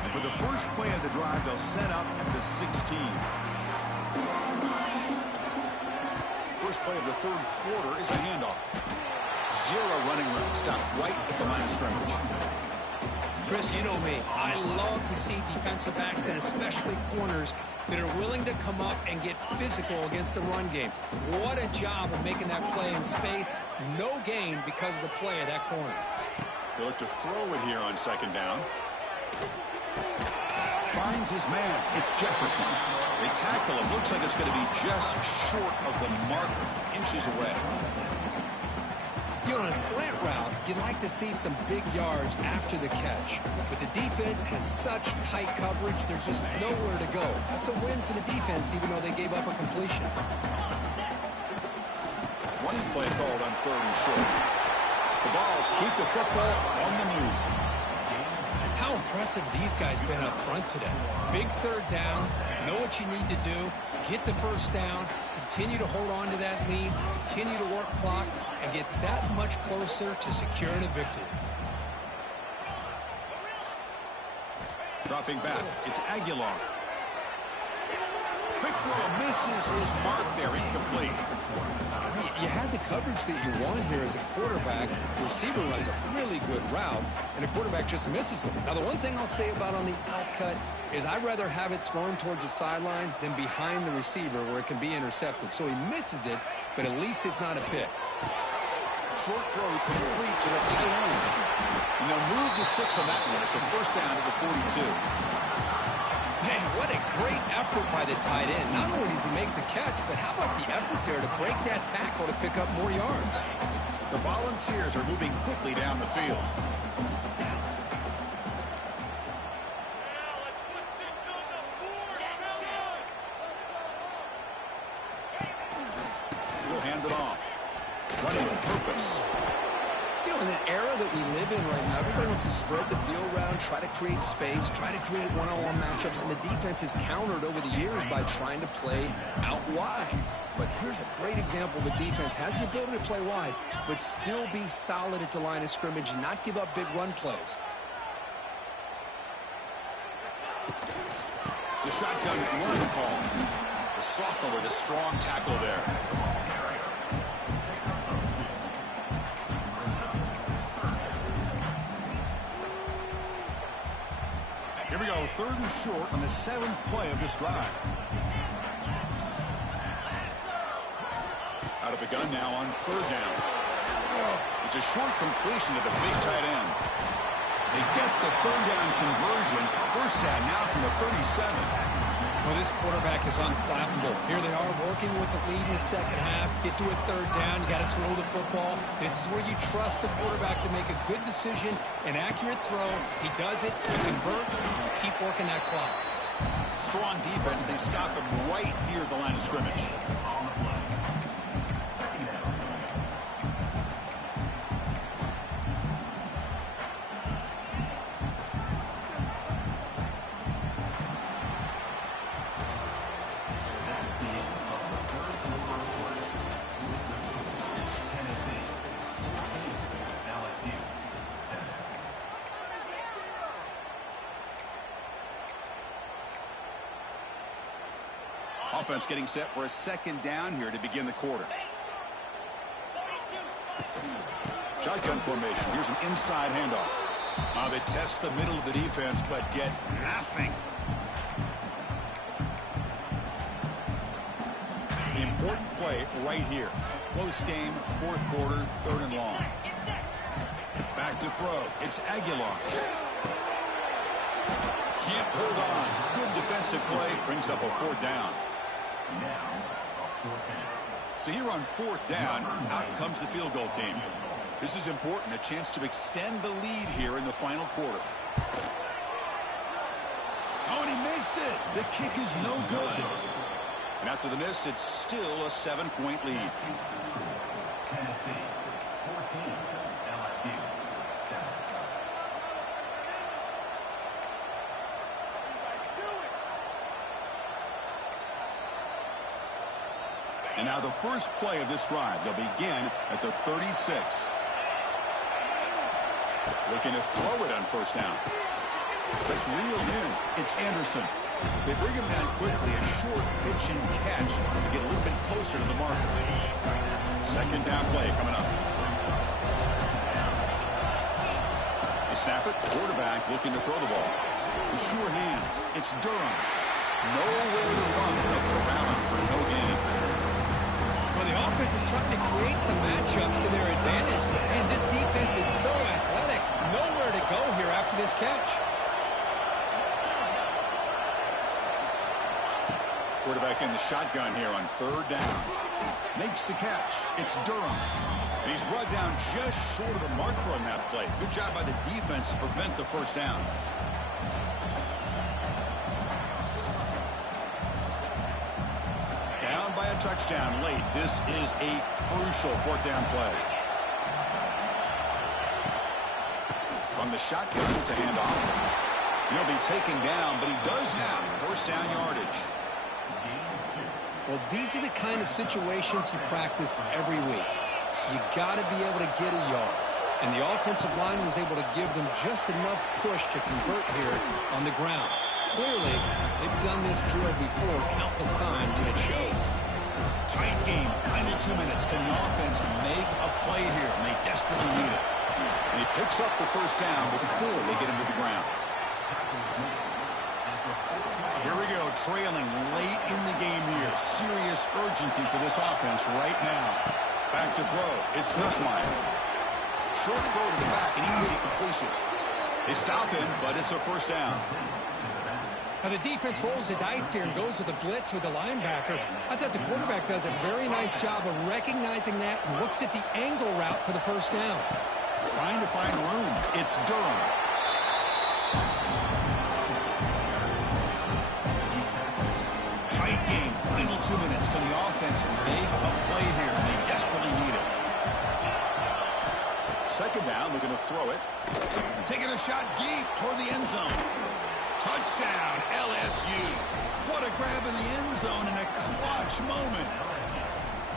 And for the first play of the drive, they'll set up at the 16. First play of the third quarter is a handoff. Zero running room. Stopped right at the line of scrimmage. Chris, you know me. I love to see defensive backs and especially corners that are willing to come up and get physical against the run game. What a job of making that play in space. No gain because of the play of that corner. They look to throw it here on second down. Finds his man. It's Jefferson. They tackle him. Looks like it's going to be just short of the marker. Inches away. You know, on a slant route, you'd like to see some big yards after the catch. But the defense has such tight coverage, there's just nowhere to go. That's a win for the defense, even though they gave up a completion. Running play called on third and short. The Balls keep the football on the move. How impressive these guys been up front today. Big third down, know what you need to do, get the first down, continue to hold on to that lead, continue to work clock, and get that much closer to securing a victory. Dropping back, it's Aguilar. Quick throw misses his mark there, incomplete. You had the coverage that you want here as a quarterback. The receiver runs a really good route, and a quarterback just misses it. Now, the one thing I'll say about on the out cut is I'd rather have it thrown towards the sideline than behind the receiver where it can be intercepted. So he misses it, but at least it's not a pick. Short throw complete to the tight end. And they'll move the 6 on that one. It's a first down to the 42. Man, what a great effort by the tight end. Not only does he make the catch, but how about the effort there to break that tackle to pick up more yards? The Volunteers are moving quickly down the field. He'll hand it off. Running with purpose. You know, in the era that we live in right now, everybody wants to spread the field around, try to create space, try to create one-on-one matchups, and the defense has countered over the years by trying to play out wide. But here's a great example of a defense has the ability to play wide, but still be solid at the line of scrimmage and not give up big run plays. The shotgun run call. The sophomore with a strong tackle there. Here we go, 3rd and short on the 7th play of this drive. Out of the gun now on 3rd down. It's a short completion to the big tight end. They get the 3rd down conversion. First down now from the 37. Well, this quarterback is unflappable. Here they are working with the lead in the second half. Get to a 3rd down. You got to throw the football. This is where you trust the quarterback to make a good decision, an accurate throw. He does it, you convert, and you keep working that clock. Strong defense. They stop him right near the line of scrimmage. Offense getting set for a 2nd down here to begin the quarter. Shotgun formation. Here's an inside handoff. They test the middle of the defense, but get nothing. The important play right here. Close game, 4th quarter, 3rd and long. Back to throw. It's Aguilar. Can't hold on. Good defensive play. Brings up a 4th down. So here on 4th down, out comes the field goal team. This is important, a chance to extend the lead here in the final quarter. Oh, and he missed it. The kick is no good. And after the miss, it's still a 7-point lead. Tennessee 14, LSU 7. And now the first play of this drive. They'll begin at the 36. Looking to throw it on 1st down. It's reeled in. It's Anderson. They bring him down quickly. A short pitch and catch to get a little bit closer to the marker. 2nd down play coming up. They snap it. Quarterback looking to throw the ball. With sure hands. It's Durham. Nowhere to run. They'll corral him for no gain. Well, the offense is trying to create some matchups to their advantage. But, man, this defense is so athletic. Nowhere to go here after this catch. Quarterback in the shotgun here on 3rd down. Makes the catch. It's Durham. And he's brought down just short of the marker on that play. Good job by the defense to prevent the 1st down. Down by a touchdown late. This is a crucial 4th down play. From the shotgun to hand off. He'll be taken down, but he does have 1st down yardage. Well, these are the kind of situations you practice every week. You got to be able to get a yard. And the offensive line was able to give them just enough push to convert here on the ground. clearly, they've done this drill before countless times, and it shows. Tight game, final 2 minutes. Can the offense make a play here? And they desperately need it. And he picks up the first down before they get him to the ground. Here we go, trailing late in the game here. Serious urgency for this offense right now. Back to throw. It's Nussmeier. Short throw to the back, an easy completion. They stop him, but it's a first down. Now the defense rolls the dice here and goes with a blitz with the linebacker. I thought the quarterback does a very nice job of recognizing that and looks at the angle route for the first down. Trying to find room. It's Durham. Tight game. Final 2 minutes. Can the offense make a play here? They desperately need it. Second down. Looking to throw it. Taking a shot deep toward the end zone. Touchdown, LSU. What a grab in the end zone in a clutch moment.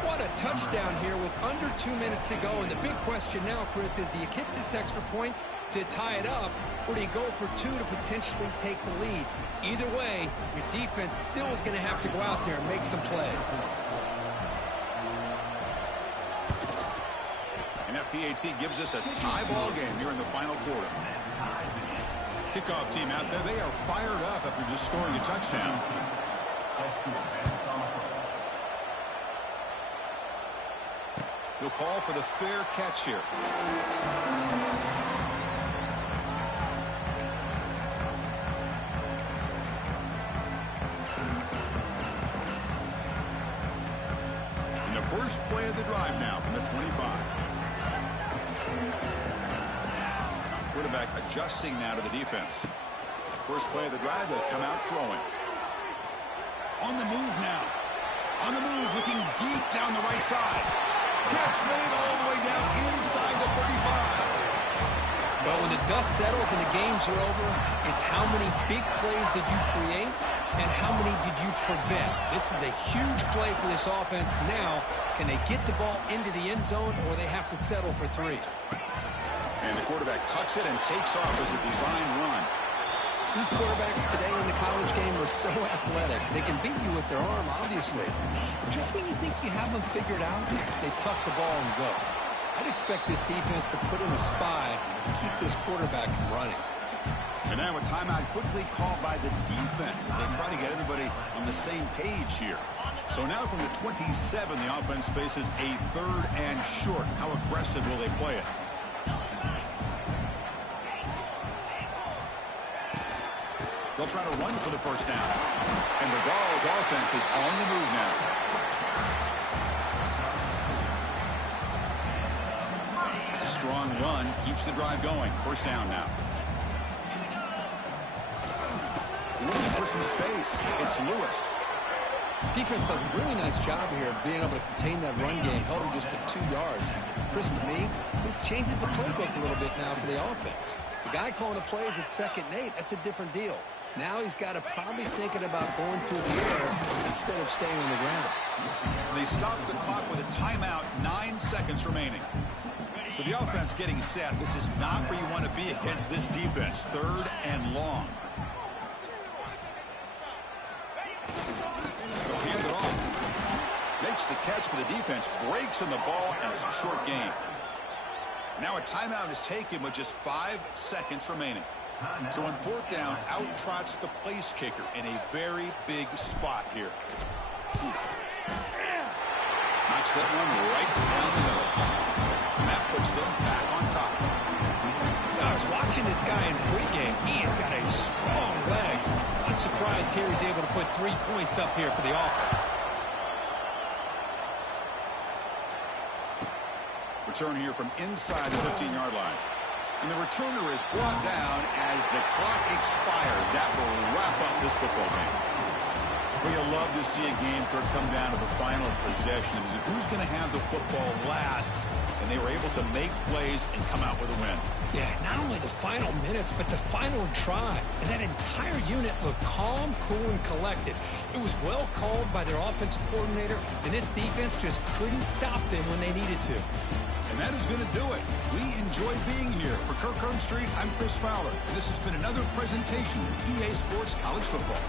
What a touchdown here with under 2 minutes to go. And the big question now, Chris, is do you kick this extra point to tie it up, or do you go for 2 to potentially take the lead? Either way, your defense still is going to have to go out there and make some plays. And FPAT gives us a tie ball game here in the final quarter. Kickoff team out there, they are fired up after just scoring a touchdown. He'll call for the fair catch here. And the first play of the drive now from the 25. Quarterback adjusting now to the defense. First play of the drive, they'll come out throwing. On the move now. On the move, looking deep down the right side. Catch made all the way down inside the 35. But when the dust settles and the games are over, it's how many big plays did you create and how many did you prevent. This is a huge play for this offense. Now, can they get the ball into the end zone, or they have to settle for 3? And the quarterback tucks it and takes off as a design run. These quarterbacks today in the college game are so athletic. They can beat you with their arm, obviously. Just when you think you have them figured out, they tuck the ball and go. I'd expect this defense to put in a spy and keep this quarterback from running. And now a timeout quickly called by the defense as they try to get everybody on the same page here. So now from the 27, the offense faces a 3rd and short. How aggressive will they play it? They'll try to run for the first down. And the Vols offense is on the move now. It's a strong run. Keeps the drive going. First down now. Looking for some space. It's Lewis. Defense does a really nice job here of being able to contain that run game. Held him just to 2 yards. Chris, to me, this changes the playbook a little bit now for the offense. The guy calling the plays at 2nd and 8, that's a different deal. Now he's got to probably thinking about going through the air instead of staying on the ground. They stop the clock with a timeout, 9 seconds remaining. So the offense getting set. This is not where you want to be against this defense. 3rd and long. They'll hand it off. Makes the catch for the defense. Breaks in the ball, and it's a short game. Now a timeout is taken with just 5 seconds remaining. So on 4th down, out trots the place kicker in a very big spot here. Knocks that one right down the middle. And that puts them back on top. I was watching this guy in pregame. He has got a strong leg. I'm surprised here he's able to put 3 points up here for the offense. Return here from inside the 15-yard line. And the returner is brought down as the clock expires. That will wrap up this football game. We love to see a game come down to the final possession. Who's going to have the football last? And they were able to make plays and come out with a win. Yeah, not only the final minutes, but the final drive. And that entire unit looked calm, cool, and collected. It was well called by their offensive coordinator, and this defense just couldn't stop them when they needed to. And And that is going to do it. We enjoy being here. For Kirk Street, I'm Chris Fowler. And this has been another presentation of EA Sports College Football.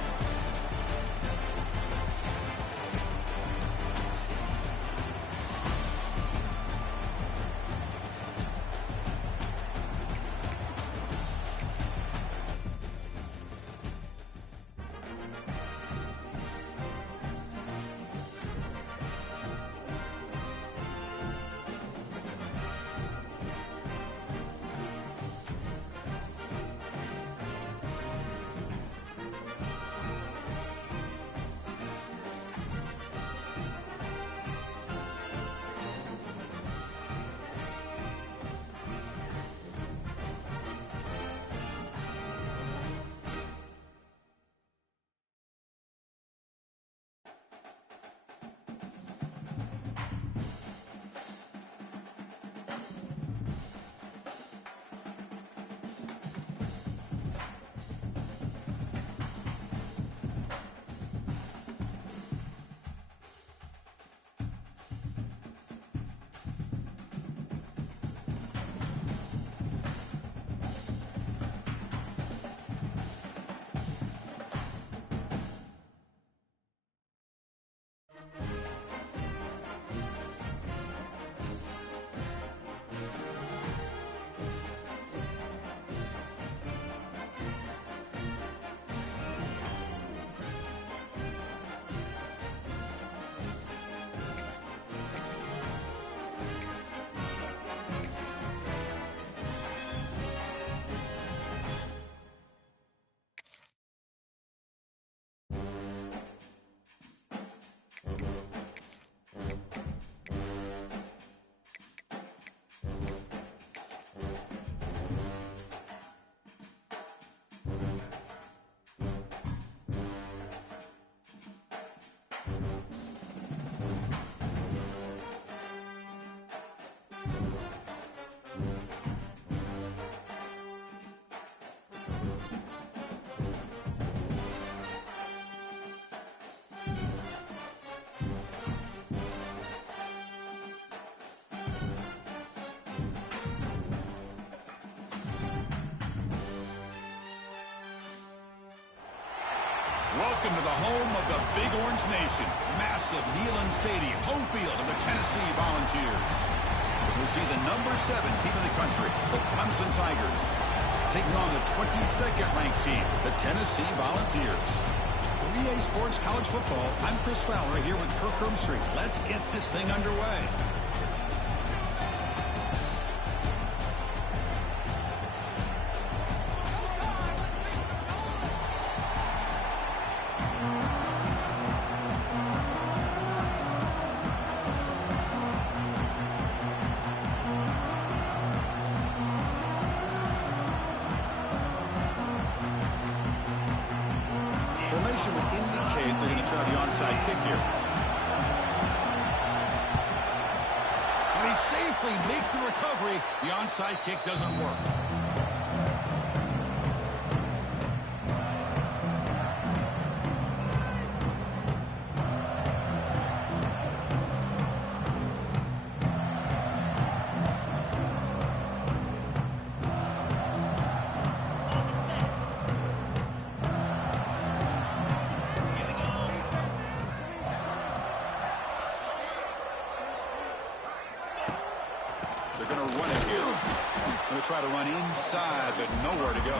Welcome to the home of the Big Orange Nation. Massive Neyland Stadium, home field of the Tennessee Volunteers. As we see the number 7 team in the country, the Clemson Tigers, taking on the 22nd ranked team, the Tennessee Volunteers. For EA Sports College Football, I'm Chris Fowler here with Kirk Street. Let's get this thing underway. Formation would indicate they're going to try the onside kick here. And they safely make the recovery. The onside kick doesn't work. They're going to run it here. Going to try to run inside, but nowhere to go.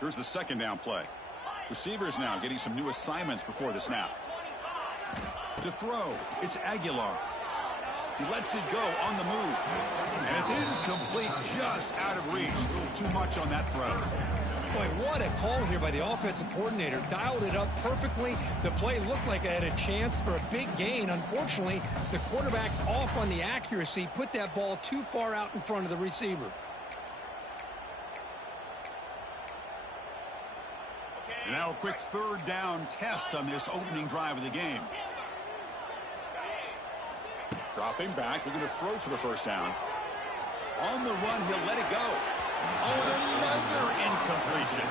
Here's the second down play. Receivers now getting some new assignments before the snap. To throw, it's Aguilar. He lets it go on the move. And it's incomplete, just out of reach. A little too much on that throw. Boy, what a call here by the offensive coordinator. Dialed it up perfectly. The play looked like it had a chance for a big gain. Unfortunately, the quarterback off on the accuracy, put that ball too far out in front of the receiver. And now a quick third down test on this opening drive of the game. Dropping back, they're going to throw for the first down. On the run, he'll let it go. Oh, and another incompletion.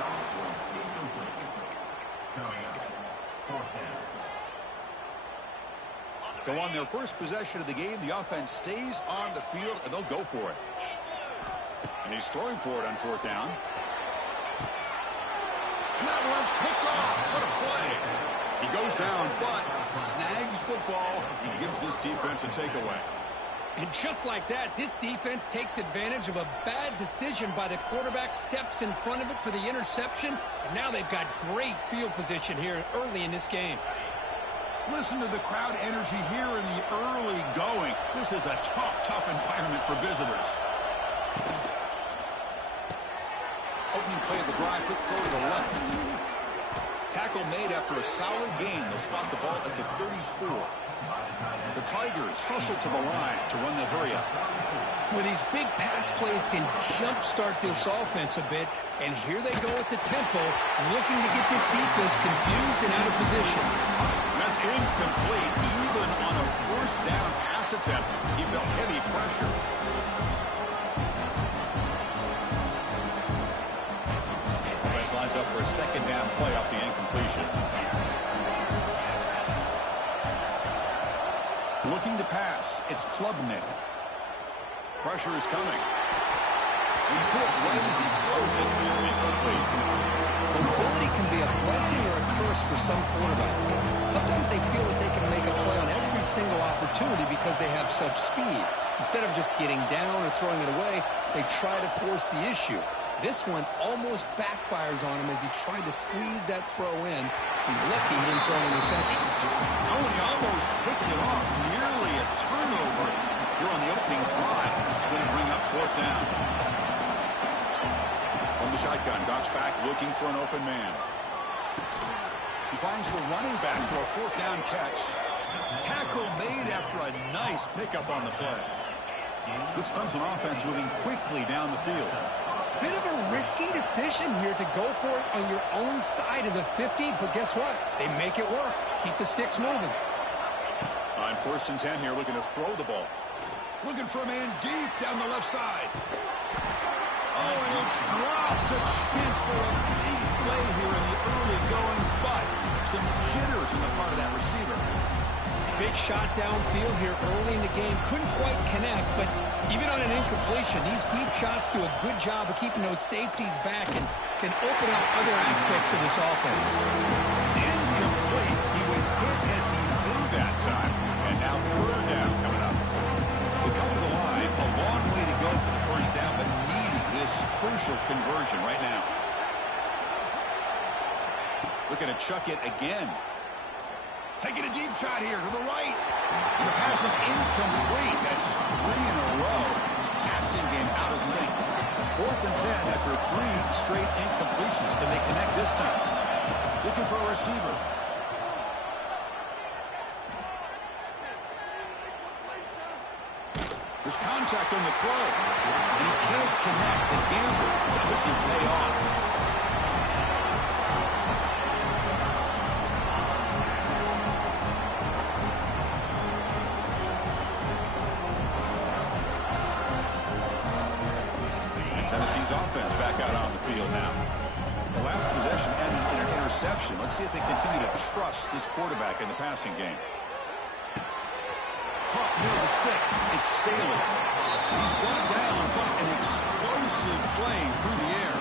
So on their first possession of the game, the offense stays on the field, and they'll go for it. And he's throwing for it on fourth down. And that one's picked off. What a play. He goes down, but snags the ball. He gives this defense a takeaway. And just like that, this defense takes advantage of a bad decision by the quarterback, steps in front of it for the interception, and now they've got great field position here early in this game. Listen to the crowd energy here in the early going. This is a tough environment for visitors. Opening play of the drive, quick throw to the left. Tackle made after a solid gain. They'll spot the ball at the 34. The Tigers hustle to the line to run the hurry-up. Well, these big pass plays can jumpstart this offense a bit, and here they go at the tempo, looking to get this defense confused and out of position. That's incomplete, even on a first down pass attempt. He felt heavy pressure. Offense lines up for a second down play off the incompletion. Looking to pass. It's Klubnik. Pressure is coming. He's hit right as he throws it. Incomplete. Mobility can be a blessing or a curse for some quarterbacks. Sometimes they feel that they can make a play on every single opportunity because they have such speed. Instead of just getting down or throwing it away, they try to force the issue. This one almost backfires on him as he tried to squeeze that throw in. He's lucky he didn't throw an interception. Oh, and he almost picked it off. Nearly a turnover here on the opening drive. It's going to bring up fourth down. From the shotgun, Doc's back looking for an open man. He finds the running back for a fourth down catch. Tackle made after a nice pickup on the play. This comes an offense moving quickly down the field. Bit of a risky decision here to go for it on your own side of the 50, but guess what? They make it work. Keep the sticks moving. On first and 10 here, looking to throw the ball. Looking for a man deep down the left side. Oh, and it's dropped to Spence for a big play here in the early going, but some jitters in the part of that receiver. Big shot downfield here early in the game. Couldn't quite connect, but even on an incompletion, these deep shots do a good job of keeping those safeties back and can open up other aspects of this offense. It's incomplete. He was hit as he threw that time. And now third down coming up. We come to the line. A long way to go for the first down, but needing this crucial conversion right now. Looking to chuck it again. Taking a deep shot here to the right. And the pass is incomplete. That's 3 in a row. His passing game out of sync. Fourth and 10 after 3 straight incompletions. Can they connect this time? Looking for a receiver. There's contact on the throw. And he can't connect. The gamble doesn't pay off. Tennessee's offense back out on the field now. The last possession ended in an interception. Let's see if they continue to trust this quarterback in the passing game. Caught near the sticks. It's Staley. He's brought down, but an explosive play through the air.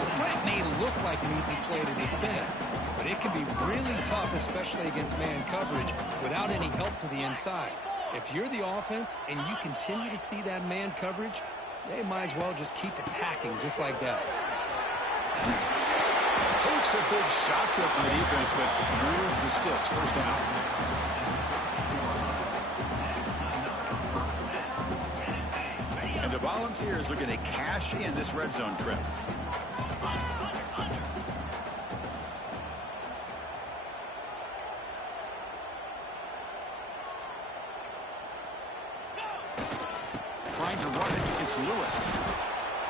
The slant may look like an easy play to defend, but it can be really tough, especially against man coverage, without any help to the inside. If you're the offense and you continue to see that man coverage, they might as well just keep attacking just like that. Takes a big shot there from the defense, but moves the sticks. First down. And the Volunteers looking to cash in this red zone trip. Trying to run it, it's Lewis.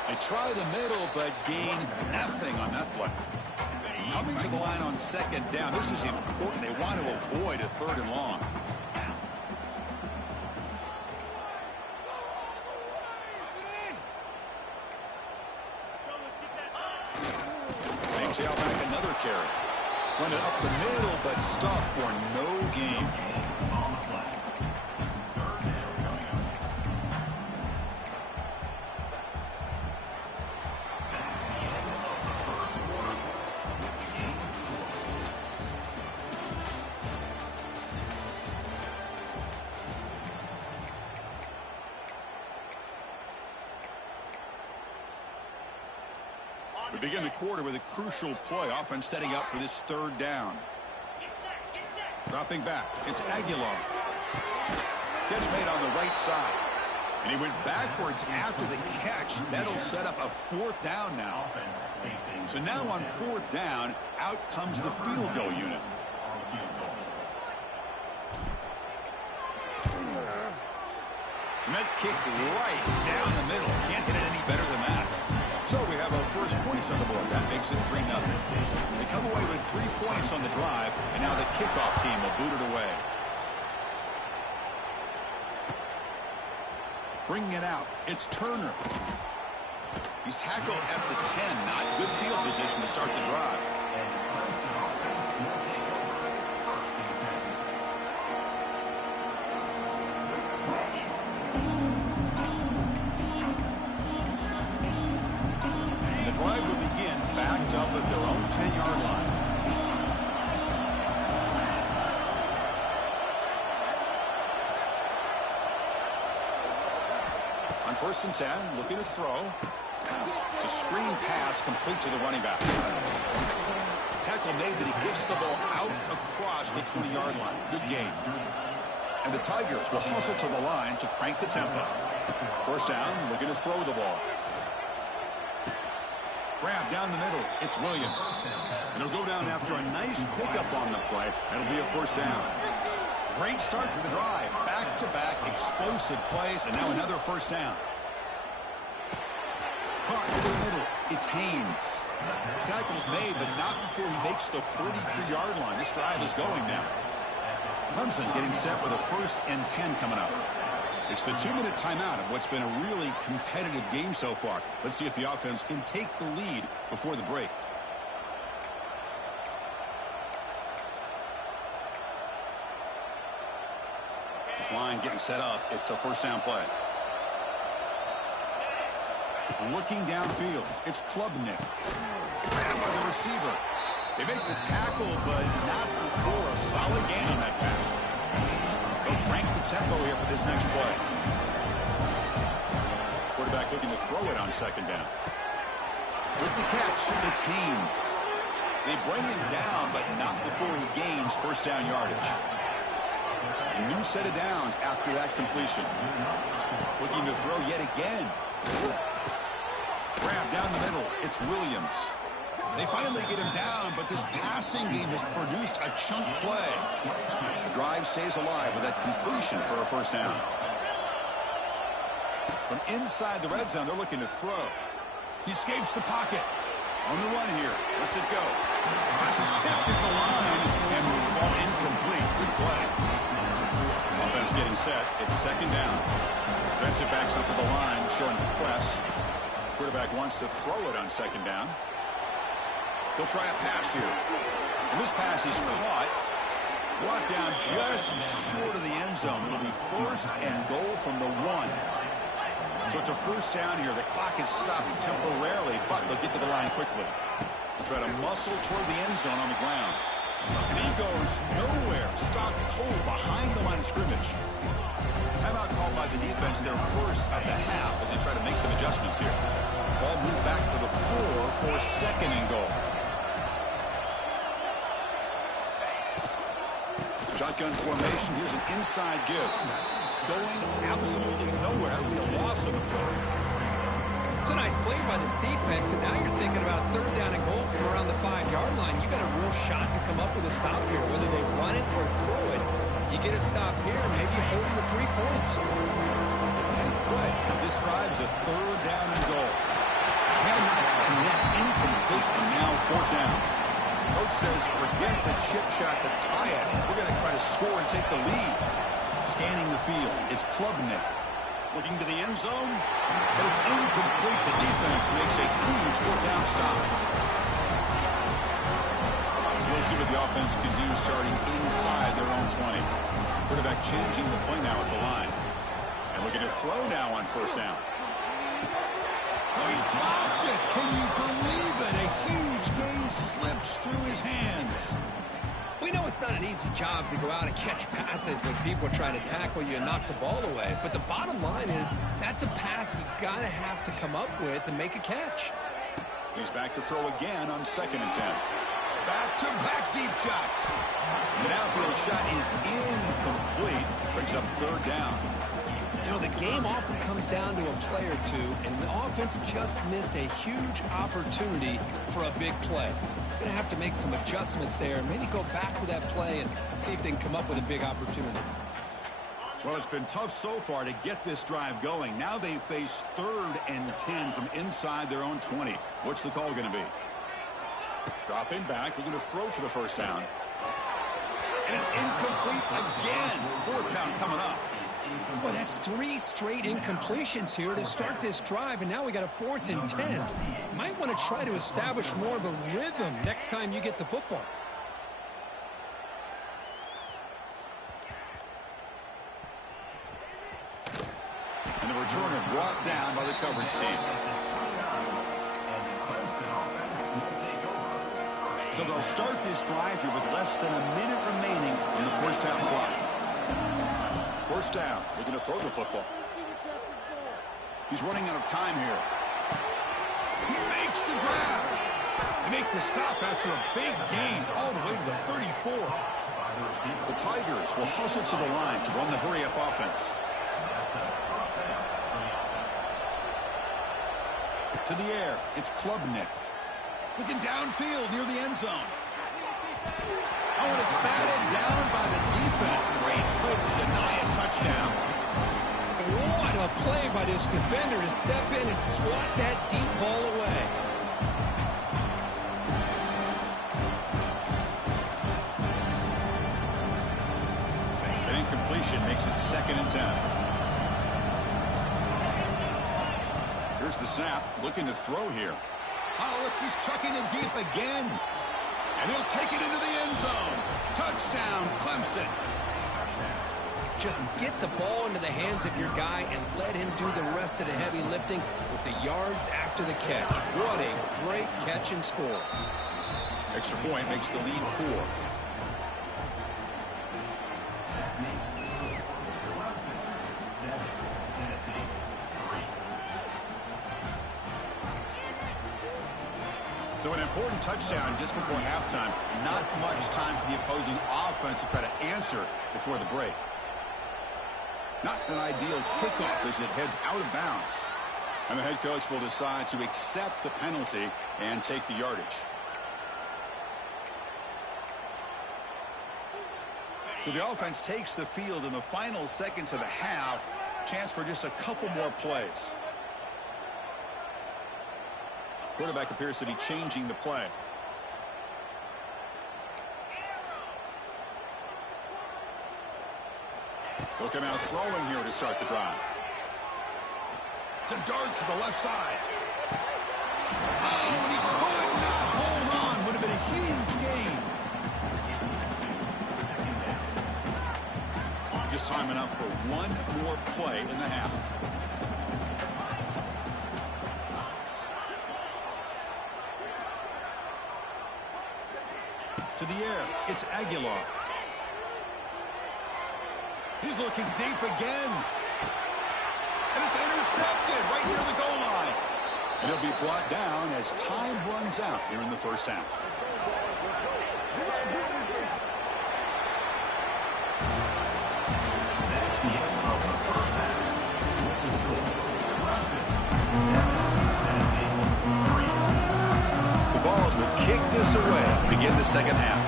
They try the middle, but gain nothing on that play. Coming to the line on second down. This is important. They want to avoid a third and long. Run it up the middle, but stuffed for no gain. On the play. Third down coming up. That's the end of the first quarter with the game score. We begin the quarter with a crucial play. Offense setting up for this third down. Dropping back. It's Aguilar. Catch made on the right side. And he went backwards after the catch. That'll set up a fourth down now. Offense facing So now on fourth down, out comes the field goal unit. on field goal. And that kick right down the middle. Can't hit it any better than that. So we have our first points on the board. That makes it 3-0. They come away with 3 points on the drive, and now the kickoff team will boot it away. Bringing it out, it's Turner. He's tackled at the 10. Not good field position to start the drive. And the Clemson offense will take over first and second. The drive will begin backed up at their own 10-yard line. On 1st and 10, looking to throw. It's a screen pass complete to the running back. Tackle made, but he gets the ball out across the 20-yard line. Good gain. And the Tigers will hustle to the line to crank the tempo. First down, looking to throw the ball. Grab down the middle. It's Williams. And he'll go down after a nice pickup on the play. That'll be a first down. Great start for the drive. Back-to-back explosive plays, and now another first down. Caught over the middle. It's Haynes. Tackle's made, but not before he makes the 43-yard line. This drive is going now. Clemson getting set with a 1st and 10 coming up. It's the 2-minute timeout of what's been a really competitive game so far. Let's see if the offense can take the lead before the break. This line getting set up. It's a first down play. Looking downfield. It's Klubnik. Grabbed by the receiver. They make the tackle, but not before a solid gain on that pass. They'll crank the tempo here for this next play. Quarterback looking to throw it on 2nd down. With the catch, it's Haynes. They bring him down, but not before he gains first down yardage. A new set of downs after that completion. Looking to throw yet again. Grab down the middle. It's Williams. They finally get him down, but this passing game has produced a chunk play. The drive stays alive with that completion for a first down. From inside the red zone, they're looking to throw. He escapes the pocket. On the run here. Lets it go. Pass is tipped at the line and will fall incomplete. Good play. Offense getting set. It's 2nd down. Defensive backs up at the line, showing press. Quarterback wants to throw it on 2nd down. He'll try a pass here. And this pass is caught. Brought down just short of the end zone. It'll be 1st and goal from the 1. So it's a first down here. The clock is stopped temporarily, but they'll get to the line quickly. They'll try to muscle toward the end zone on the ground. And he goes nowhere. Stopped cold behind the line of scrimmage. Timeout called by the defense, their first of the half, as they try to make some adjustments here. Ball moved back to the 4 for 2nd and goal. Shotgun formation. Here's an inside give. Going absolutely nowhere. That'll be a loss on the play. It's a nice play by this defense, and now you're thinking about 3rd down and goal from around the 5-yard line. You got a real shot to come up with a stop here, whether they run it or throw it. You get a stop here, maybe hold them to 3 points. The 10th play of this drive is a 3rd down and goal. Cannot connect, incomplete, and now 4th down. Coach says, forget the chip shot to tie it. We're going to try to score and take the lead. Scanning the field, it's Klubnik. Looking to the end zone, but it's incomplete. The defense makes a huge 4th down stop. We'll see what the offense can do starting inside their own 20. Quarterback changing the play now at the line. And looking to throw now on first down. Oh, he dropped it. Can you believe it? A huge gain slips through his hands. We know it's not an easy job to go out and catch passes when people are trying to tackle you and knock the ball away. But the bottom line is that's a pass you got to have to come up with and make a catch. He's back to throw again on 2nd and 10. Back-to-back deep shots. The downfield shot is incomplete. Brings up 3rd down. You know, the game often comes down to a play or two, and the offense just missed a huge opportunity for a big play. Going to have to make some adjustments there, maybe go back to that play and see if they can come up with a big opportunity. Well, it's been tough so far to get this drive going. Now they face 3rd and 10 from inside their own 20. What's the call going to be? Dropping back, looking to throw for the first down. And it's incomplete again. 4th count coming up. Well, that's 3 straight incompletions here to start this drive, and now we got a 4th and 10. Might want to try to establish more of a rhythm next time you get the football. And the returner brought down by the coverage team. So they'll start this drive here with less than a minute remaining in the first half clock. First down, looking to throw the football. He's running out of time here. He makes the grab. They make the stop after a big gain all the way to the 34. The Tigers will hustle to the line to run the hurry-up offense. To the air, it's Klubnik. Looking downfield near the end zone. Oh, and it's batted down by the defense. Great play to deny a touchdown. What a play by this defender to step in and swat that deep ball away. An incompletion makes it 2nd and 10. Here's the snap, looking to throw here. Oh, look, he's trucking it deep again. And he'll take it into the end zone. Touchdown, Clemson. Just get the ball into the hands of your guy and let him do the rest of the heavy lifting with the yards after the catch. What a great catch and score. Extra point makes the lead 4. So an important touchdown just before halftime. Not much time for the opposing offense to try to answer before the break. Not an ideal kickoff as it heads out of bounds. And the head coach will decide to accept the penalty and take the yardage. So the offense takes the field in the final seconds of the half. Chance for just a couple more plays. Quarterback appears to be changing the play. He'll come out throwing here to start the drive. To dart to the left side. Oh, and he could not hold on. Would have been a huge gain. Just time enough for one more play in the half. To the air, it's Aguilar. He's looking deep again. And it's intercepted right near the goal line. And he'll be brought down as time runs out here in the first half. That's the end of the first half. With the score, Clemson 7, Tennessee 3. The Vols will kick this away to begin the second half.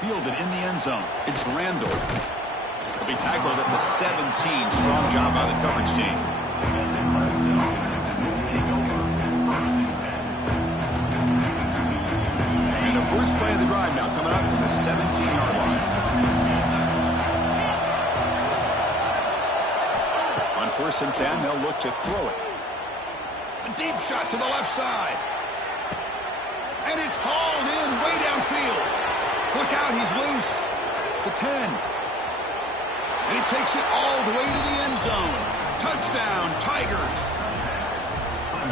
Fielded in the end zone. It's Randall. He'll be tackled at the 17. Strong job by the coverage team. And the first play of the drive now coming up from the 17-yard line. On 1st and 10, they'll look to throw it. A deep shot to the left side. And it's hauled in way downfield. Look out, he's loose. The 10. And he takes it all the way to the end zone. Touchdown, Tigers.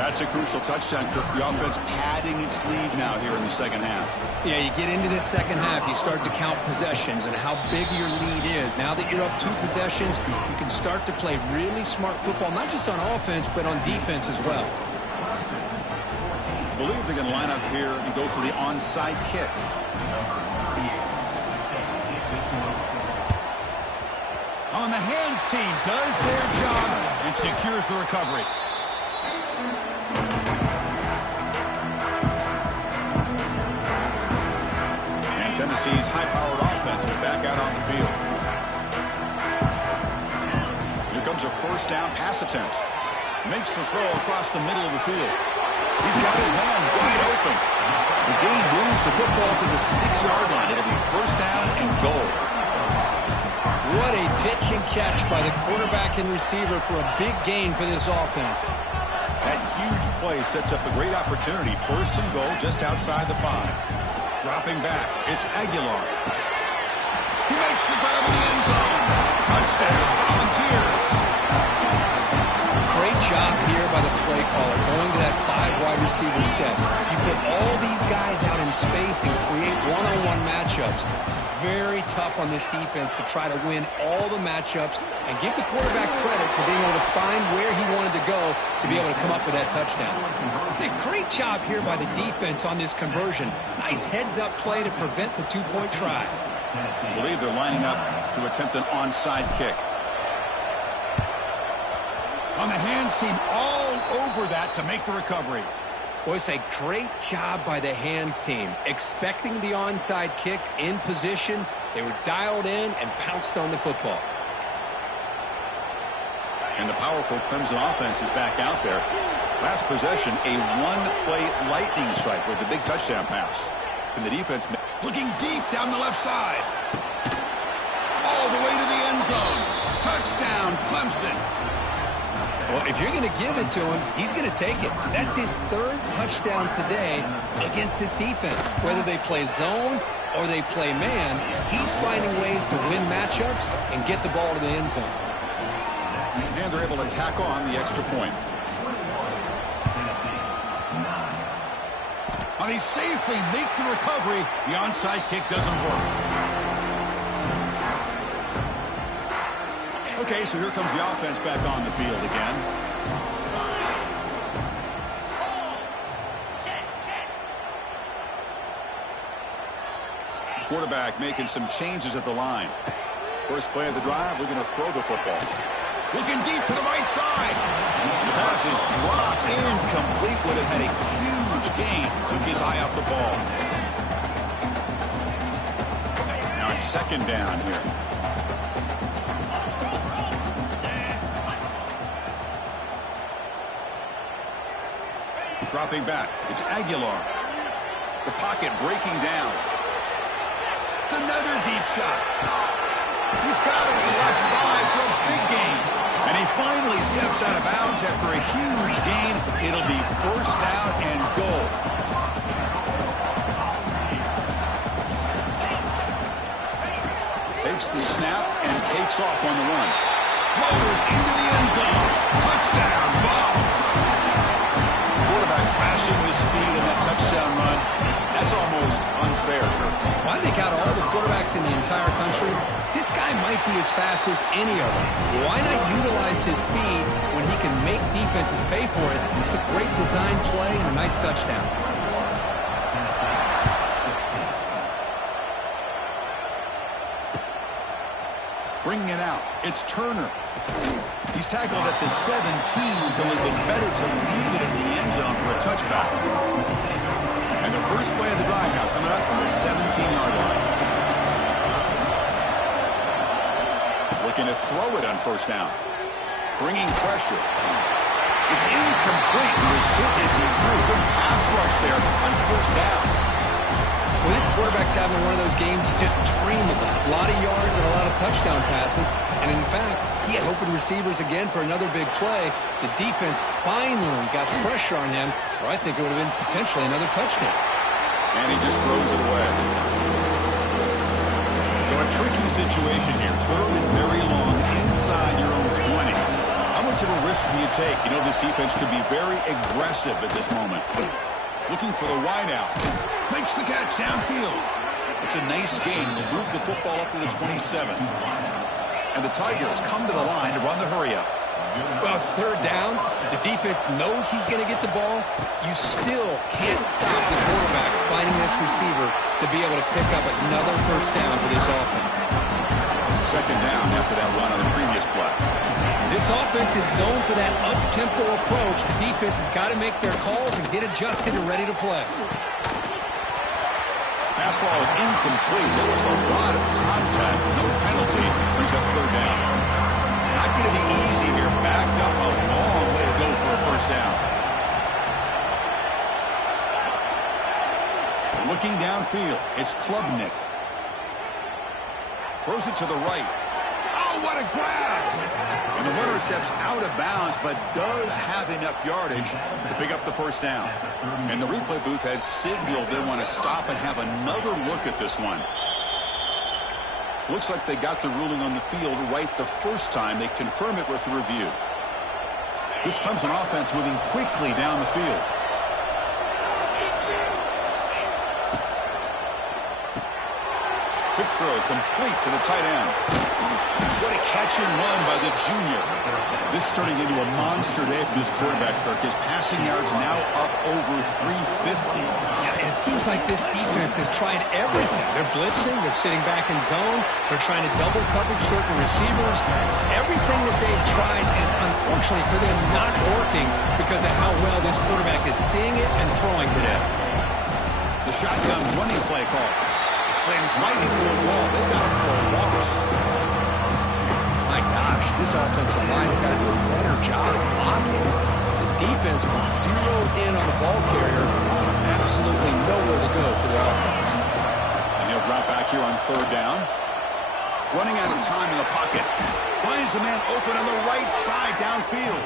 That's a crucial touchdown, Kirk. The offense padding its lead now here in the second half. Yeah, you get into this second half, you start to count possessions and how big your lead is. Now that you're up 2 possessions, you can start to play really smart football, not just on offense, but on defense as well. I believe they're going to line up here and go for the onside kick. On the hands team does their job and secures the recovery. And Tennessee's high-powered offense is back out on the field. Here comes a first down pass attempt. Makes the throw across the middle of the field. He's got his man wide open. The gain moves the football to the 6-yard line. It'll be first down and goal. What a pitch and catch by the quarterback and receiver for a big gain for this offense. That huge play sets up a great opportunity. First and goal just outside the 5. Dropping back, it's Aguilar. He makes the grab in the end zone. Touchdown, Volunteers. Great job here by the play caller, going to that 5 wide receiver set. You put all these guys out in space and create one-on-one matchups. It's very tough on this defense to try to win all the matchups and give the quarterback credit for being able to find where he wanted to go to be able to come up with that touchdown. A great job here by the defense on this conversion. Nice heads-up play to prevent the 2-point try. I believe they're lining up to attempt an onside kick. On the hands team all over that to make the recovery. Boy, it's a great job by the hands team. Expecting the onside kick in position. They were dialed in and pounced on the football. And the powerful Clemson offense is back out there. Last possession, a one-play lightning strike with the big touchdown pass. Can the defense... Looking deep down the left side. All the way to the end zone. Touchdown, Clemson. Well, if you're going to give it to him, he's going to take it. That's his 3rd touchdown today against this defense. Whether they play zone or they play man, he's finding ways to win matchups and get the ball to the end zone. And they're able to tack on the extra point. And they safely make the recovery. The onside kick doesn't work. Okay, so here comes the offense back on the field again. Quarterback making some changes at the line. First play of the drive, they're going to throw the football. Looking deep to the right side. The pass is dropped incomplete. Would have had a huge gain. Took his eye off the ball. Now it's second down here. Dropping back, it's Aguilar. The pocket breaking down. It's another deep shot. He's got it to the left side for a big gain. And he finally steps out of bounds after a huge gain. It'll be first down and goal. Takes the snap and takes off on the run. Motors into the end zone. Touchdown, Vols. Quarterback flashing with speed in that touchdown run. That's almost unfair. Well, I think out of all the quarterbacks in the entire country, this guy might be as fast as any of them. Why not utilize his speed when he can make defenses pay for it? It's a great design play and a nice touchdown. Bringing it out, it's Turner. He's tackled at the 17, so it would have been better to leave it in the end zone for a touchback. And the first play of the drive now coming up from the 17-yard line. Looking to throw it on first down. Bringing pressure. It's incomplete. He was hit as he threw. Good pass rush there on first down. Well, this quarterback's having one of those games you just dream about. A lot of yards and a lot of touchdown passes. And in fact, he had open receivers again for another big play. The defense finally got pressure on him, or I think it would have been potentially another touchdown. And he just throws it away. So a tricky situation here. Third and very long inside your own 20. How much of a risk do you take? You know this defense could be very aggressive at this moment. Looking for the wideout. Makes the catch downfield. It's a nice gain. Move the football up to the 27. And the Tigers come to the line to run the hurry-up. Well, it's third down. The defense knows he's going to get the ball. You still can't stop the quarterback finding this receiver to be able to pick up another first down for this offense. Second down after that run on the previous play. This offense is known for that up-tempo approach. The defense has got to make their calls and get adjusted and ready to play. Pass ball is incomplete. There was a lot of contact. No penalty. Brings up third down. Not going to be easy here. Backed up a long way to go for a first down. Looking downfield. It's Klubnik. Throws it to the right. Oh, what a grab! And the runner steps out of bounds, but does have enough yardage to pick up the first down. And the replay booth has signaled they want to stop and have another look at this one. Looks like they got the ruling on the field right the first time. They confirm it with the review. This comes an offense moving quickly down the field. Quick throw complete to the tight end. What a catch and run by the junior. This is turning into a monster day for this quarterback, Kirk. His passing yards now up over 350. Yeah, and it seems like this defense has tried everything. They're blitzing. They're sitting back in zone. They're trying to double coverage certain receivers. Everything that they've tried is, unfortunately for them, not working because of how well this quarterback is seeing it and throwing today. The shotgun running play call. Slams right into a wall. They got him for a loss. My gosh, this offensive line's got to do a better job of blocking. The defense was zeroed in on the ball carrier. Absolutely nowhere to go for the offense. And he'll drop back here on third down. Running out of time in the pocket. Finds a man open on the right side downfield.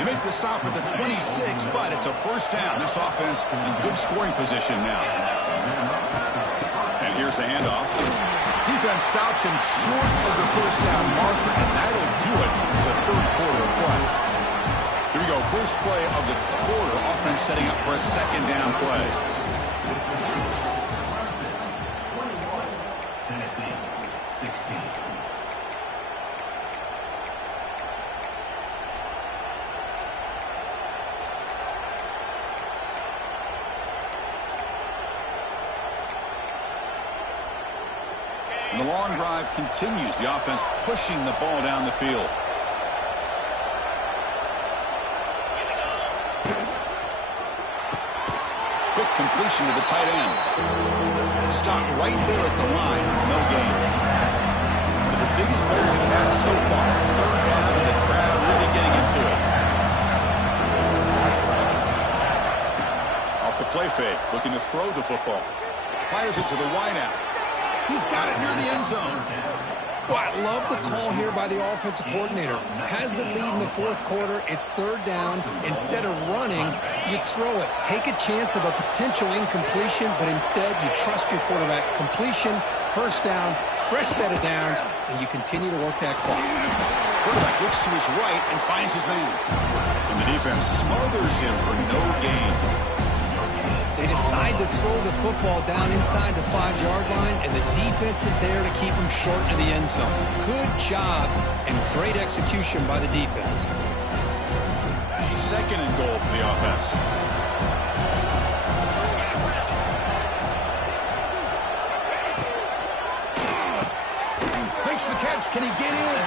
They make the stop at the 26, but it's a first down. This offense in good scoring position now. And here's the handoff. Defense stops him short of the first down marker, and that'll do it for the third quarter of play. Here we go, first play of the quarter. Offense setting up for a second down play. Tennessee, 16. And the long drive continues. The offense pushing the ball down the field. Quick completion to the tight end. Stopped right there at the line. No gain. But the biggest plays he's had so far. Third down and the crowd really getting into it. Off the play fake. Looking to throw the football. Fires it to the wideout. He's got it near the end zone. Well, I love the call here by the offensive coordinator. Has the lead in the fourth quarter. It's third down. Instead of running, you throw it. Take a chance of a potential incompletion, but instead you trust your quarterback. Completion, first down, fresh set of downs, and you continue to work that clock. Quarterback looks to his right and finds his man. And the defense smothers him for no gain. They decide to throw the football down inside the 5-yard line, and the defense is there to keep them short of the end zone. Good job and great execution by the defense. Second and goal for the offense. Makes the catch. Can he get in?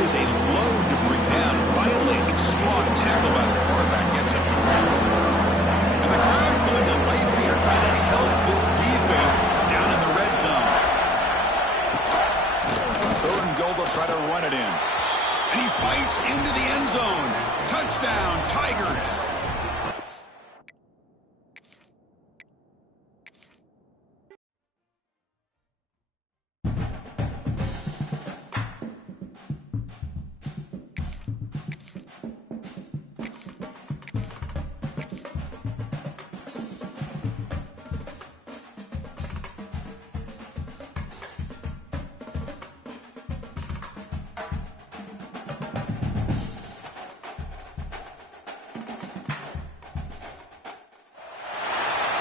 He is a load to bring down. Finally, a strong tackle by the quarterback gets him. And the crowd coming to life here, trying to help this defense down in the red zone. Third and goal, they'll try to run it in. And he fights into the end zone. Touchdown, Tigers.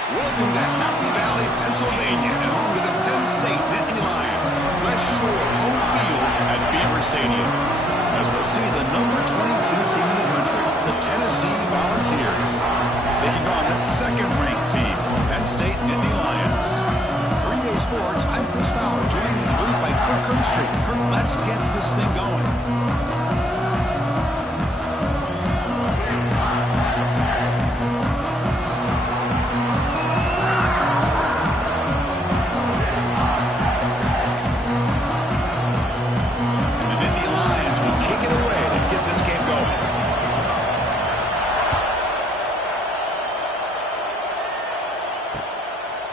Welcome to Happy Valley, Pennsylvania, and home to the Penn State Nittany Lions. West Shore home field at Beaver Stadium. As we'll see the number 22 team in the country, the Tennessee Volunteers, taking on the second-ranked team, Penn State Nittany Lions. For EA Sports, I'm Chris Fowler, joined in the booth by Kirk Herbstreit. Kirk, let's get this thing going.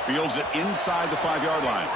Fields it inside the 5-yard line.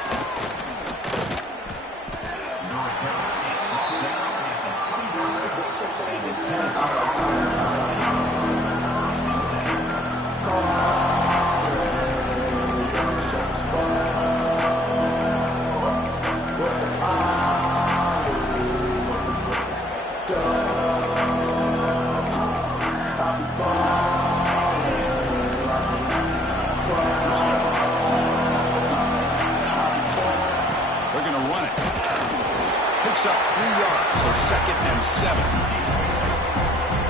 Up 3 yards, so 2nd and 7.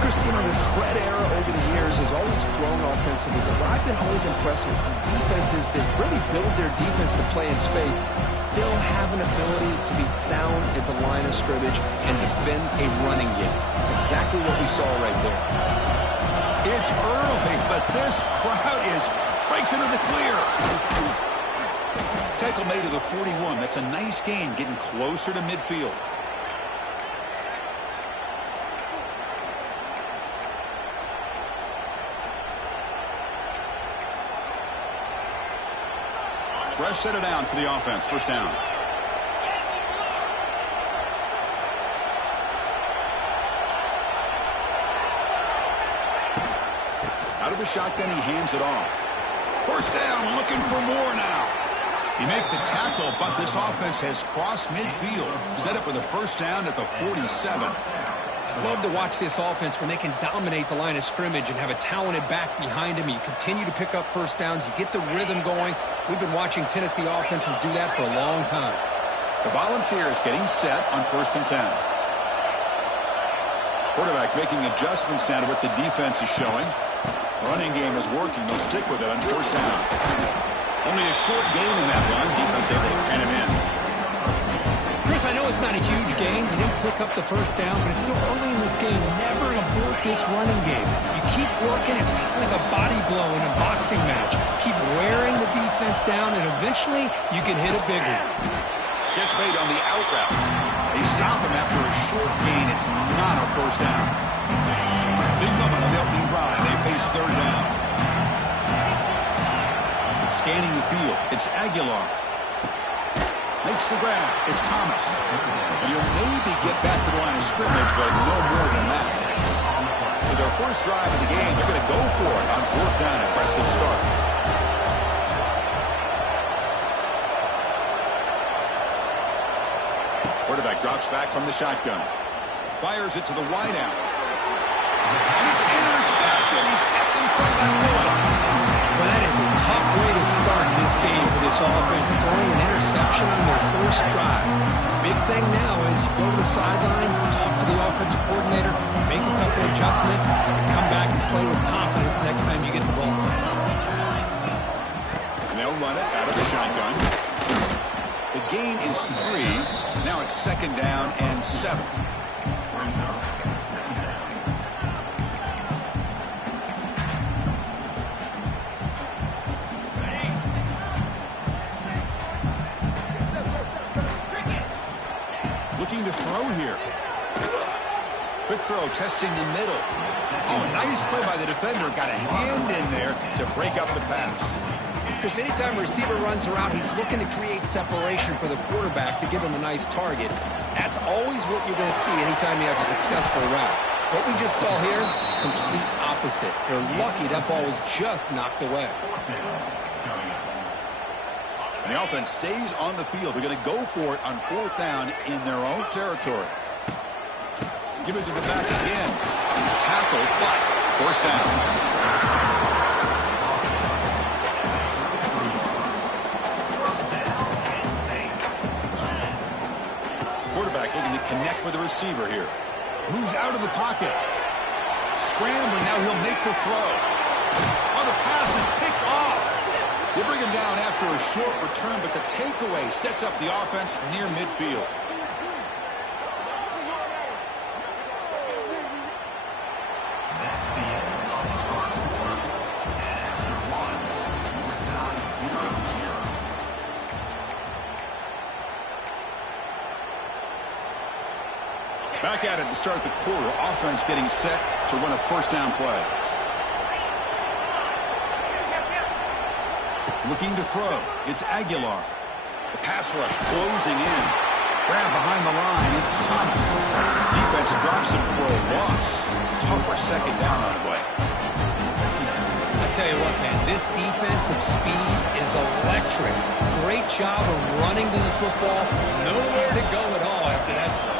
Chris, you know, the spread era over the years has always grown offensively, but what I've been always impressed with defenses that really build their defense to play in space still have an ability to be sound at the line of scrimmage and defend a running game. It's exactly what we saw right there. It's early, but this crowd breaks into the clear. Tackle made to the 41. That's a nice gain, getting closer to midfield. Fresh set of downs for the offense. First down. Out of the shotgun, he hands it off. First down, looking for more now. You make the tackle, but this offense has crossed midfield. Set up with a first down at the 47. I love to watch this offense when they can dominate the line of scrimmage and have a talented back behind him. You continue to pick up first downs. You get the rhythm going. We've been watching Tennessee offenses do that for a long time. The Volunteers getting set on 1st and 10. Quarterback making adjustments now to what the defense is showing. Running game is working. They'll stick with it on 1st down. Only a short gain in that run. Defense able to pin him in. Chris, I know it's not a huge gain. You didn't pick up the first down, but it's still early in this game. Never abort this running game. You keep working. It's kind of like a body blow in a boxing match. Keep wearing the defense down, and eventually you can hit a big one. Gets made on the out route. They stop him after a short gain. It's not a first down. Big moment on the opening drive. They face 3rd down. Scanning the field, it's Aguilar. Makes the grab, it's Thomas. And he'll maybe get back to the line of scrimmage, but no more than that. So their first drive of the game, they're going to go for it on 4th down. Aggressive start. Quarterback drops back from the shotgun. Fires it to the wideout. And he's intercepted. He stepped in front of that bullet. Well, that is a tough way to start this game for this offense. It's only an interception on their first drive. Big thing now is you go to the sideline, talk to the offensive coordinator, make a couple adjustments, and come back and play with confidence next time you get the ball. And they'll run it out of the shotgun. The gain is 3. Now it's 2nd down and 7. Looking to throw here. Quick throw, testing the middle. Oh, nice play by the defender. Got a hand in there to break up the pass. Chris, anytime a receiver runs around, he's looking to create separation for the quarterback to give him a nice target. That's always what you're going to see anytime you have a successful route. What we just saw here, complete opposite. They're lucky that ball was just knocked away. And the offense stays on the field. They're going to go for it on 4th down in their own territory. Give it to the back again. Tackle, but 1st down. receiver here. Moves out of the pocket. Scrambling, now he'll make the throw. Oh, the pass is picked off. They bring him down after a short return, but the takeaway sets up the offense near midfield. That's the end of the first quarter. And after one, we're tied 0-0. Back at it to start the quarter. Offense getting set to run a first down play. Looking to throw. It's Aguilar. The pass rush closing in. Grab behind the line. It's Thomas. Defense drops him for a loss. Tougher second down on the way. I tell you what, man, this defensive speed is electric. Great job of running to the football. Nowhere to go at all after that throw.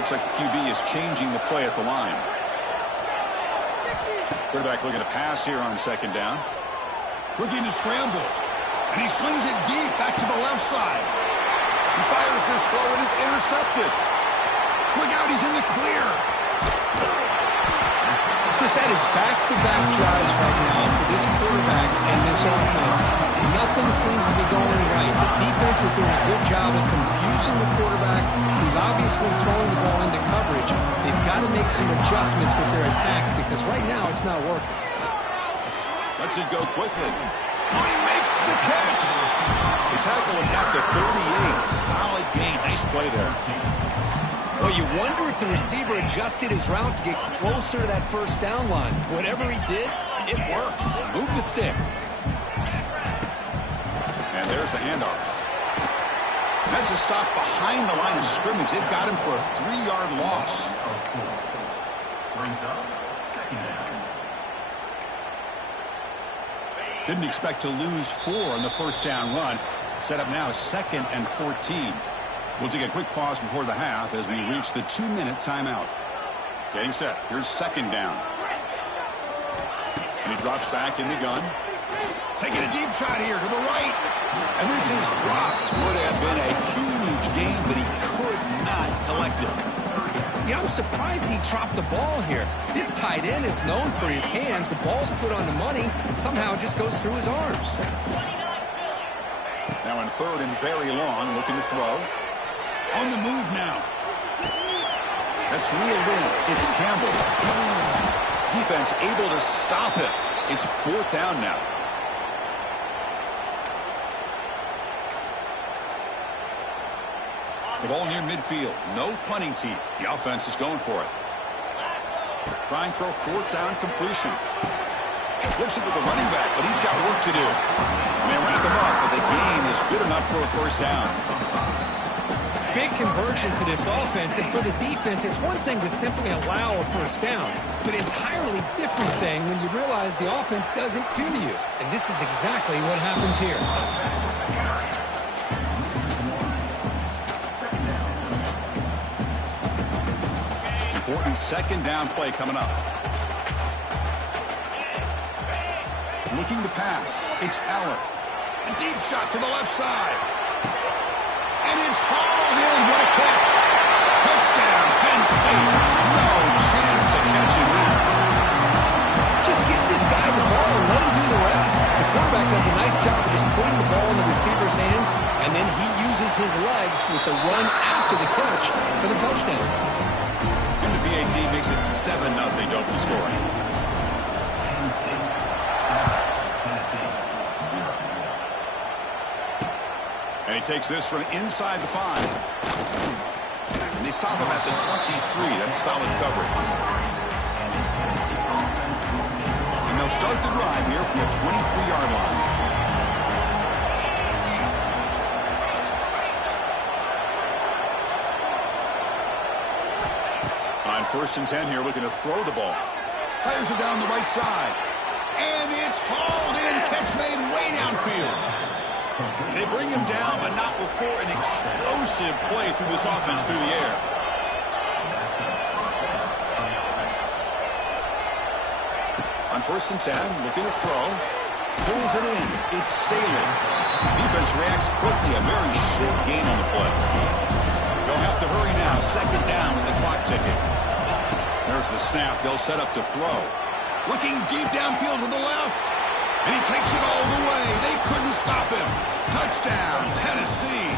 Looks like the QB is changing the play at the line. Quarterback looking to pass here on second down. Looking to scramble. And he slings it deep back to the left side. He fires this throw and it's intercepted. Look out, he's in the clear. Chris, that is back-to-back drives right now for this quarterback and this offense. Nothing seems to be going right. The defense is doing a good job of confusing the quarterback, who's obviously throwing the ball into coverage. They've got to make some adjustments with their attack because right now it's not working. Lets it go quickly. Oh, he makes the catch. They tackle him at the 38. Solid gain. Nice play there. Well, you wonder if the receiver adjusted his route to get closer to that first down line. Whatever he did, it works. Move the sticks. And there's the handoff. That's a stop behind the line of scrimmage. They've got him for a 3-yard loss. Brings up second down. Didn't expect to lose 4 on the first down run. Set up now 2nd and 14. We'll take a quick pause before the half as we reach the 2-minute timeout. Getting set. Here's second down. And he drops back in the gun. Taking a deep shot here to the right. And this is dropped. Would have been a huge gain, but he could not collect it. Yeah, I'm surprised he dropped the ball here. This tight end is known for his hands. The ball's put on the money. Somehow it just goes through his arms. Now in 3rd and very long, looking to throw. On the move now. That's reeled in. It's Campbell. Defense able to stop it. It's 4th down now. The ball near midfield. No punting team. The offense is going for it. Trying for a 4th down completion. Flips it with the running back, but he's got work to do. And they wrap him up, but the gain is good enough for a first down. Big conversion for this offense, and for the defense, it's one thing to simply allow a first down, but entirely different thing when you realize the offense doesn't fear you. And this is exactly what happens here. Important second down play coming up. Looking to pass. It's Allen. A deep shot to the left side. And it's hauled in. What a catch. Touchdown, Penn State. No chance to catch him there. Just get this guy the ball and let him do the rest. The quarterback does a nice job of just putting the ball in the receiver's hands, and then he uses his legs with the run after the catch for the touchdown. And the BAT makes it 7-0 to open scoring. And he takes this from inside the 5. And they stop him at the 23. That's solid coverage. And they'll start the drive here from the 23-yard line. On 1st and 10 here, looking to throw the ball. Players are down the right side. And it's hauled in. Catch made way downfield. They bring him down, but not before an explosive play through this offense through the air. On 1st and 10, looking to throw. Pulls it in. It's Staley. Defense reacts quickly. A very short gain on the play. They'll to hurry now. Second down with the clock ticking. There's the snap. They'll set up to throw. Looking deep downfield to the left. And he takes it all the way. They couldn't stop him. Touchdown, Tennessee.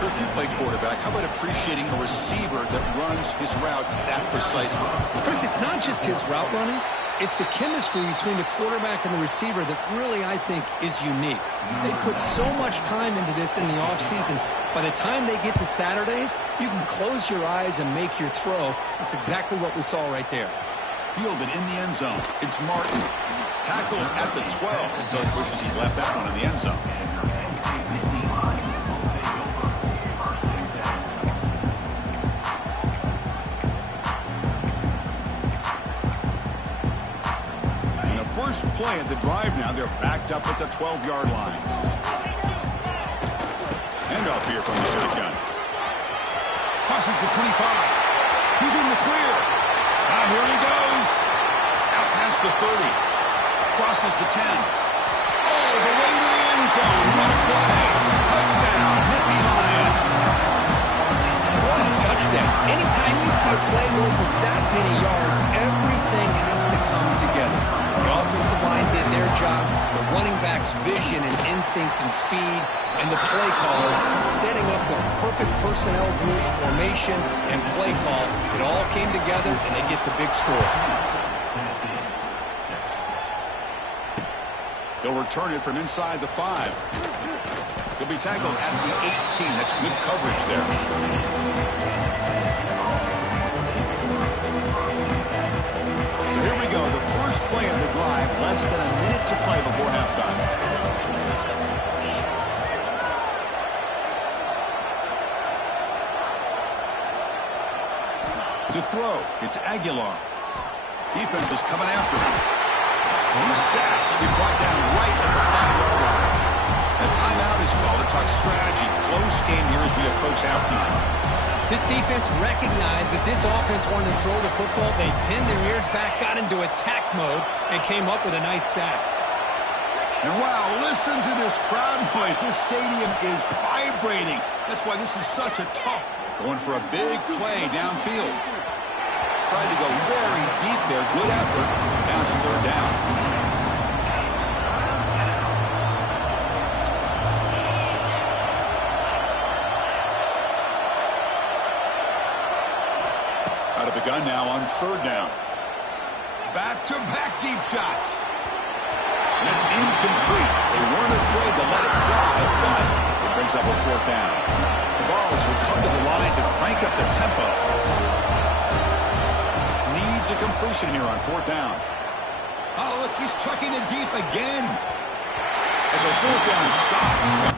If you play quarterback, how about appreciating a receiver that runs his routes that precisely? Chris, it's not just his route running. It's the chemistry between the quarterback and the receiver that really, I think, is unique. They put so much time into this in the offseason. By the time they get to Saturdays, you can close your eyes and make your throw. That's exactly what we saw right there. Fielded in the end zone. It's Martin. Tackled at the 12. The coach wishes he left that one in the end zone. First play of the drive now. They're backed up at the 12-yard line. Handoff here from the shotgun. Crosses the 25. He's in the clear. Now here he goes. Out past the 30. Crosses the 10. All the way to the end zone. What a play. Touchdown, Nittany Lions. What a touchdown. Anytime you see a play go for that many yards, everything has to come together. The offensive line did their job, the running back's vision and instincts and speed, and the play caller setting up the perfect personnel group, formation, and play call. It all came together, and they get the big score. They'll return it from inside the 5. He'll be tackled at the 18. That's good coverage there. Here we go, the first play of the drive, less than a minute to play before halftime. To throw, it's Aguilar. Defense is coming after him. He's sacked. He'll be brought down right at the 5-yard line. A timeout is called to talk strategy. Close game here as we approach halftime. This defense recognized that this offense wanted to throw the football. They pinned their ears back, got into attack mode, and came up with a nice sack. And wow, listen to this crowd noise. This stadium is vibrating. That's why this is such a tough. Going for a big play downfield. Tried to go very deep there. Good effort. Now it's third down. Out of the gun now on third down. Back-to-back deep shots. And it's incomplete. They weren't afraid to let it fly, but it brings up a fourth down. The Vols will come to the line to crank up the tempo. Needs a completion here on fourth down. Oh, look, he's chucking it deep again. It's a fourth down stop.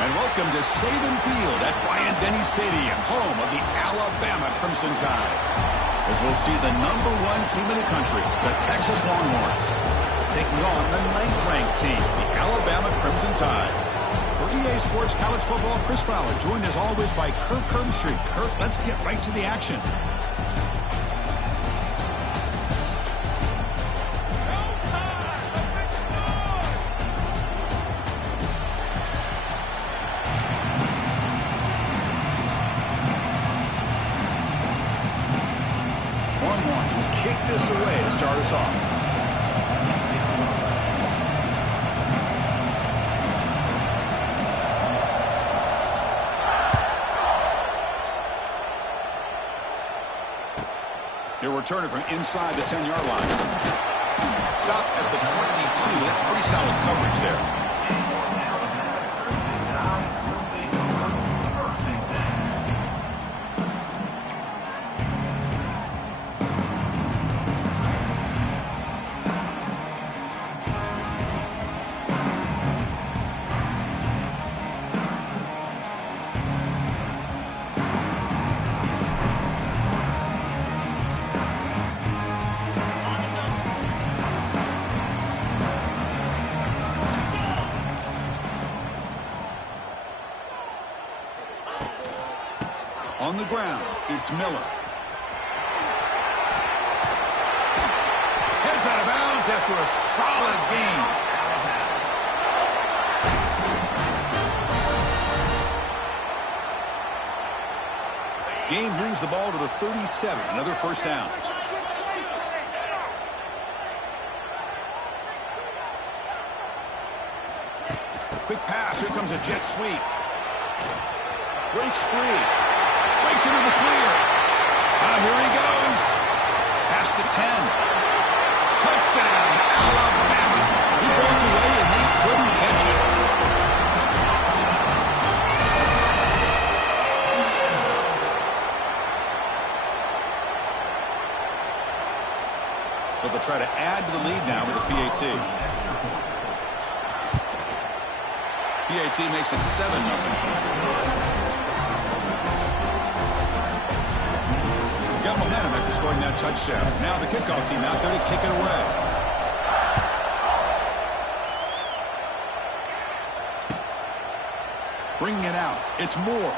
And welcome to Saban Field at Bryant-Denny Stadium, home of the Alabama Crimson Tide. As we'll see the #1 team in the country, the Texas Longhorns, taking on the 9th-ranked team, the Alabama Crimson Tide. For EA Sports College Football, Chris Fowler, joined as always by Kirk Herbstreit. Kirk, let's get right to the action. Longhorns will kick this away to start us off. He'll return it from inside the 10-yard line. Stop at the 22. That's pretty solid coverage there. the ground. It's Miller. Heads out of bounds after a solid gain. Gain brings the ball to the 37. Another first down. Quick pass. Here comes a jet sweep. Breaks free. Breaks into the clear. Here he goes. Past the 10. Touchdown, Alabama. He broke away and they couldn't catch it. So they'll try to add to the lead now with a PAT. PAT makes it 7-0. Got momentum after scoring that touchdown. Now the kickoff team out there to kick it away. Bringing it out. It's Moore.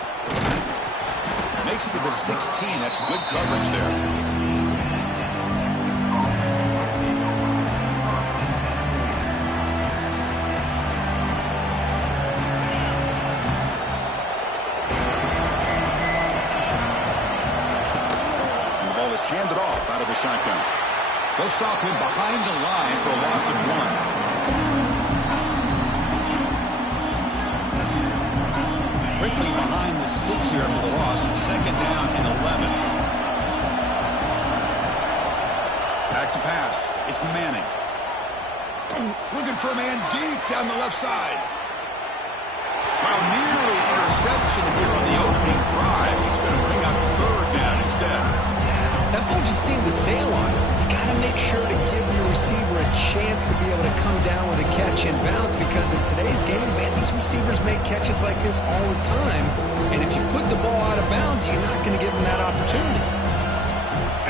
Makes it to the 16. That's good coverage there. Handed off out of the shotgun. They'll stop him behind the line for a loss of 1. Quickly behind the sticks here for the loss. Second down and 11. Back to pass. It's Manning. Looking for a man deep down the left side. Well, nearly interception here on the opening drive. He's going to bring up third down instead. That ball just seemed to sail on it. You got to make sure to give your receiver a chance to be able to come down with a catch and bounce, because in today's game, man, these receivers make catches like this all the time. And if you put the ball out of bounds, you're not going to give them that opportunity.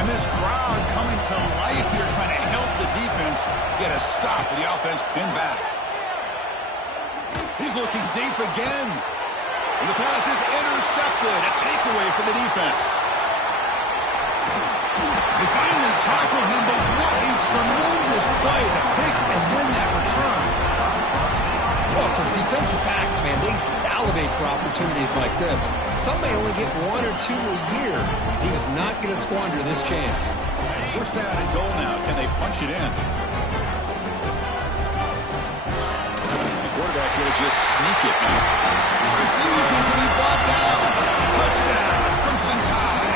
And this crowd coming to life here, trying to help the defense get a stop with the offense pinned back. He's looking deep again. And the pass is intercepted. A takeaway for the defense. They finally tackle him, but what a tremendous play. The pick and then that return. Well, for defensive backs, man, they salivate for opportunities like this. Some may only get 1 or 2 a year. He was not going to squander this chance. First down and goal now. Can they punch it in? The quarterback will just sneak it now. Refusing to be brought down. Touchdown, Crimson Tide.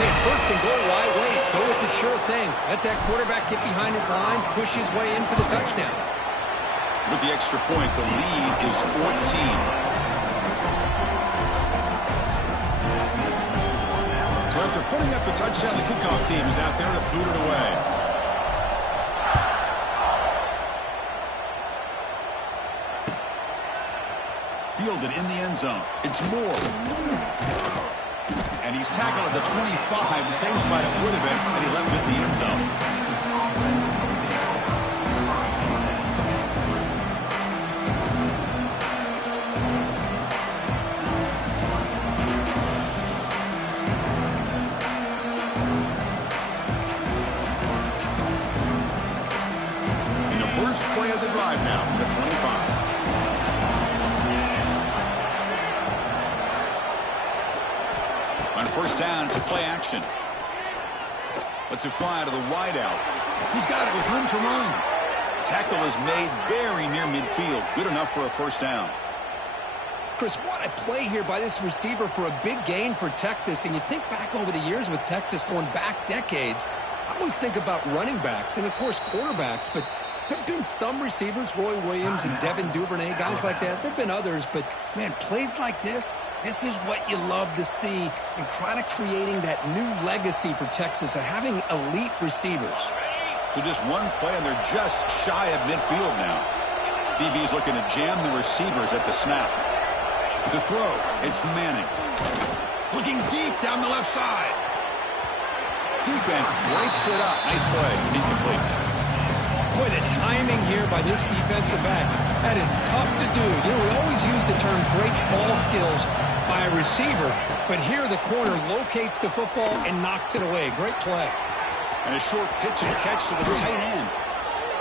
Hey, it's first and goal. Why wait? Go with the sure thing. Let that quarterback get behind his line, push his way in for the touchdown. With the extra point, the lead is 14. So after putting up the touchdown, the kickoff team is out there to boot it away. Fielded in the end zone. It's Moore. And he's tackled at the 25, the same spot it would have been had he left it in the end zone. And the first play of the drive now from the 25. On first down, it's a play action. Lets it fly to the wideout. He's got it with room to run. Tackle is made very near midfield. Good enough for a first down. Chris, what a play here by this receiver for a big gain for Texas. And you think back over the years with Texas going back decades, I always think about running backs and, of course, quarterbacks. But there have been some receivers, Roy Williams and Devin Duvernay, guys like that. There have been others. But, man, plays like this is what you love to see and kind of creating that new legacy for Texas of having elite receivers. So just one play, and they're just shy of midfield now. DB's looking to jam the receivers at the snap. The throw, it's Manning. Looking deep down the left side. Defense breaks it up. Nice play. Incomplete. Boy, the timing here by this defensive back, that is tough to do. You know, we always use the term great ball skills. by a receiver, but here the corner locates the football and knocks it away. Great play. And a short pitch and catch to the tight end.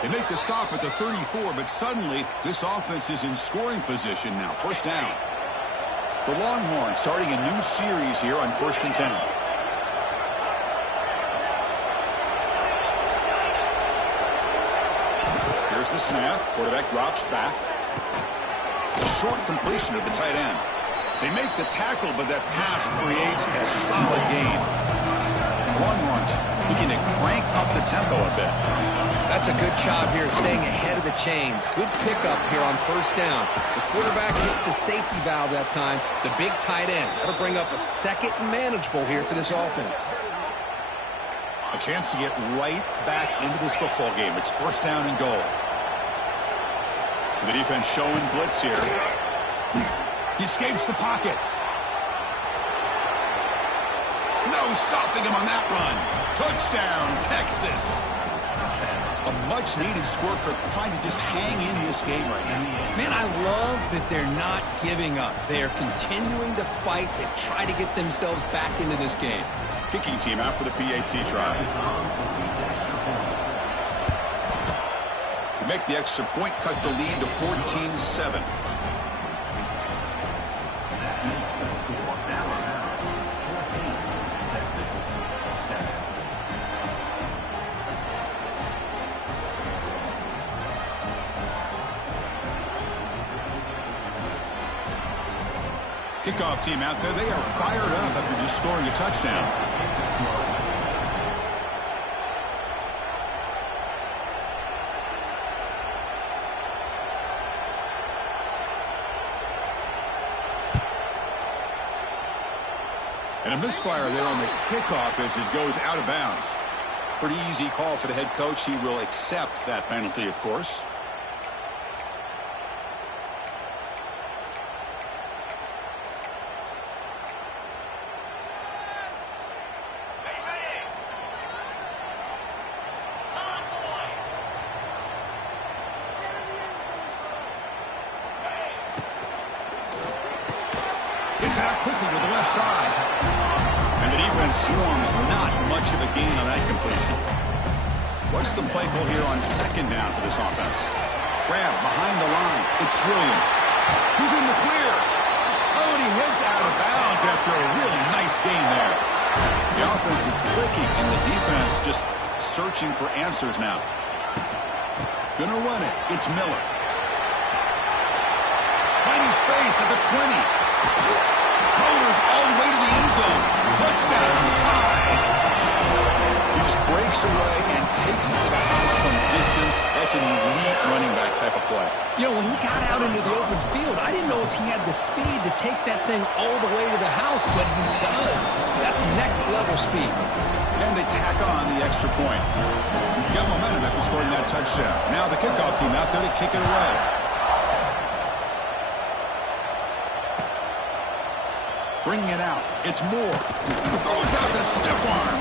They make the stop at the 34, but suddenly this offense is in scoring position now. First down. The Longhorns starting a new series here on 1st and 10. Here's the snap. Quarterback drops back. A short completion of the tight end. They make the tackle, but that pass creates a solid gain. Longhorns looking to crank up the tempo a bit. That's a good job here, staying ahead of the chains. Good pickup here on first down. The quarterback hits the safety valve that time. The big tight end. That'll bring up a second and manageable here for this offense. A chance to get right back into this football game. It's first down and goal. The defense showing blitz here. He escapes the pocket. No stopping him on that run. Touchdown, Texas. A much-needed score for trying to just hang in this game right now. Man, I love that they're not giving up. They are continuing to fight. They try to get themselves back into this game. Kicking team out for the PAT try. They make the extra point, cut the lead to 14-7. Kickoff team out there. They are fired up after just scoring a touchdown. And a misfire there on the kickoff as it goes out of bounds. Pretty easy call for the head coach. He will accept that penalty, of course. Gets it out quickly to the left side. And the defense swarms. Not much of a gain on that completion. What's the play call here on second down for this offense? Grab behind the line. It's Williams. He's in the clear. Oh, and he heads out of bounds after a really nice gain there. The offense is clicking, and the defense just searching for answers now. Gonna run it. It's Miller. Finding space at the 20. Motors all the way to the end zone. Touchdown, tie. He just breaks away and takes it to the house from distance. That's an elite running back type of play. You know, when he got out into the open field, I didn't know if he had the speed to take that thing all the way to the house, but he does. That's next level speed. And they tack on the extra point. Got momentum after scoring that touchdown. Now the kickoff team out there to kick it away. Bringing it out. It's Moore. Throws out the stiff arm.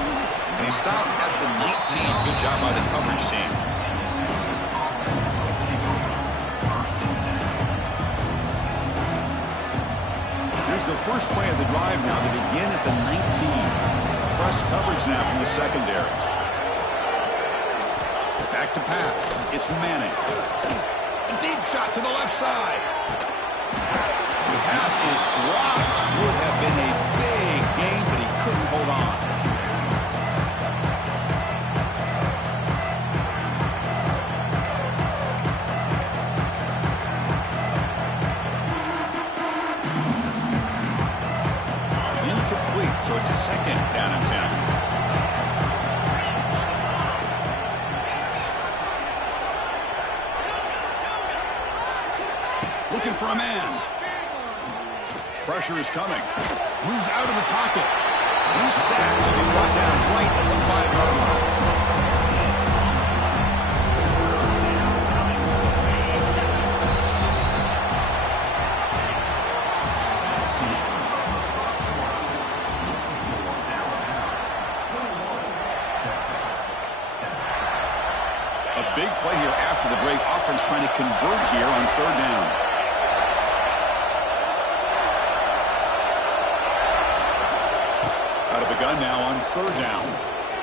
And he stopped at the 19. Good job by the coverage team. Here's the first play of the drive now to begin at the 19. Press coverage now from the secondary. Back to pass. It's Manning. A deep shot to the left side. The pass is dropped. Would have been a big gain, but he couldn't hold on. Incomplete, so it's second down and 10. Looking for a man. Pressure is coming. Moves out of the pocket. He's sacked and be brought down right at the 5-yard line. A big play here after the break. Offense trying to convert here on third down. Out of the gun now on third down.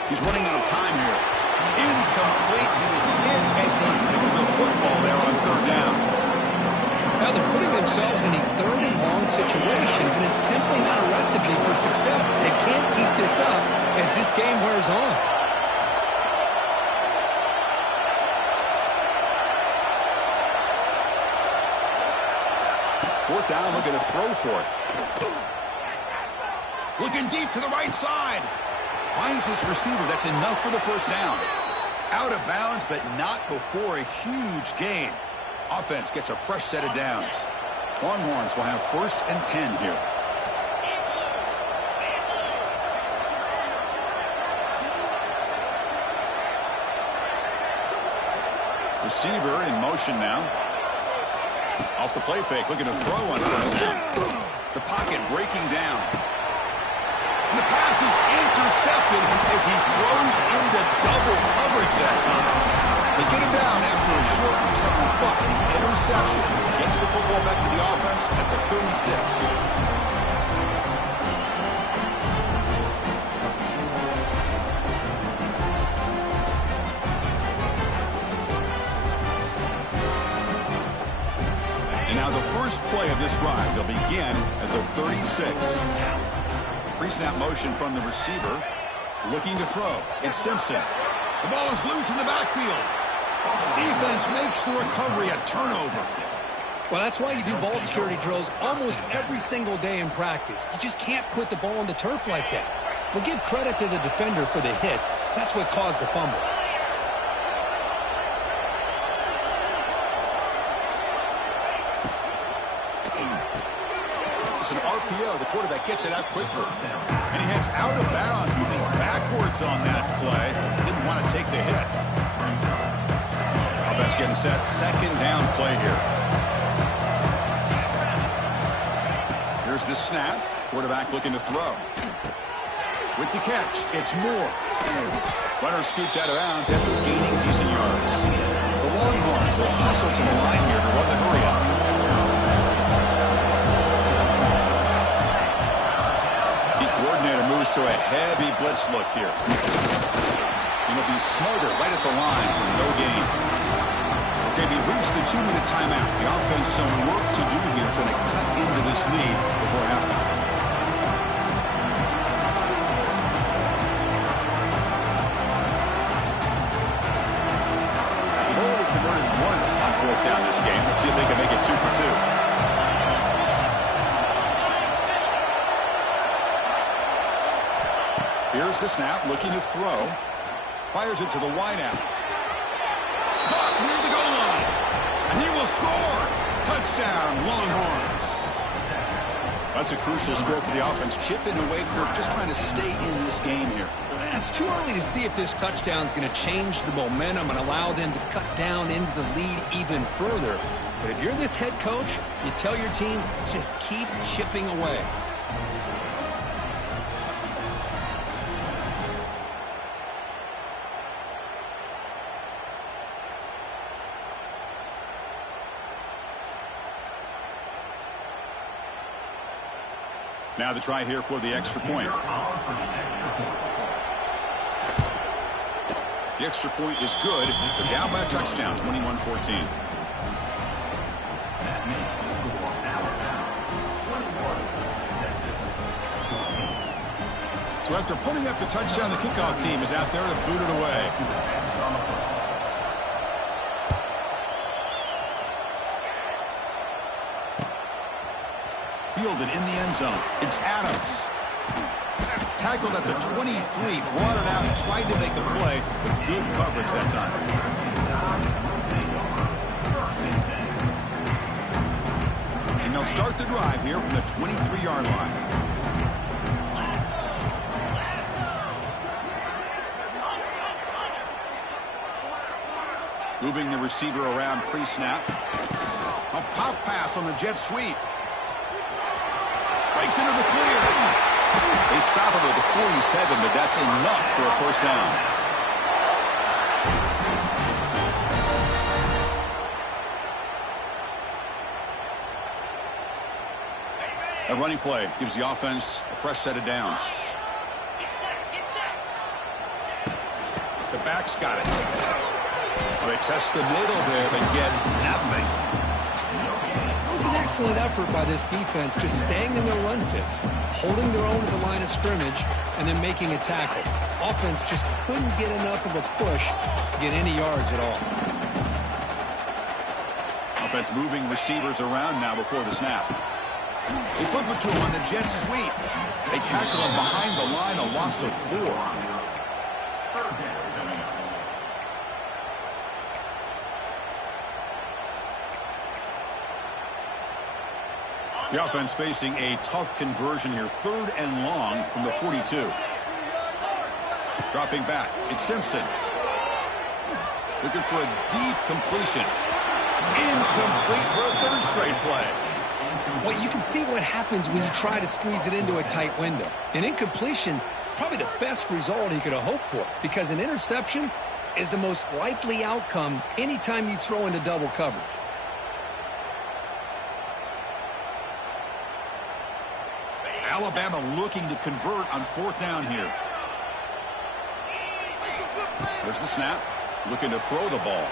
He's running out of time here. Incomplete. It is in as he threw the football there on third down. Now they're putting themselves in these third and long situations, and it's simply not a recipe for success. They can't keep this up as this game wears on. Fourth down, looking to throw for it. Looking deep to the right side. Finds his receiver. That's enough for the first down. Out of bounds, but not before a huge gain. Offense gets a fresh set of downs. Longhorns will have 1st and 10 here. Receiver in motion now. Off the play fake, looking to throw on first down. The pocket breaking down. And the pass is intercepted as he throws into double coverage that time. They get him down after a short return, but the interception gets the football back to the offense at the 36. And now the first play of this drive, they'll begin at the 36. Pre-snap motion from the receiver. Looking to throw. It's Simpson. The ball is loose in the backfield. Defense makes the recovery a turnover. Well, that's why you do ball security drills almost every single day in practice. You just can't put the ball on the turf like that. But give credit to the defender for the hit, because that's what caused the fumble. It's an RPO. The quarterback gets it out quickly. And he heads out of bounds, moving backwards on that play. Didn't want to take the hit. Offense getting set. 2nd down play here. Here's the snap. Quarterback looking to throw. With the catch, it's Moore. Runner scoots out of bounds after gaining decent yards. The Longhorns will hustle to the line here to run the hurry up. Coordinator moves to a heavy blitz look here. He'll be smarter right at the line for no gain. Okay, we reached the 2-minute timeout. The offense some work to do here trying to cut into this lead before halftime. They've already converted once on 4th down this game. Let's see if they can make it 2 for 2. Here's the snap, looking to throw. Fires it to the wideout. Caught near the goal line. And he will score. Touchdown, Longhorns. That's a crucial score for the offense. Chipping away, Kirk, just trying to stay in this game here. It's too early to see if this touchdown is going to change the momentum and allow them to cut down into the lead even further. But if you're this head coach, you tell your team, let's just keep chipping away. Now the try here for the extra point. The extra point is good. They're down by a touchdown, 21-14. So after putting up the touchdown, the kickoff team is out there to boot it away. Fielded in the end zone. It's Adams. Tackled at the 23, brought it out and tried to make a play, but good coverage that time. And they'll start the drive here from the 23-yard line. Moving the receiver around pre-snap. A pop pass on the jet sweep. Breaks into the clear. They stop him at the 47, but that's enough for a first down. A running play gives the offense a fresh set of downs. The back's got it. Well, they test the middle there, but get nothing. It was an excellent effort by this defense, just staying in their run fits, holding their own at the line of scrimmage, and then making a tackle. Offense just couldn't get enough of a push to get any yards at all. Offense moving receivers around now before the snap. They flip it to him on the jet sweep. They tackle him behind the line, a loss of 4. The offense facing a tough conversion here. 3rd and long from the 42. Dropping back. It's Simpson. Looking for a deep completion. Incomplete for a 3rd straight play. Well, you can see what happens when you try to squeeze it into a tight window. An incompletion is probably the best result he could have hoped for, because an interception is the most likely outcome anytime you throw into double coverage. Alabama looking to convert on 4th down here. There's the snap. Looking to throw the ball.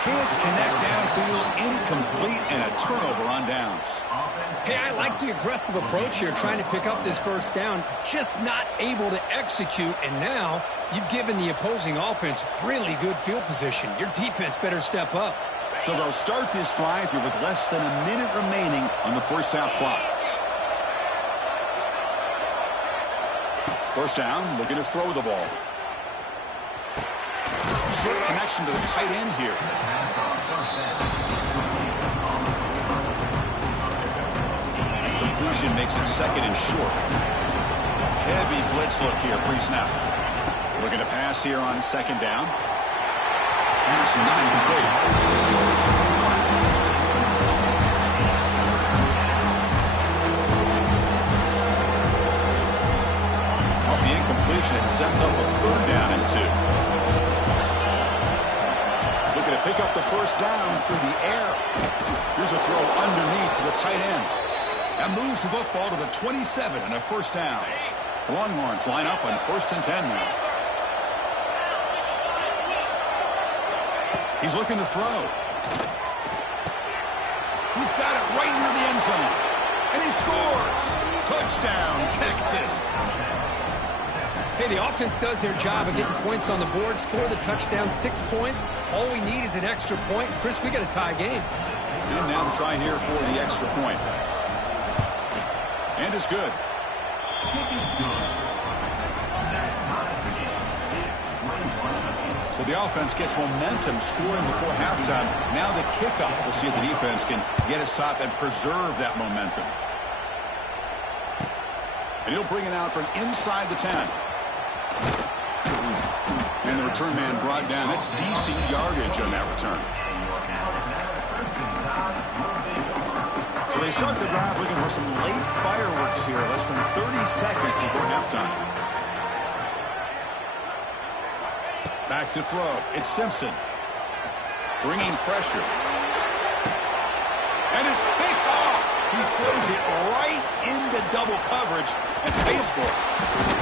Can't connect downfield. Incomplete, and a turnover on downs. Hey, I like the aggressive approach here, trying to pick up this 1st down. Just not able to execute, and now you've given the opposing offense really good field position. Your defense better step up. So they'll start this drive here with less than a minute remaining on the 1st half clock. 1st down, looking to throw the ball. Short connection to the tight end here. Completion makes it 2nd and short. Heavy blitz look here pre-snap. Looking to pass here on 2nd down. Pass not complete. Completion, it sets up a 3rd down and 2. Looking to pick up the 1st down through the air. Here's a throw underneath to the tight end. That moves the football to the 27 and a 1st down. The Longhorns line up on 1st and 10 now. He's looking to throw. He's got it right near the end zone. And he scores. Touchdown, Texas. Hey, the offense does their job of getting points on the board, score the touchdown, 6 points. All we need is an extra point. Chris, we got a tie game. And now the try here for the extra point. And it's good. So the offense gets momentum scoring before halftime. Now the kickoff. We'll see if the defense can get his top and preserve that momentum. And he'll bring it out from inside the 10. And the return man brought down. That's decent yardage on that return. So they start the drive looking for some late fireworks here. Less than 30 seconds before halftime. Back to throw. It's Simpson. Bringing pressure. And it's picked off. He throws it right into double coverage and pays for it.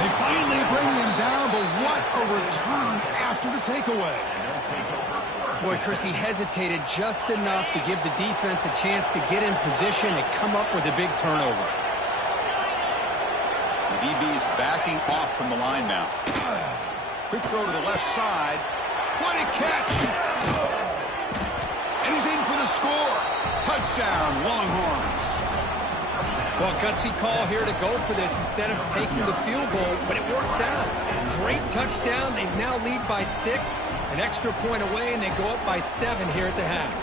They finally bring him down, but what a return after the takeaway. Boy, Chris, he hesitated just enough to give the defense a chance to get in position and come up with a big turnover. The DB is backing off from the line now. Quick throw to the left side. What a catch! And he's in for the score. Touchdown, Longhorns. Well, gutsy call here to go for this instead of taking the field goal, but it works out. Great touchdown. They now lead by 6. An extra point away, and they go up by 7 here at the half.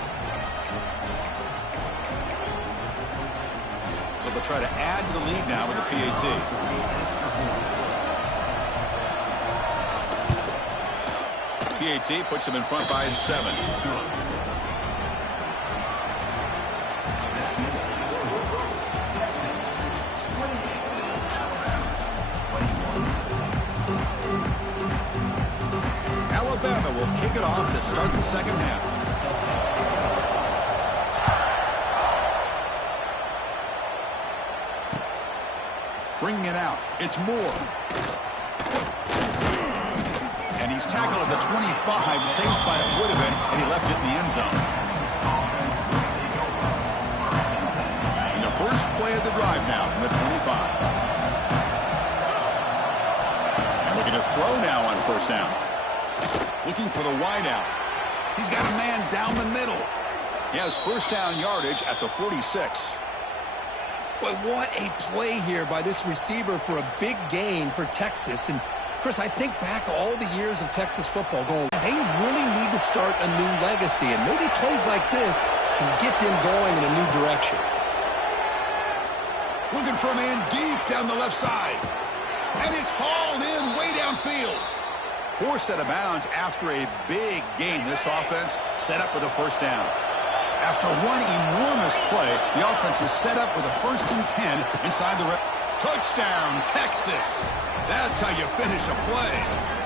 So they'll try to add to the lead now with a PAT. PAT puts them in front by 7. Alabama will kick it off to start the second half. Bringing it out. It's Moore. And He's tackled at the 25, same spot it would have been, and he left it in the end zone. And the first play of the drive now from the 25. And looking to throw now on first down. Looking for the wide out. He's got a man down the middle. He has first down yardage at the 46. Boy, what a play here by this receiver for a big gain for Texas. And, Chris, I think back all the years of Texas football going, they really need to start a new legacy. And maybe plays like this can get them going in a new direction. Looking for a man deep down the left side. And it's hauled in way downfield. Forced out of bounds after a big gain. This offense set up with a first down. After one enormous play, the offense is set up with a 1st and 10 inside the red. Touchdown, Texas. That's how you finish a play.